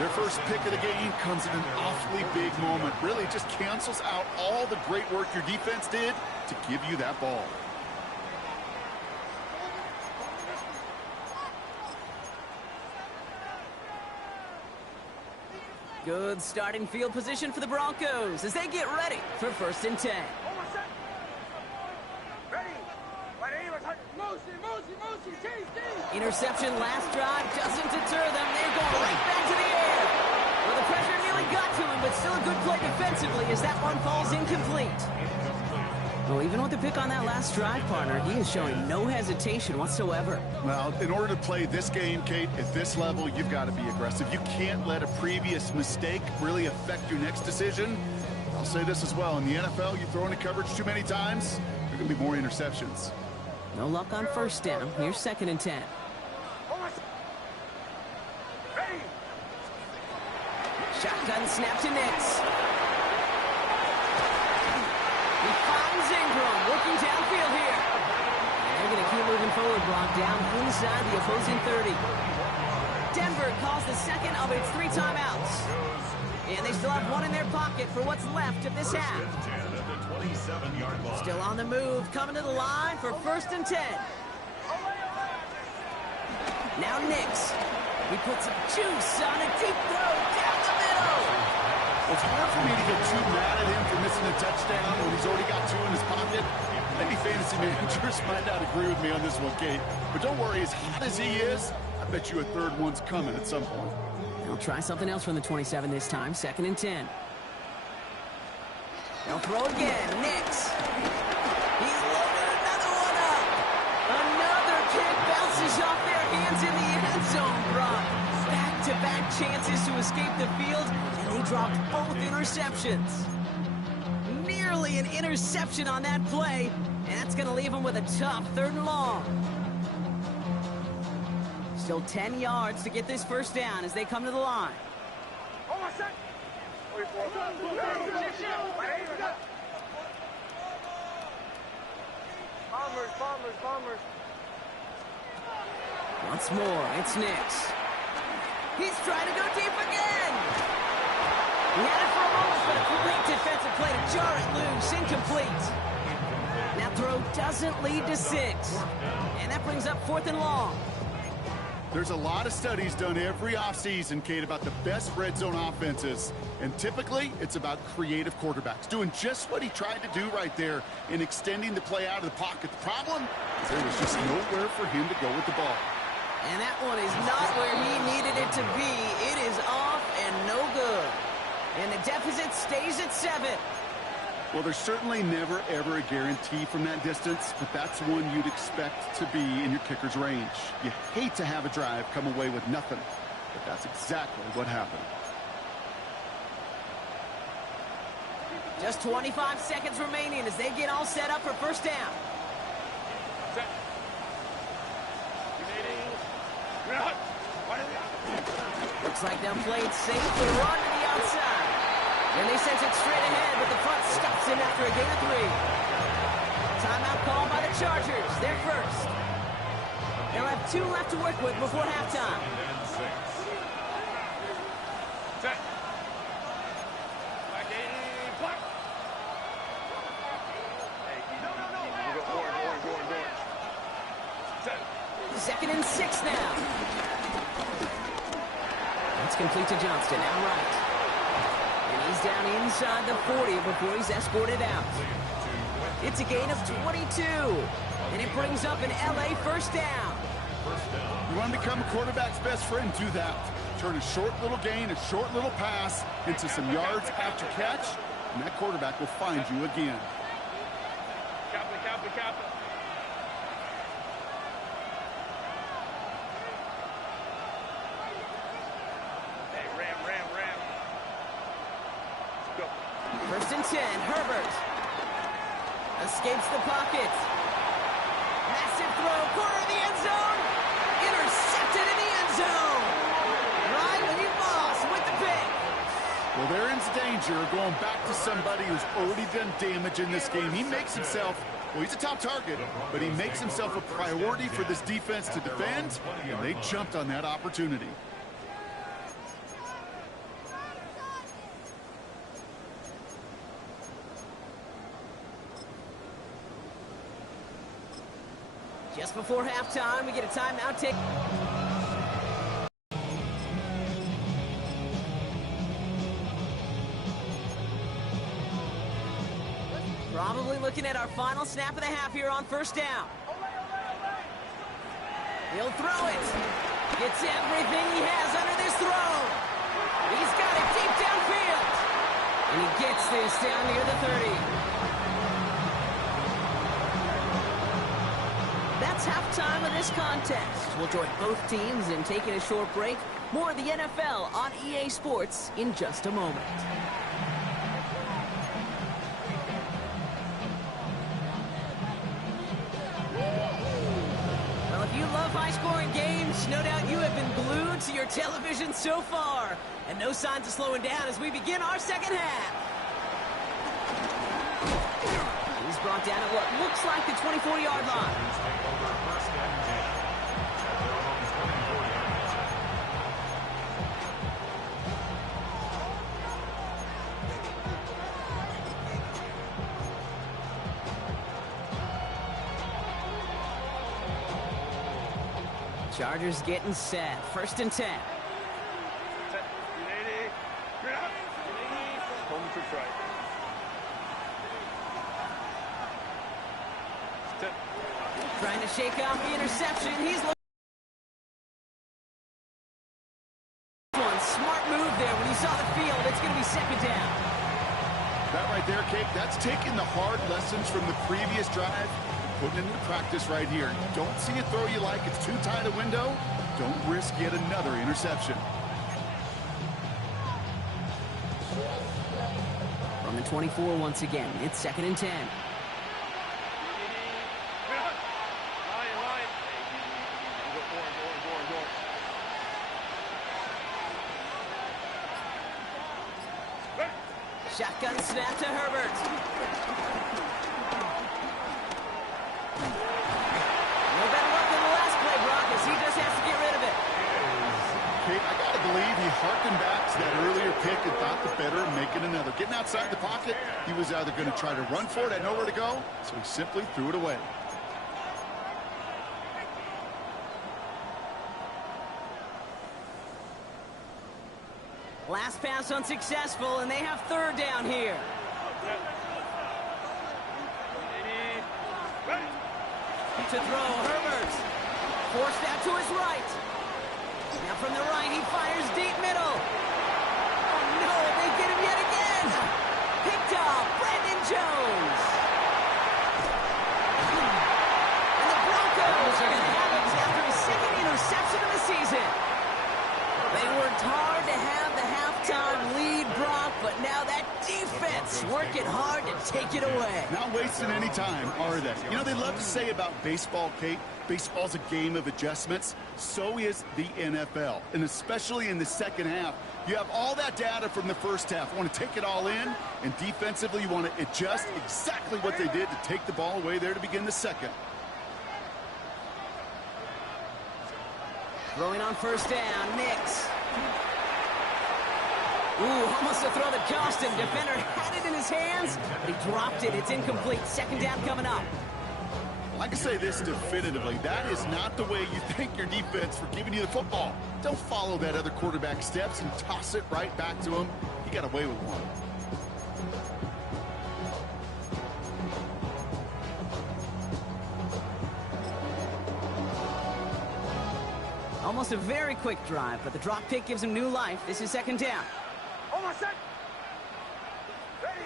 Their first pick of the game comes in an awfully big moment. Really just cancels out all the great work your defense did to give you that ball. Good starting field position for the Broncos as they get ready for 1st and 10. Interception last drive doesn't deter them. They're going right back to the air. Well, the pressure nearly got to him, but still a good play defensively as that one falls incomplete. Well, even with the pick on that last drive, partner, he is showing no hesitation whatsoever. Well, in order to play this game, Kate, at this level, you've got to be aggressive. You can't let a previous mistake really affect your next decision. I'll say this as well. In the NFL, you throw into coverage too many times, there are going to be more interceptions. No luck on first down. Here's 2nd and 10. Shotgun snap to Nix. He finds Ingram working downfield here. And they're going to keep moving forward, Brock, down inside the opposing 30. Denver calls the second of its 3 timeouts. And they still have one in their pocket for what's left of this half. Still on the move, coming to the line for 1st and 10. Now Nix. He puts some juice on a deep throw down the middle. It's hard for me to get too mad at him for missing a touchdown when he's already got 2 in his pocket. Maybe fantasy managers might not agree with me on this one, Kate. But don't worry, as hot as he is, I bet you a 3rd one's coming at some point. They'll try something else from the 27 this time, 2nd and 10. They'll throw again, Nix. He's loaded another one up. Another kick bounces off their hands in the end zone, Brock. Back-to-back chances to escape the field, and they dropped both interceptions. Nearly an interception on that play, and that's going to leave them with a tough 3rd and long. Still 10 yards to get this first down as they come to the line. Bombers. Once more, it's Nix. He's trying to go deep again. He had it for a moment, but a great defensive play to jar it loose. Incomplete. That throw doesn't lead to 6. And that brings up 4th and long. There's a lot of studies done every offseason, Kate, about the best red zone offenses. And typically, it's about creative quarterbacks doing just what he tried to do right there in extending the play out of the pocket. The problem is there was just nowhere for him to go with the ball. And that one is not where he needed it to be. It is off and no good. And the deficit stays at 7. Well, there's certainly never, ever a guarantee from that distance, but that's one you'd expect to be in your kicker's range. You hate to have a drive come away with nothing, but that's exactly what happened. Just 25 seconds remaining as they get all set up for first down. Looks like they'll play it safe with a run to the outside. And they sense it straight ahead, but the front stops him after a gain of 3. Timeout called by the Chargers. They're first. They'll have 2 left to work with before halftime. Set. 2nd and 6 now. It's complete to Johnston, out right. And he's down inside the 40 before he's escorted out. It's a gain of 22. And it brings up an LA first down. You want to become a quarterback's best friend, do that. Turn a short little gain, a short little pass into some yards after catch, and that quarterback will find you again. Kappa. Hey, ram. Go. 1st and 10, Herbert. Escapes the pocket. Massive throw, corner of the end zone. Intercepted in the end zone. Riley Moss with the pick. Well, they're in danger going back to somebody who's already done damage in this game. He makes himself, well, he's a top target, but he makes himself a priority for this defense to defend, and they jumped on that opportunity. Just before halftime, we get a timeout take. Probably looking at our final snap of the half here on 1st down. He'll throw it. Gets everything he has under this throw. He's got it deep downfield. And he gets this down near the 30. That's halftime of this contest. We'll join both teams in taking a short break. More of the NFL on EA Sports in just a moment. Well, if you love high-scoring games, no doubt you have been glued to your television so far. And no signs of slowing down as we begin our second half. He's brought down at what looks like the 24-yard line. Chargers getting set. 1st and 10. Home to try. Trying to shake off the interception. He's one smart move there when he saw the field. It's going to be 2nd down. That right there, Kate, that's taking the hard lessons from the previous drive, putting it into practice right here. You don't see a throw you like, it's too tight a window. Don't risk yet another interception. From the 24 once again, it's 2nd and 10. Shotgun snap to Herbert. No better luck than the last play, Brock, as he just has to get rid of it. Kate, I got to believe he harkened back to that earlier pick and thought the better of making another. Getting outside the pocket, he was either going to try to run for it, had nowhere to go, so he simply threw it away. Last pass unsuccessful, and they have 3rd down here. To throw, Herbert. Forced out to his right. Now from the right, he fires deep middle. Oh no, they get him yet again. Picked off, Brandon Jones. And the Broncos are going to have it after his 2nd interception of the season. They worked hard to have the halftime lead, Brock, but now that defense working hard to take it away. Not wasting any time, are they? You know, they love to say about baseball, Kate, baseball's a game of adjustments. So is the NFL, and especially in the second half. You have all that data from the first half. You want to take it all in, and defensively you want to adjust exactly what they did to take the ball away there to begin the second. Throwing on 1st down, Nix. Ooh, almost a throw that cost him. Defender had it in his hands, but he dropped it. It's incomplete. 2nd down coming up. I can say this definitively. That is not the way you thank your defense for giving you the football. Don't follow that other quarterback steps and toss it right back to him. He got away with one. Almost a very quick drive, but the drop kick gives him new life. This is second down. Almost set. Ready.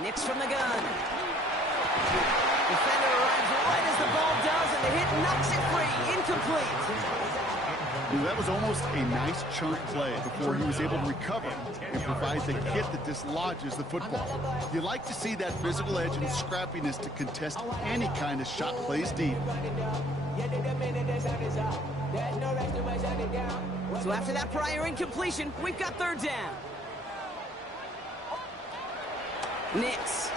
Nix from the gun. Defender arrives right as the ball does, and the hit knocks it free. Incomplete. That was almost a nice chunk play before he was able to recover and provide the hit that dislodges the football. You like to see that physical edge and scrappiness to contest any kind of shot plays deep. So after that prior incompletion, we've got third down. Nix.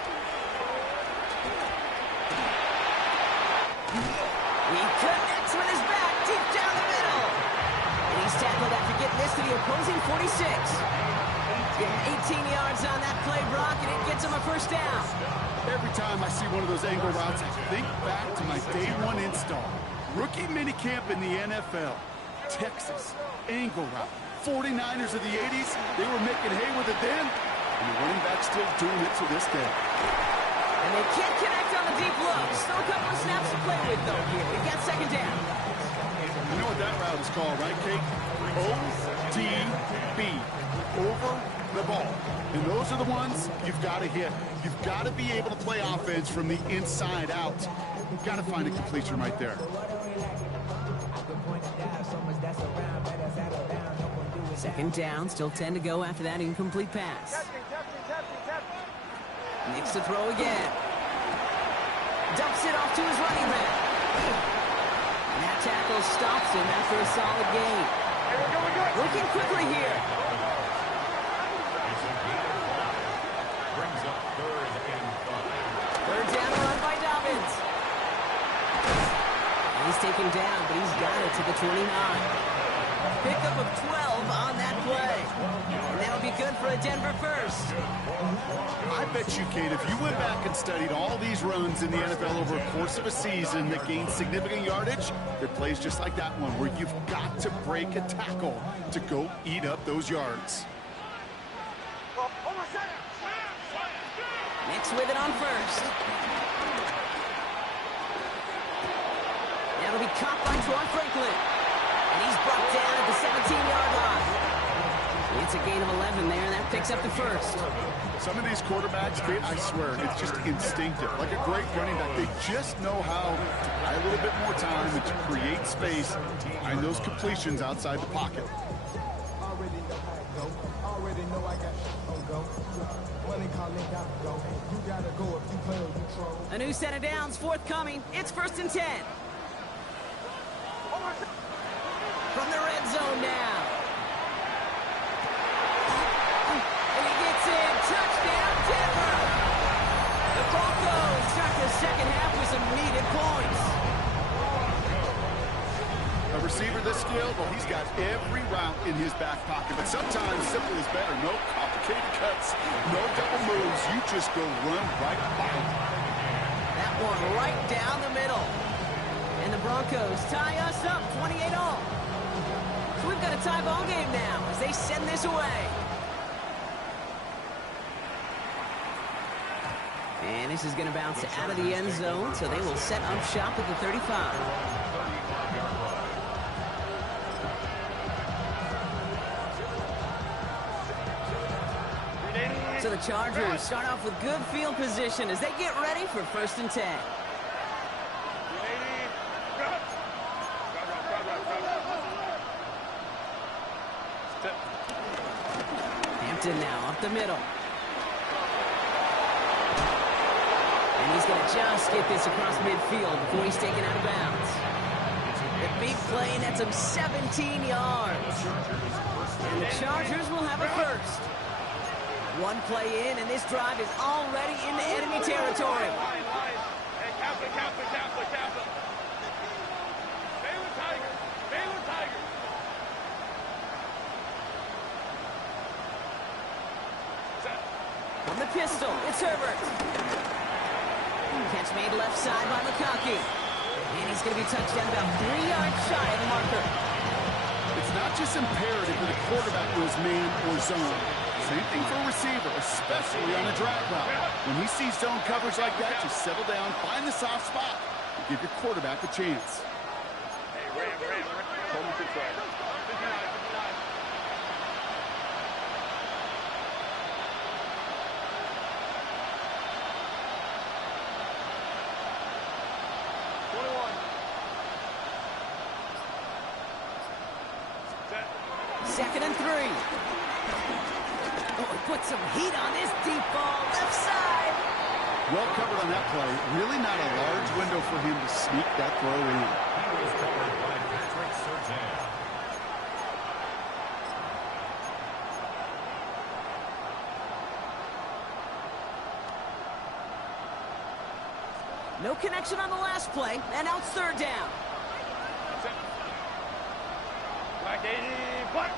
He connects with his back deep down the middle. And he's tackled after getting this to the opposing 46. Getting 18 yards on that play, Brock, and it gets him a first down. Every time I see one of those angle routes, I think back to my day one install. Rookie minicamp in the NFL. Texas, angle route. 49ers of the 80s, they were making hay with it then. And the running back's still doing it to this day. And they can't connect on the deep look. Still a couple of snaps to play with, though, here. We've got second down. You know what that route is called, right, Kate? ODB. Over the ball. And those are the ones you've got to hit. You've got to be able to play offense from the inside out. You've got to find a completion right there. Second down, still 10 to go after that incomplete pass. Nix to throw again. Dumps it off to his running back. And that tackle stops him after a solid gain. Working quickly here. Brings up third and 5. Third down run by Dobbins. And he's taken down, but he's got it to the 29. Pickup of 12 on that play. And that'll be good for a Denver first. I bet you, Kate, if you went back and studied all these runs in the NFL over a course of a season that gained significant yardage, there are plays just like that one where you've got to break a tackle to go eat up those yards. Nix with it on first. That'll be caught by Troy Franklin. And he's brought down at the 17-yard line. It's a gain of 11 there, and that picks up the first. Some of these quarterbacks, Kate, I swear, it's just instinctive. Like a great running back, they just know how to buy a little bit more time and to create space to find those completions outside the pocket. A new set of downs forthcoming. It's 1st and 10. From the red zone now. And he gets in. Touchdown, Denver. The Broncos start the second half with some needed points. A receiver this skilled, well, he's got every route in his back pocket. But sometimes simple is better. No complicated cuts, no double moves. You just go run right by him. That one right down the middle. And the Broncos tie us up 28-all. So we've got a tie ball game now as they send this away. And this is going to bounce out of the end zone, so they will set up shop at the 35. So the Chargers start off with good field position as they get ready for 1st and 10. Hampton now up the middle. And he's going to just get this across midfield before he's taken out of bounds. The big play nets him 17 yards. And the Chargers will have a first. One play in, and this drive is already into enemy territory. Hey, Kaplan. Baylor Tiger. Set. From the pistol, it's Herbert. Catch made left side by McConkey. And he's going to be touched down about 3 yards shy of the marker. It's not just imperative that a quarterback knows man or zone. Same thing for a receiver, especially on a drag route. When he sees zone coverage like that, just settle down, find the soft spot, and give your quarterback a chance. Hey, Ram. Hold me to track. 59. 21. Set. 2nd and 3. Oh, he put some heat on this deep ball, left side. Well covered on that play. Really not a large window for him to sneak that throw in. He was covered by Patrick Surtain. No connection on the last play, and now it's 3rd down. Black 80. Black.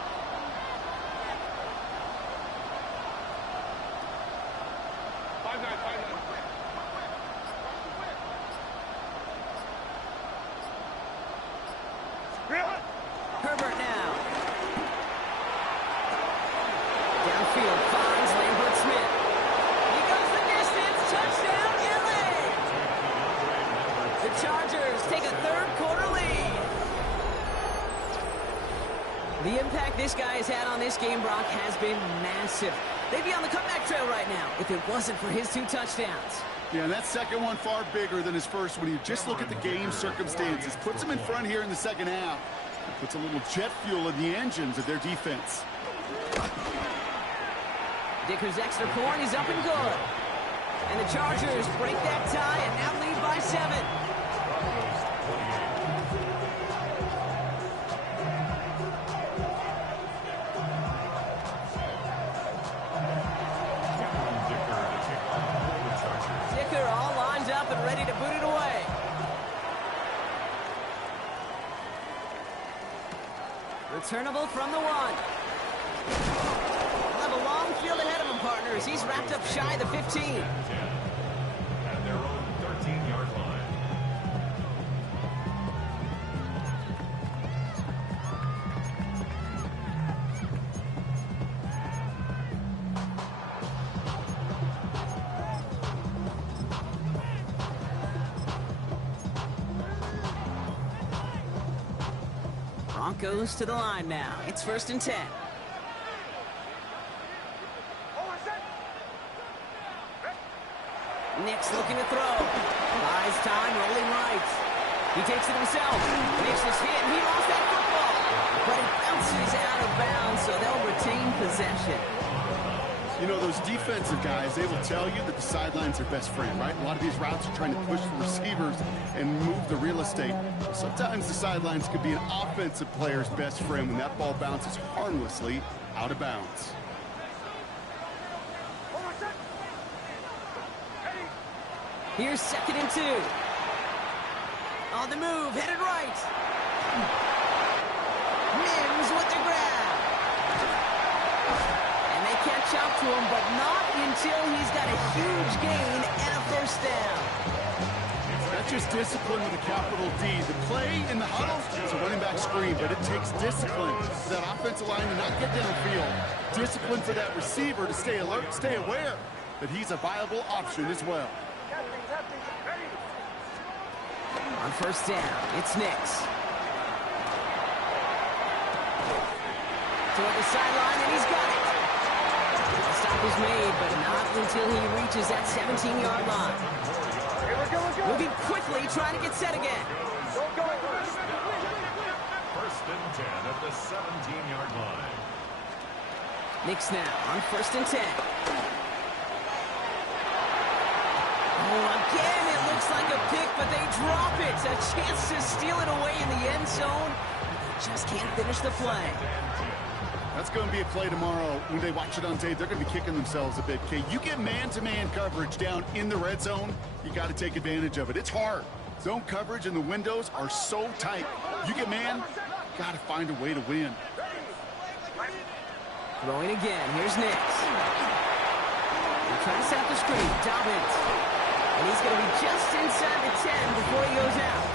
Five nine. Herbert now. Downfield finds Lambert Smith. He goes the distance. Touchdown, LA. The Chargers take a 3rd quarter lead. The impact this guy has had on this game, Brock, has been massive. They'd be on the comeback trail right now if it wasn't for his 2 touchdowns. Yeah, and that second one far bigger than his first when you just look at the game circumstances. Puts him in front here in the second half. Puts a little jet fuel in the engines of their defense. Dicker's extra point is up and good. And the Chargers break that tie and now lead by 7. Dicker all lined up and ready to boot it away. Returnable from the 1. He'll have a long field ahead of him, partners. He's wrapped up shy of the 15. At their own 13-yard line. Broncos to the line now. It's 1st and 10. Nick's looking to throw. Buys time, rolling right. He takes it himself. Makes this hit, and he lost that football. But it bounces out of bounds, so they'll retain possession. You know, those defensive guys, they will tell you that the sideline's their best friend, right? A lot of these routes are trying to push the receivers and move the real estate. Sometimes the sidelines could be an offensive player's best friend when that ball bounces harmlessly out of bounds. Here's 2nd and 2. On the move, headed right. Mims with the grab. And they catch up to him, but not until he's got a huge gain and a 1st down. That's just discipline with a capital D. The play in the huddle is a running back screen, but it takes discipline for that offensive line to not get downfield. Discipline for that receiver to stay alert, stay aware that he's a viable option as well. On 1st down, it's Nix. Toward the sideline, and he's got it. The stop is made, but not until he reaches that 17-yard line. Moving quickly, trying to get set again. 1st and 10 at the 17-yard line. Nix now on 1st and 10. Oh, again, it looks like a pick, but they drop it. A chance to steal it away in the end zone. They just can't finish the play. That's going to be a play tomorrow. When they watch it on tape, they're going to be kicking themselves a bit. Okay, you get man-to-man coverage down in the red zone, you got to take advantage of it. It's hard. Zone coverage and the windows are so tight. You get man, got to find a way to win. Throwing again. Here's Nix. Trying to set up the screen. Dobbins. And he's going to be just inside the 10 before he goes out.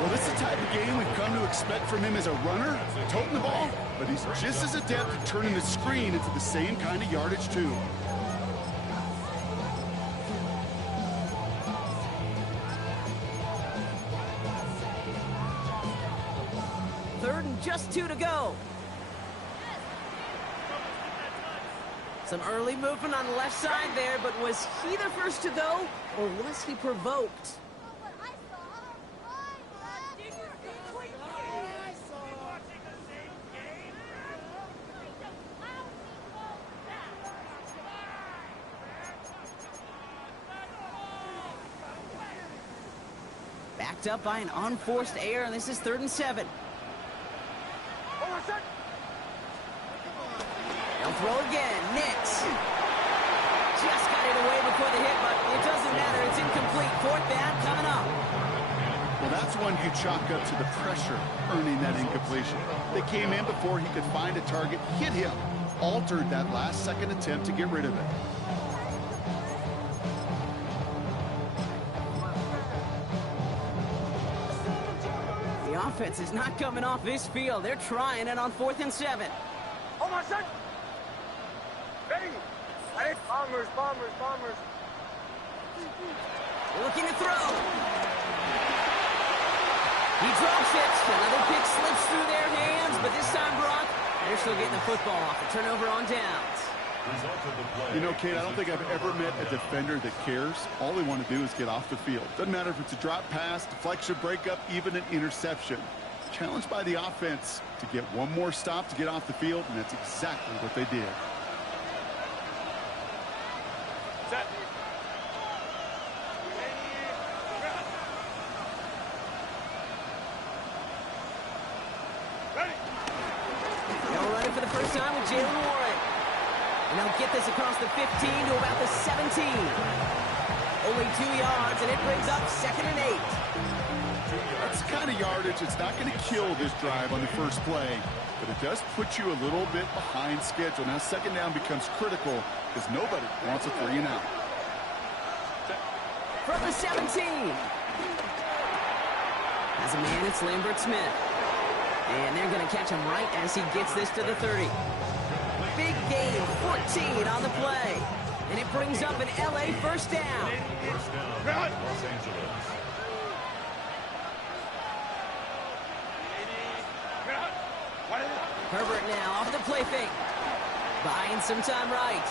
Well, this is the type of game we've come to expect from him as a runner, toting the ball, but he's just as adept at turning the screen into the same kind of yardage, too. Third and just 2 to go. Some early movement on the left side there, but was he the first to go, or was he provoked? Backed up by an unforced error, and this is 3rd and 7. They'll throw again. Nix. Just got it away before the hit, but it doesn't matter. It's incomplete. 4th down coming up. Well, that's one you chalk up to the pressure earning that incompletion. They came in before he could find a target, hit him, altered that last-second attempt to get rid of it. The offense is not coming off this field. They're trying it on 4th and 7. Oh, my son! Ready! Hey, bombers. Looking to throw. He drops it. Another pick slips through their hands, but this time, Brock, they're still getting the football off. A turnover on downs. You know, Kate, I don't think I've ever met a defender that cares. All they want to do is get off the field. Doesn't matter if it's a drop pass, deflection, breakup, even an interception. Challenged by the offense to get one more stop to get off the field, and that's exactly what they did. Set. Ready. They'll run it for the first time with Jalen Warren. And they'll get this across the 15 to about the 17. Only 2 yards, and it brings up 2nd and 8. That's the kind of yardage it's not going to kill this drive on the first play, but it does put you a little bit behind schedule. Now 2nd down becomes critical because nobody wants a 3 and out. From the 17. As a man, it's Lambert Smith. And they're going to catch him right as he gets this to the 30. Big gain, 14 on the play. And it brings up an LA first down. First down, Los Angeles. Herbert now off the play fake. Buying some time right.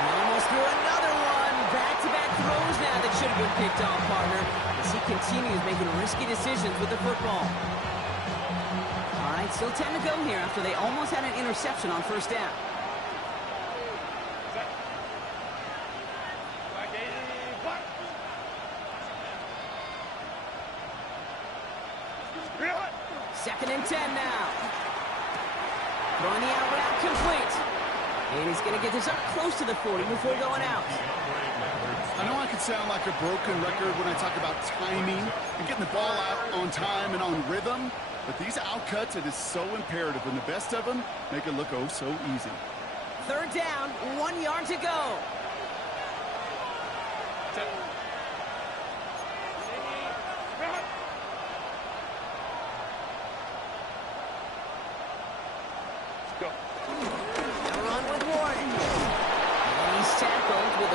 And almost threw another one. Back-to-back throws now that should have been picked off, partner, as he continues making risky decisions with the football. All right, still 10 to go here after they almost had an interception on first down. Second and 10 now. Throwing the out route complete. And he's going to get this up close to the 40 before going out. I know I can sound like a broken record when I talk about timing and getting the ball out on time and on rhythm, but these outcuts, it is so imperative, and the best of them make it look oh so easy. 3rd down, 1 yard to go.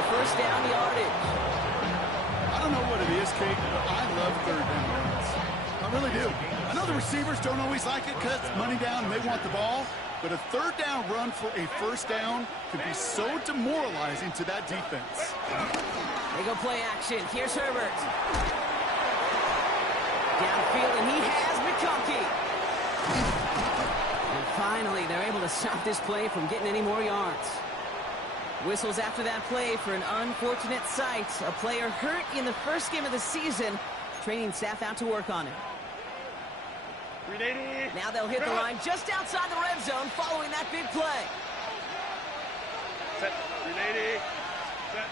First down yardage. I don't know what it is, Kate, but I love 3rd down runs. I really do. I know the receivers don't always like it because it's money down and they want the ball, but a 3rd down run for a first down can be so demoralizing to that defense. They go play action. Here's Herbert. Downfield, and he has McConkey. And finally, they're able to stop this play from getting any more yards. Whistles after that play for an unfortunate sight. A player hurt in the first game of the season. Training staff out to work on it. Now they'll hit the line just outside the red zone following that big play. Set. Set.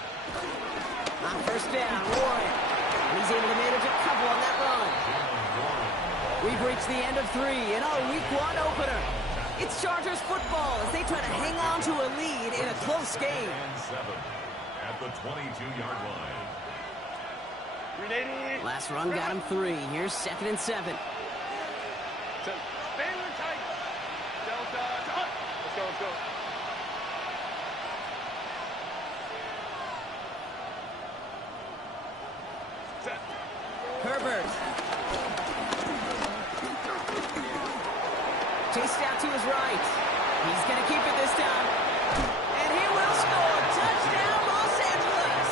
On first down, Warren. And he's able to manage a couple on that run. We've reached the end of 3 in our Week 1 opener. It's It's Chargers football as they try to hang on to a lead in a close game. And 7 at the 22-yard line. Last run got him 3. Here's 2nd and 7. Baylor tight. Delta. Let's go. Set. Herbert. Chased out to his right. He's going to keep it this time. And he will score. Touchdown, Los Angeles.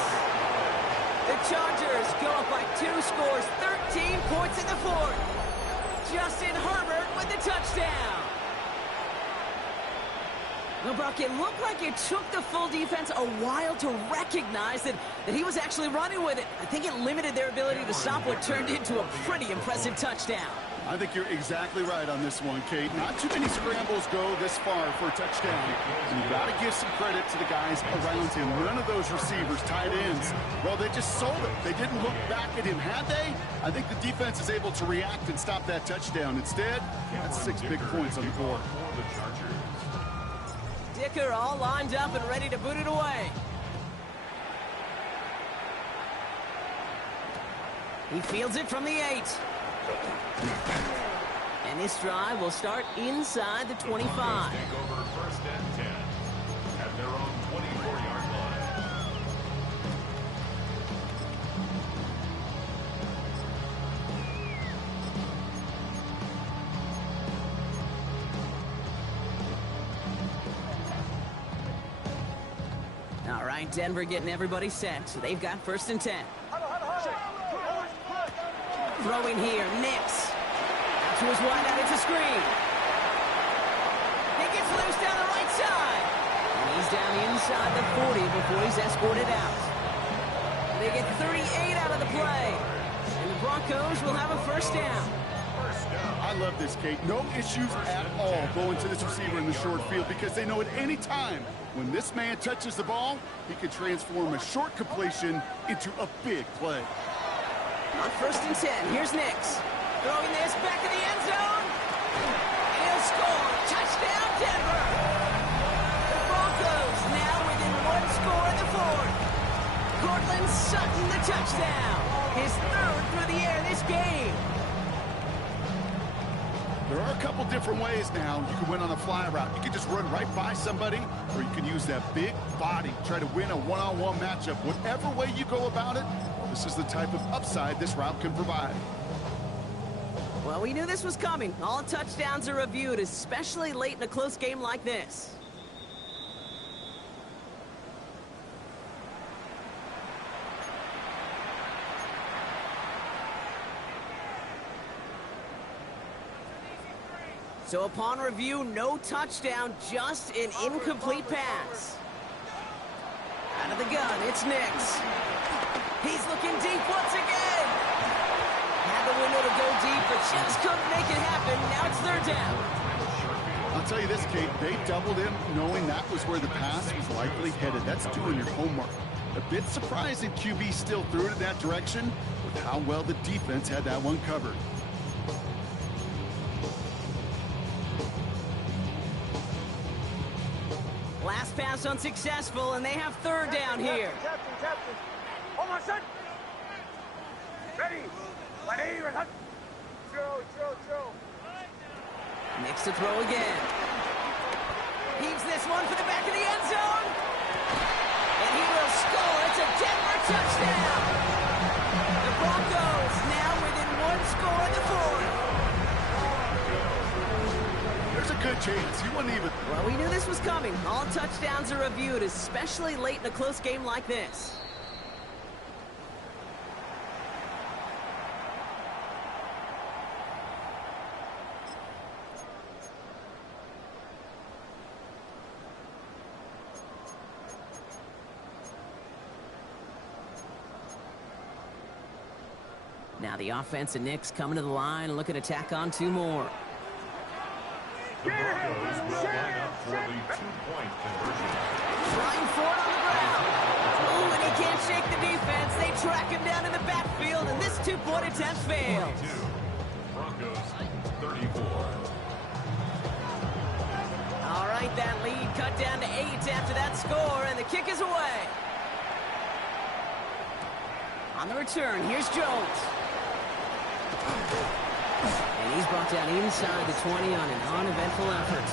The Chargers go up by 2 scores, 13 points in the 4th. Justin Herbert with the touchdown. Well, Brock, it looked like it took the full defense a while to recognize that he was actually running with it. I think it limited their ability to stop what turned into a pretty impressive touchdown. I think you're exactly right on this one, Kate. Not too many scrambles go this far for a touchdown. And you got to give some credit to the guys around him. None of those receivers, tight ends, well, they just sold it. They didn't look back at him. Had they? I think the defense is able to react and stop that touchdown. Instead, that's 6 big points on the board. Dicker all lined up and ready to boot it away. He fields it from the 8. And this drive will start inside the 25. Take over 1st and 10 at their own 24-yard line. All right, Denver getting everybody set. So they've got 1st and 10. Throwing here, Nix. Out to his wide out, it's a screen. He gets loose down the right side. And he's down inside the 40 before he's escorted out. They get 38 out of the play. And the Broncos will have a 1st down. I love this, Kate. No issues at all going to this receiver in the short field because they know at any time when this man touches the ball, he can transform a short completion into a big play. On 1st and 10, here's Nix. Throwing this back in the end zone. He'll score. Touchdown, Denver. The Broncos now within 1 score in the 4th. Cortland Sutton the touchdown. His 3rd through the air this game. There are a couple different ways now. You can win on a fly route. You can just run right by somebody, or you can use that big body, try to win a one-on-one matchup. Whatever way you go about it, this is the type of upside this route can provide. Well, we knew this was coming. All touchdowns are reviewed, especially late in a close game like this. So upon review, no touchdown, just an incomplete pass. Out of the gun, it's Nix. He's looking deep once again. Had the window to go deep, but just couldn't make it happen. Now it's 3rd down. I'll tell you this, Kate, they doubled him knowing that was where the pass was likely headed. That's doing your homework. A bit surprising QB still threw it in that direction with how well the defense had that one covered. Last pass unsuccessful, and they have 3rd down here. Captain. Hold on, son. Ready. Throw. Nix to throw again. Heaves this one for the back of the end zone. And he will score. It's a Denver touchdown. The Broncos now within 1 score in the 4th. There's a good chance. He wasn't even... Well, we knew this was coming. All touchdowns are reviewed, especially late in a close game like this. Now the offense and Knicks coming to the line and looking to tack on 2 more. The Broncos will line up for the 2-point conversion. Trying for it on the ground. Ooh, and he can't shake the defense. They track him down in the backfield, and this 2-point attempt fails. 22. Broncos 34. might that lead cut down to 8 after that score, and the kick is away. On the return, here's Jones. And he's brought down inside the 20 on an uneventful effort.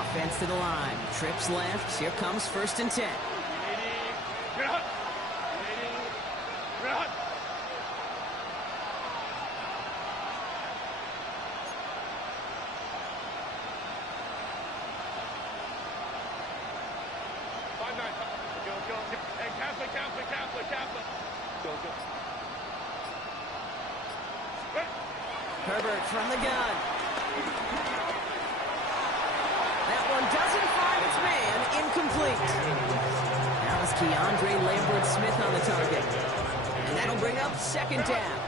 Offense to the line. Trips left. Here comes 1st and 10. Herbert from the gun. That one doesn't find its man. Incomplete. That was Keandre Lambert-Smith on the target. And that'll bring up 2nd down.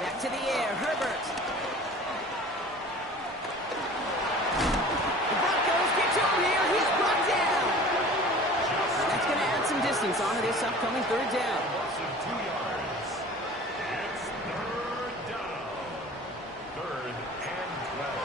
Back to the air, Herbert. The Broncos get to him here. He's brought down. That's going to add some distance onto this upcoming 3rd down. 2 yards. It's 3rd down. 3rd and 12.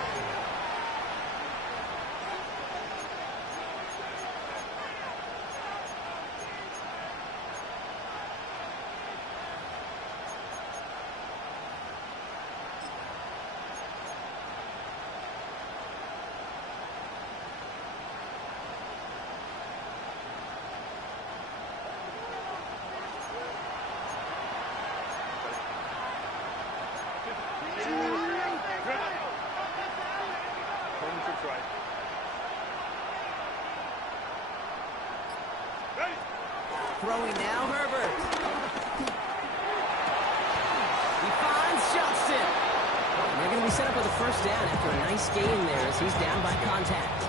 Throwing now, Herbert. He finds Johnston. And they're going to be set up with a 1st down after a nice gain there as he's down by contact.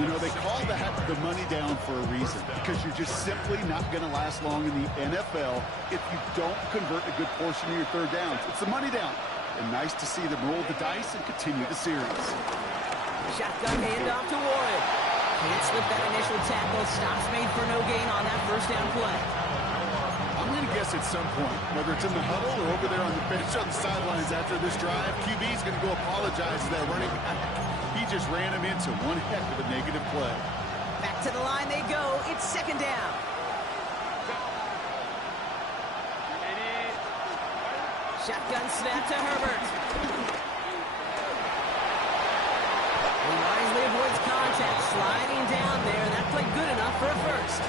You know, they call that the money down for a reason, because you're just simply not going to last long in the NFL if you don't convert a good portion of your 3rd downs. It's the money down. And nice to see them roll the dice and continue the series. Shotgun handoff to Warren. Can't slip that initial tackle. Stops made for no gain on that 1st down play. I'm going to guess at some point, whether it's in the huddle or over there on the bench on the sidelines after this drive, QB's going to go apologize to that running back. He just ran him into one heck of a negative play. Back to the line they go. It's 2nd down. Shotgun snap to Herbert. He wisely avoids contact, sliding down there. That played good enough for a 1st.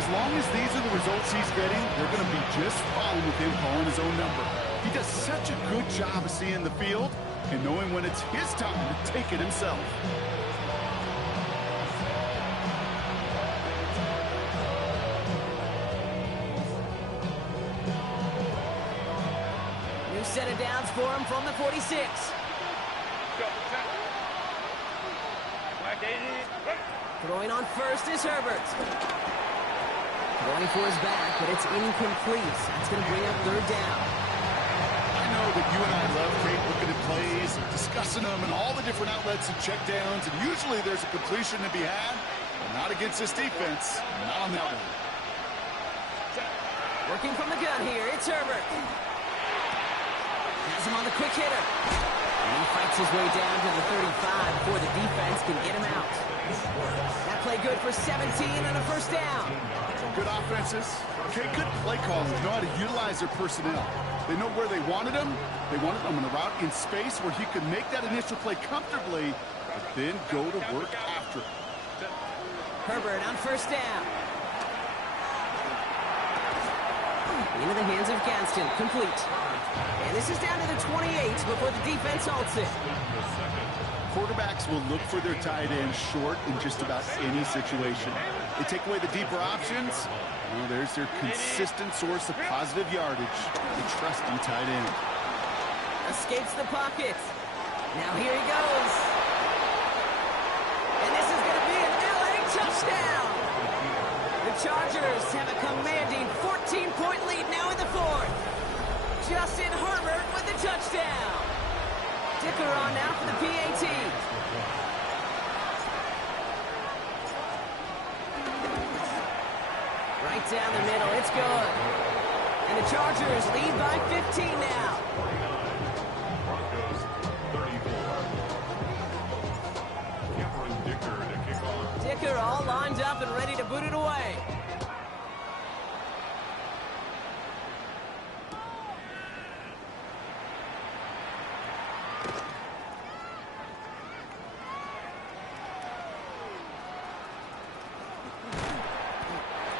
As long as these are the results he's getting, they're going to be just fine with him calling his own number. He does such a good job of seeing the field and knowing when it's his time to take it himself. New set of downs for him from the 46. Throwing on 1st is Herbert. Going for his back, but it's incomplete. That's going to bring up 3rd down. I know that you and I love Kate looking at plays and discussing them and all the different outlets and checkdowns, and usually there's a completion to be had, but not against this defense. Not on that one. Working from the gun here, it's Herbert. Has him on the quick hitter. And he fights his way down to the 35 before the defense can get him out. That play good for 17 and a 1st down. Good offenses. Okay, good play calling. Know how to utilize their personnel. They know where they wanted him. They wanted him on a route in space where he could make that initial play comfortably, but then go to work after it. Herbert on 1st down. Into the hands of Gadsden, complete. And this is down to the 28 before the defense halts it. Quarterbacks will look for their tight end short in just about any situation. They take away the deeper options. Well, there's their consistent source of positive yardage, the trusty tight end. Escapes the pocket. Now here he goes. And this is going to be an LA touchdown. The Chargers have a commanding 14-point lead now in the fourth. Justin Herbert with the touchdown. Dicker on now for the PAT. Right down the middle, it's good. And the Chargers lead by 15 now. Broncos 34. Cameron Dicker to kick off. Dicker all lined up and ready to boot it away.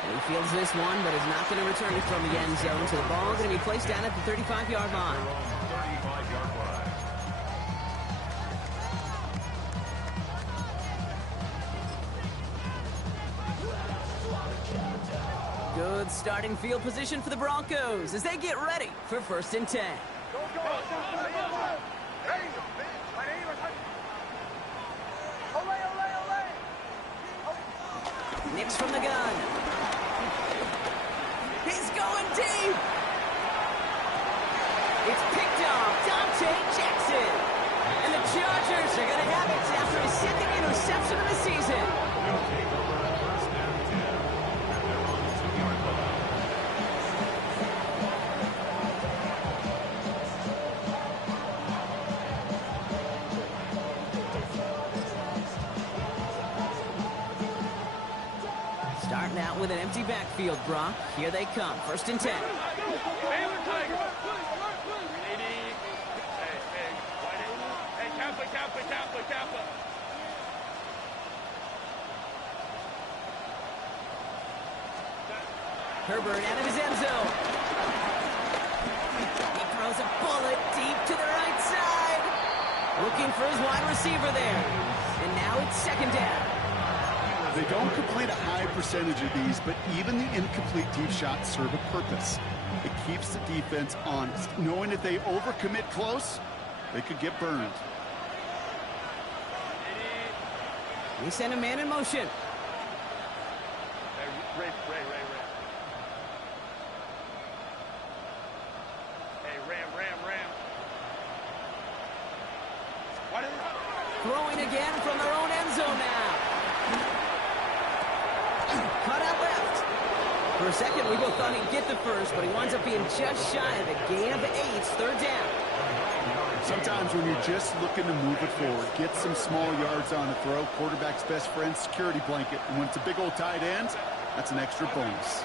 He fields this one, but is not going to return it from the end zone. So the ball going to be placed down at the 35-yard line. 35-yard line. Good starting field position for the Broncos as they get ready for 1st and 10. Nix from the gun. He's going deep. It's picked off. Dante Jackson. And the Chargers are going to have it after his second interception of the season. They'll take over 1st and 10. And they're on the 2-yard line. Starting out with an empty backfield, Brock. Here they come. 1st and 10. Herbert out of his end zone. He throws a bullet deep to the right side. Looking for his wide receiver there. And now it's 2nd down. They don't complete a high percentage of these, but even the incomplete deep shots serve a purpose. It keeps the defense honest, knowing if they overcommit close, they could get burned. He sent a man in motion. Ray. Hey, Ram. What is it? Throwing again from their own end zone now. Cut out left. For a second, we both thought he'd get the first, but he winds up being just shy of a gain of 8. 3rd down. Sometimes when you're just looking to move it forward, get some small yards on the throw, quarterback's best friend, security blanket. And when it's a big old tight end, that's an extra bonus.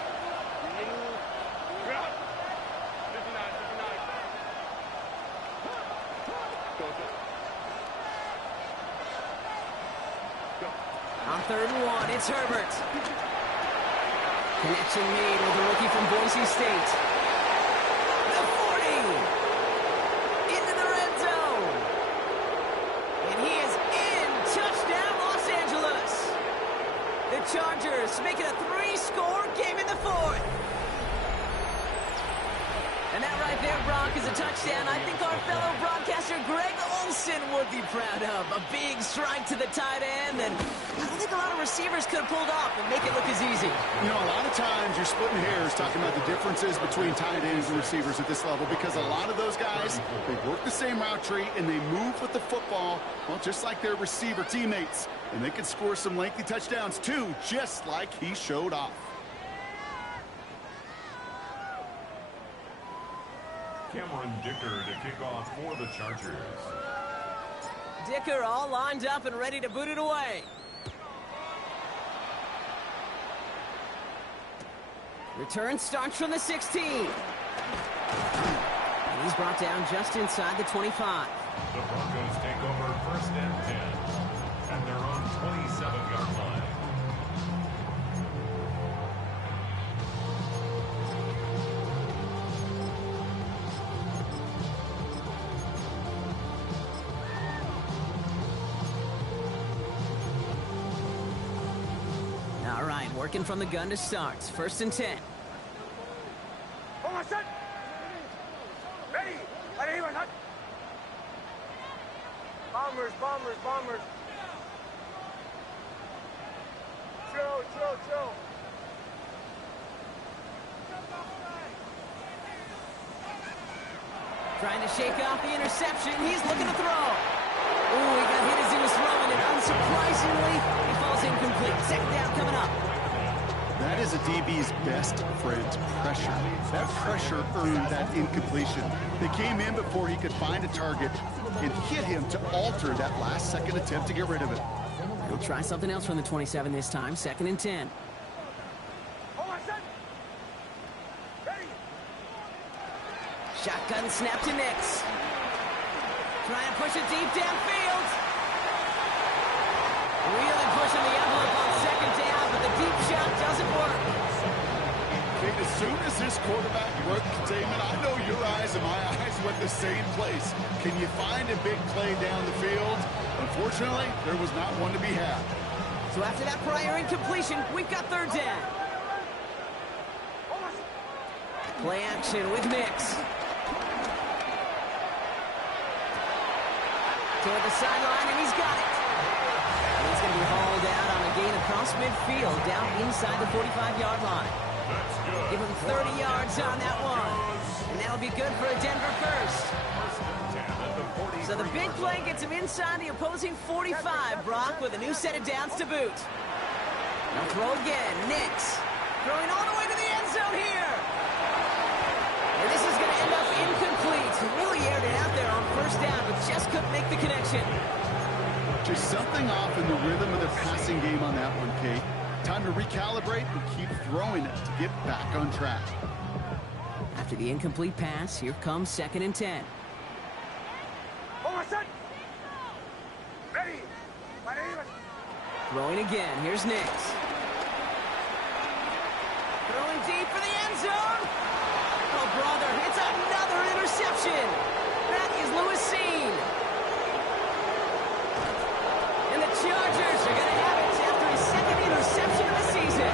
On 3rd and 1, it's Herbert. Connection made with the rookie from Boise State. The 40. Into the red zone. And he is in. Touchdown, Los Angeles. The Chargers make it a 3-score game in the 4th. And that right there, Brock, is a touchdown I think our fellow broadcaster Greg Olson would be proud of. A big strike to the tight end, and I don't think a lot of receivers could have pulled off and make it look as easy. You know, a lot of times you're splitting hairs talking about the differences between tight ends and receivers at this level because a lot of those guys, they work the same route tree and they move with the football, well, just like their receiver teammates. And they can score some lengthy touchdowns too, just like he showed off. Cameron Dicker to kick off for the Chargers. Dicker all lined up and ready to boot it away. Return starts from the 16. And he's brought down just inside the 25. The Broncos take over 1st and 10. And their own 27-yard line. All right, working from the gun to start. 1st and 10. Hold on, set. Ready. Bombers. Chill. Trying to shake off the interception. He's looking to throw. Ooh, he got hit as he was throwing, and unsurprisingly, he falls incomplete. Second down coming up. That is a DB's best friend, pressure. That pressure earned that incompletion. They came in before he could find a target and hit him to alter that last-second attempt to get rid of it. He'll try something else from the 27 this time. Second and 10. Shotgun snap to Nix. Trying to push it deep downfield. Really pushing the envelope on second down, but the deep shot doesn't work. Kate, as soon as this quarterback broke containment, I know your eyes and my eyes went the same place. Can you find a big play down the field? Unfortunately, there was not one to be had. So after that prior incompletion, we've got third down. Play action with Nix. Toward the sideline, and he's got it. And he's going to be hauled out on a gain across midfield, down inside the 45-yard line. Give him 30 yards on that one. And that'll be good for a Denver first. So the big play gets him inside the opposing 45, Brock, with a new set of downs to boot. Now throw again. Nix throwing all the way to the end zone here. And this is going to end up incomplete. He really aired it out there on first down, but just couldn't make the connection. Just something off in the rhythm of their passing game on that one, Kate. Time to recalibrate and keep throwing it to get back on track. After the incomplete pass, here comes second and 10. Throwing again. Here's Nix. Throwing deep for the end zone. Oh, brother, it's another interception. That is Lewis Seen. And the Chargers are going to have it after his second interception of the season.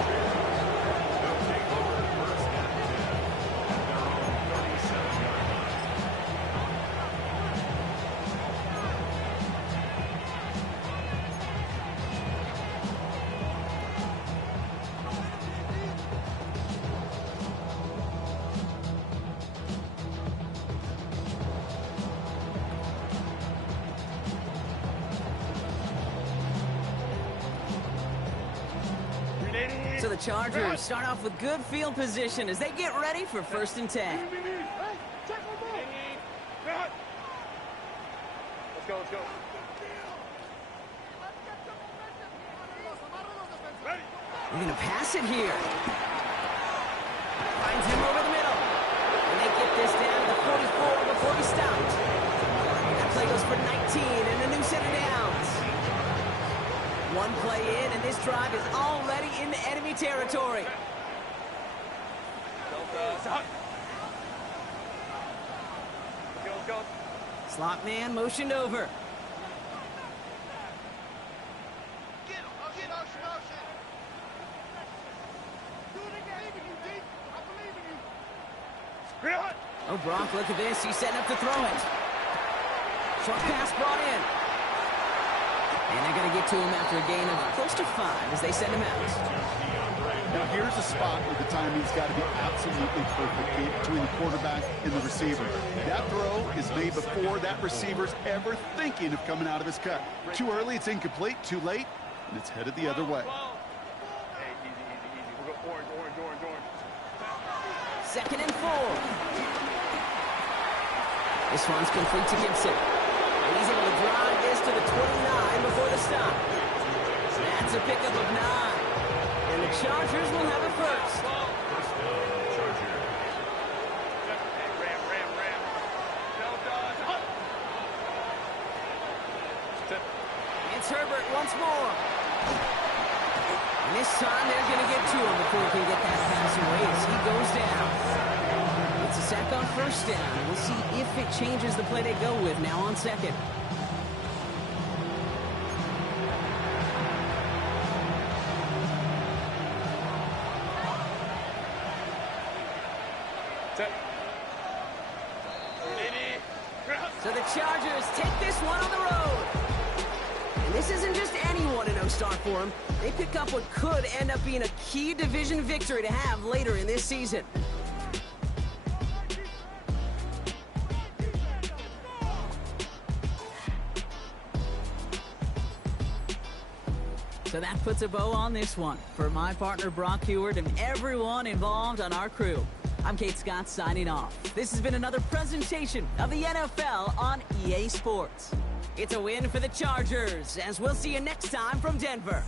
So the Chargers start off with good field position as they get ready for first and 10. Let's go, let's go. They're going to pass it here. Finds him over the middle. And they get this down to the 44 before he stopped. That play goes for 19 and a new set of downs. One play in, and this drive is already into enemy territory. Go. Slot man motioned over. Oh, Brock, look at this. He's setting up to throw it. Short pass brought in. And they're going to get to him after a gain of close to 5 as they send him out. Now here's a spot where the timing's got to be absolutely perfect between the quarterback and the receiver. That throw is made before that receiver's ever thinking of coming out of his cut. Too early, it's incomplete. Too late, and it's headed the other way. Hey, easy. We'll go orange. Second and 4. This one's complete to Gibson. And he's able to drive this to the 29 before the stop. That's a pickup of 9. And the Chargers will have it first. It's Herbert once more. And this time they're going to get to him before he can get that pass away as he goes down. It's a sack on first down. We'll see if it changes the play they go with now on second. So the Chargers take this one on the road. And this isn't just any 1-0 start for them. They pick up what could end up being a key division victory to have later in this season. So that puts a bow on this one. For my partner Brock Heward and everyone involved on our crew, I'm Kate Scott signing off. This has been another presentation of the NFL on EA Sports. It's a win for the Chargers, as we'll see you next time from Denver.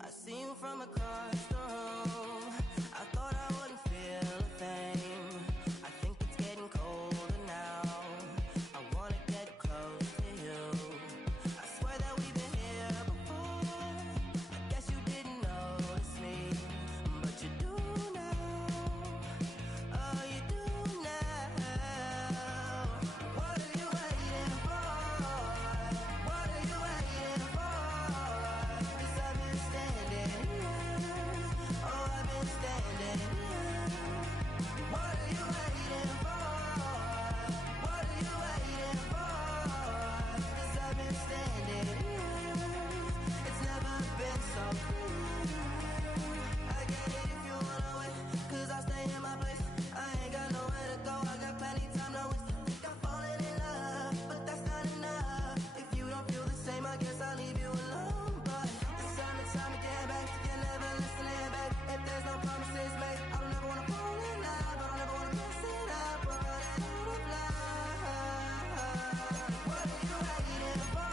I see you from across the room. I thought I wouldn't feel a thing. I think it's getting colder now. I wanna get close to you. I swear that we've been here before. I guess you didn't notice me, but you do now. Oh, you do now. What are you waiting for? What are you waiting for? 'Cause I've been standing here. Oh, I've been standing here. What are you waiting for? What are you waiting for? 'Cause I've been standing here. It's never been so clear. I get it if you wanna wait, 'cause I'll stay in my place. I ain't got nowhere to go, I got plenty time to waste. Think I'm falling in love, but that's not enough. If you don't feel the same, I guess I'll leave you alone. But it's time to get back. You're never listening back. If there's no promises made, I don't ever wanna fall in love. I don't ever wanna mess it up. We're running out of love. What are you waiting for?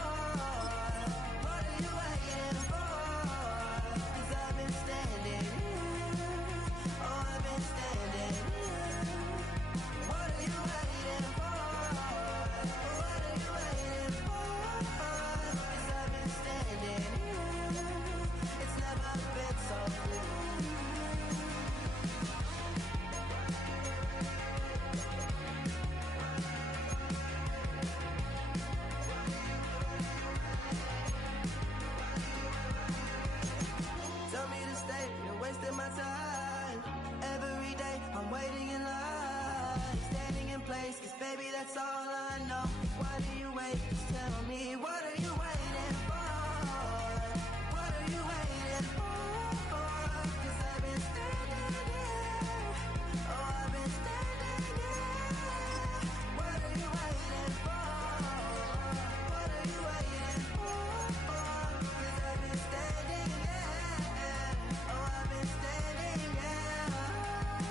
What are you waiting for? 'Cause I've been standing here. Oh, I've been standing here. What are you waiting for? What are you waiting for? 'Cause I've been standing here. It's never been so clear. Tell me to stay, you're wasting my time. Every day I'm waiting in line, standing in place, 'cause baby that's all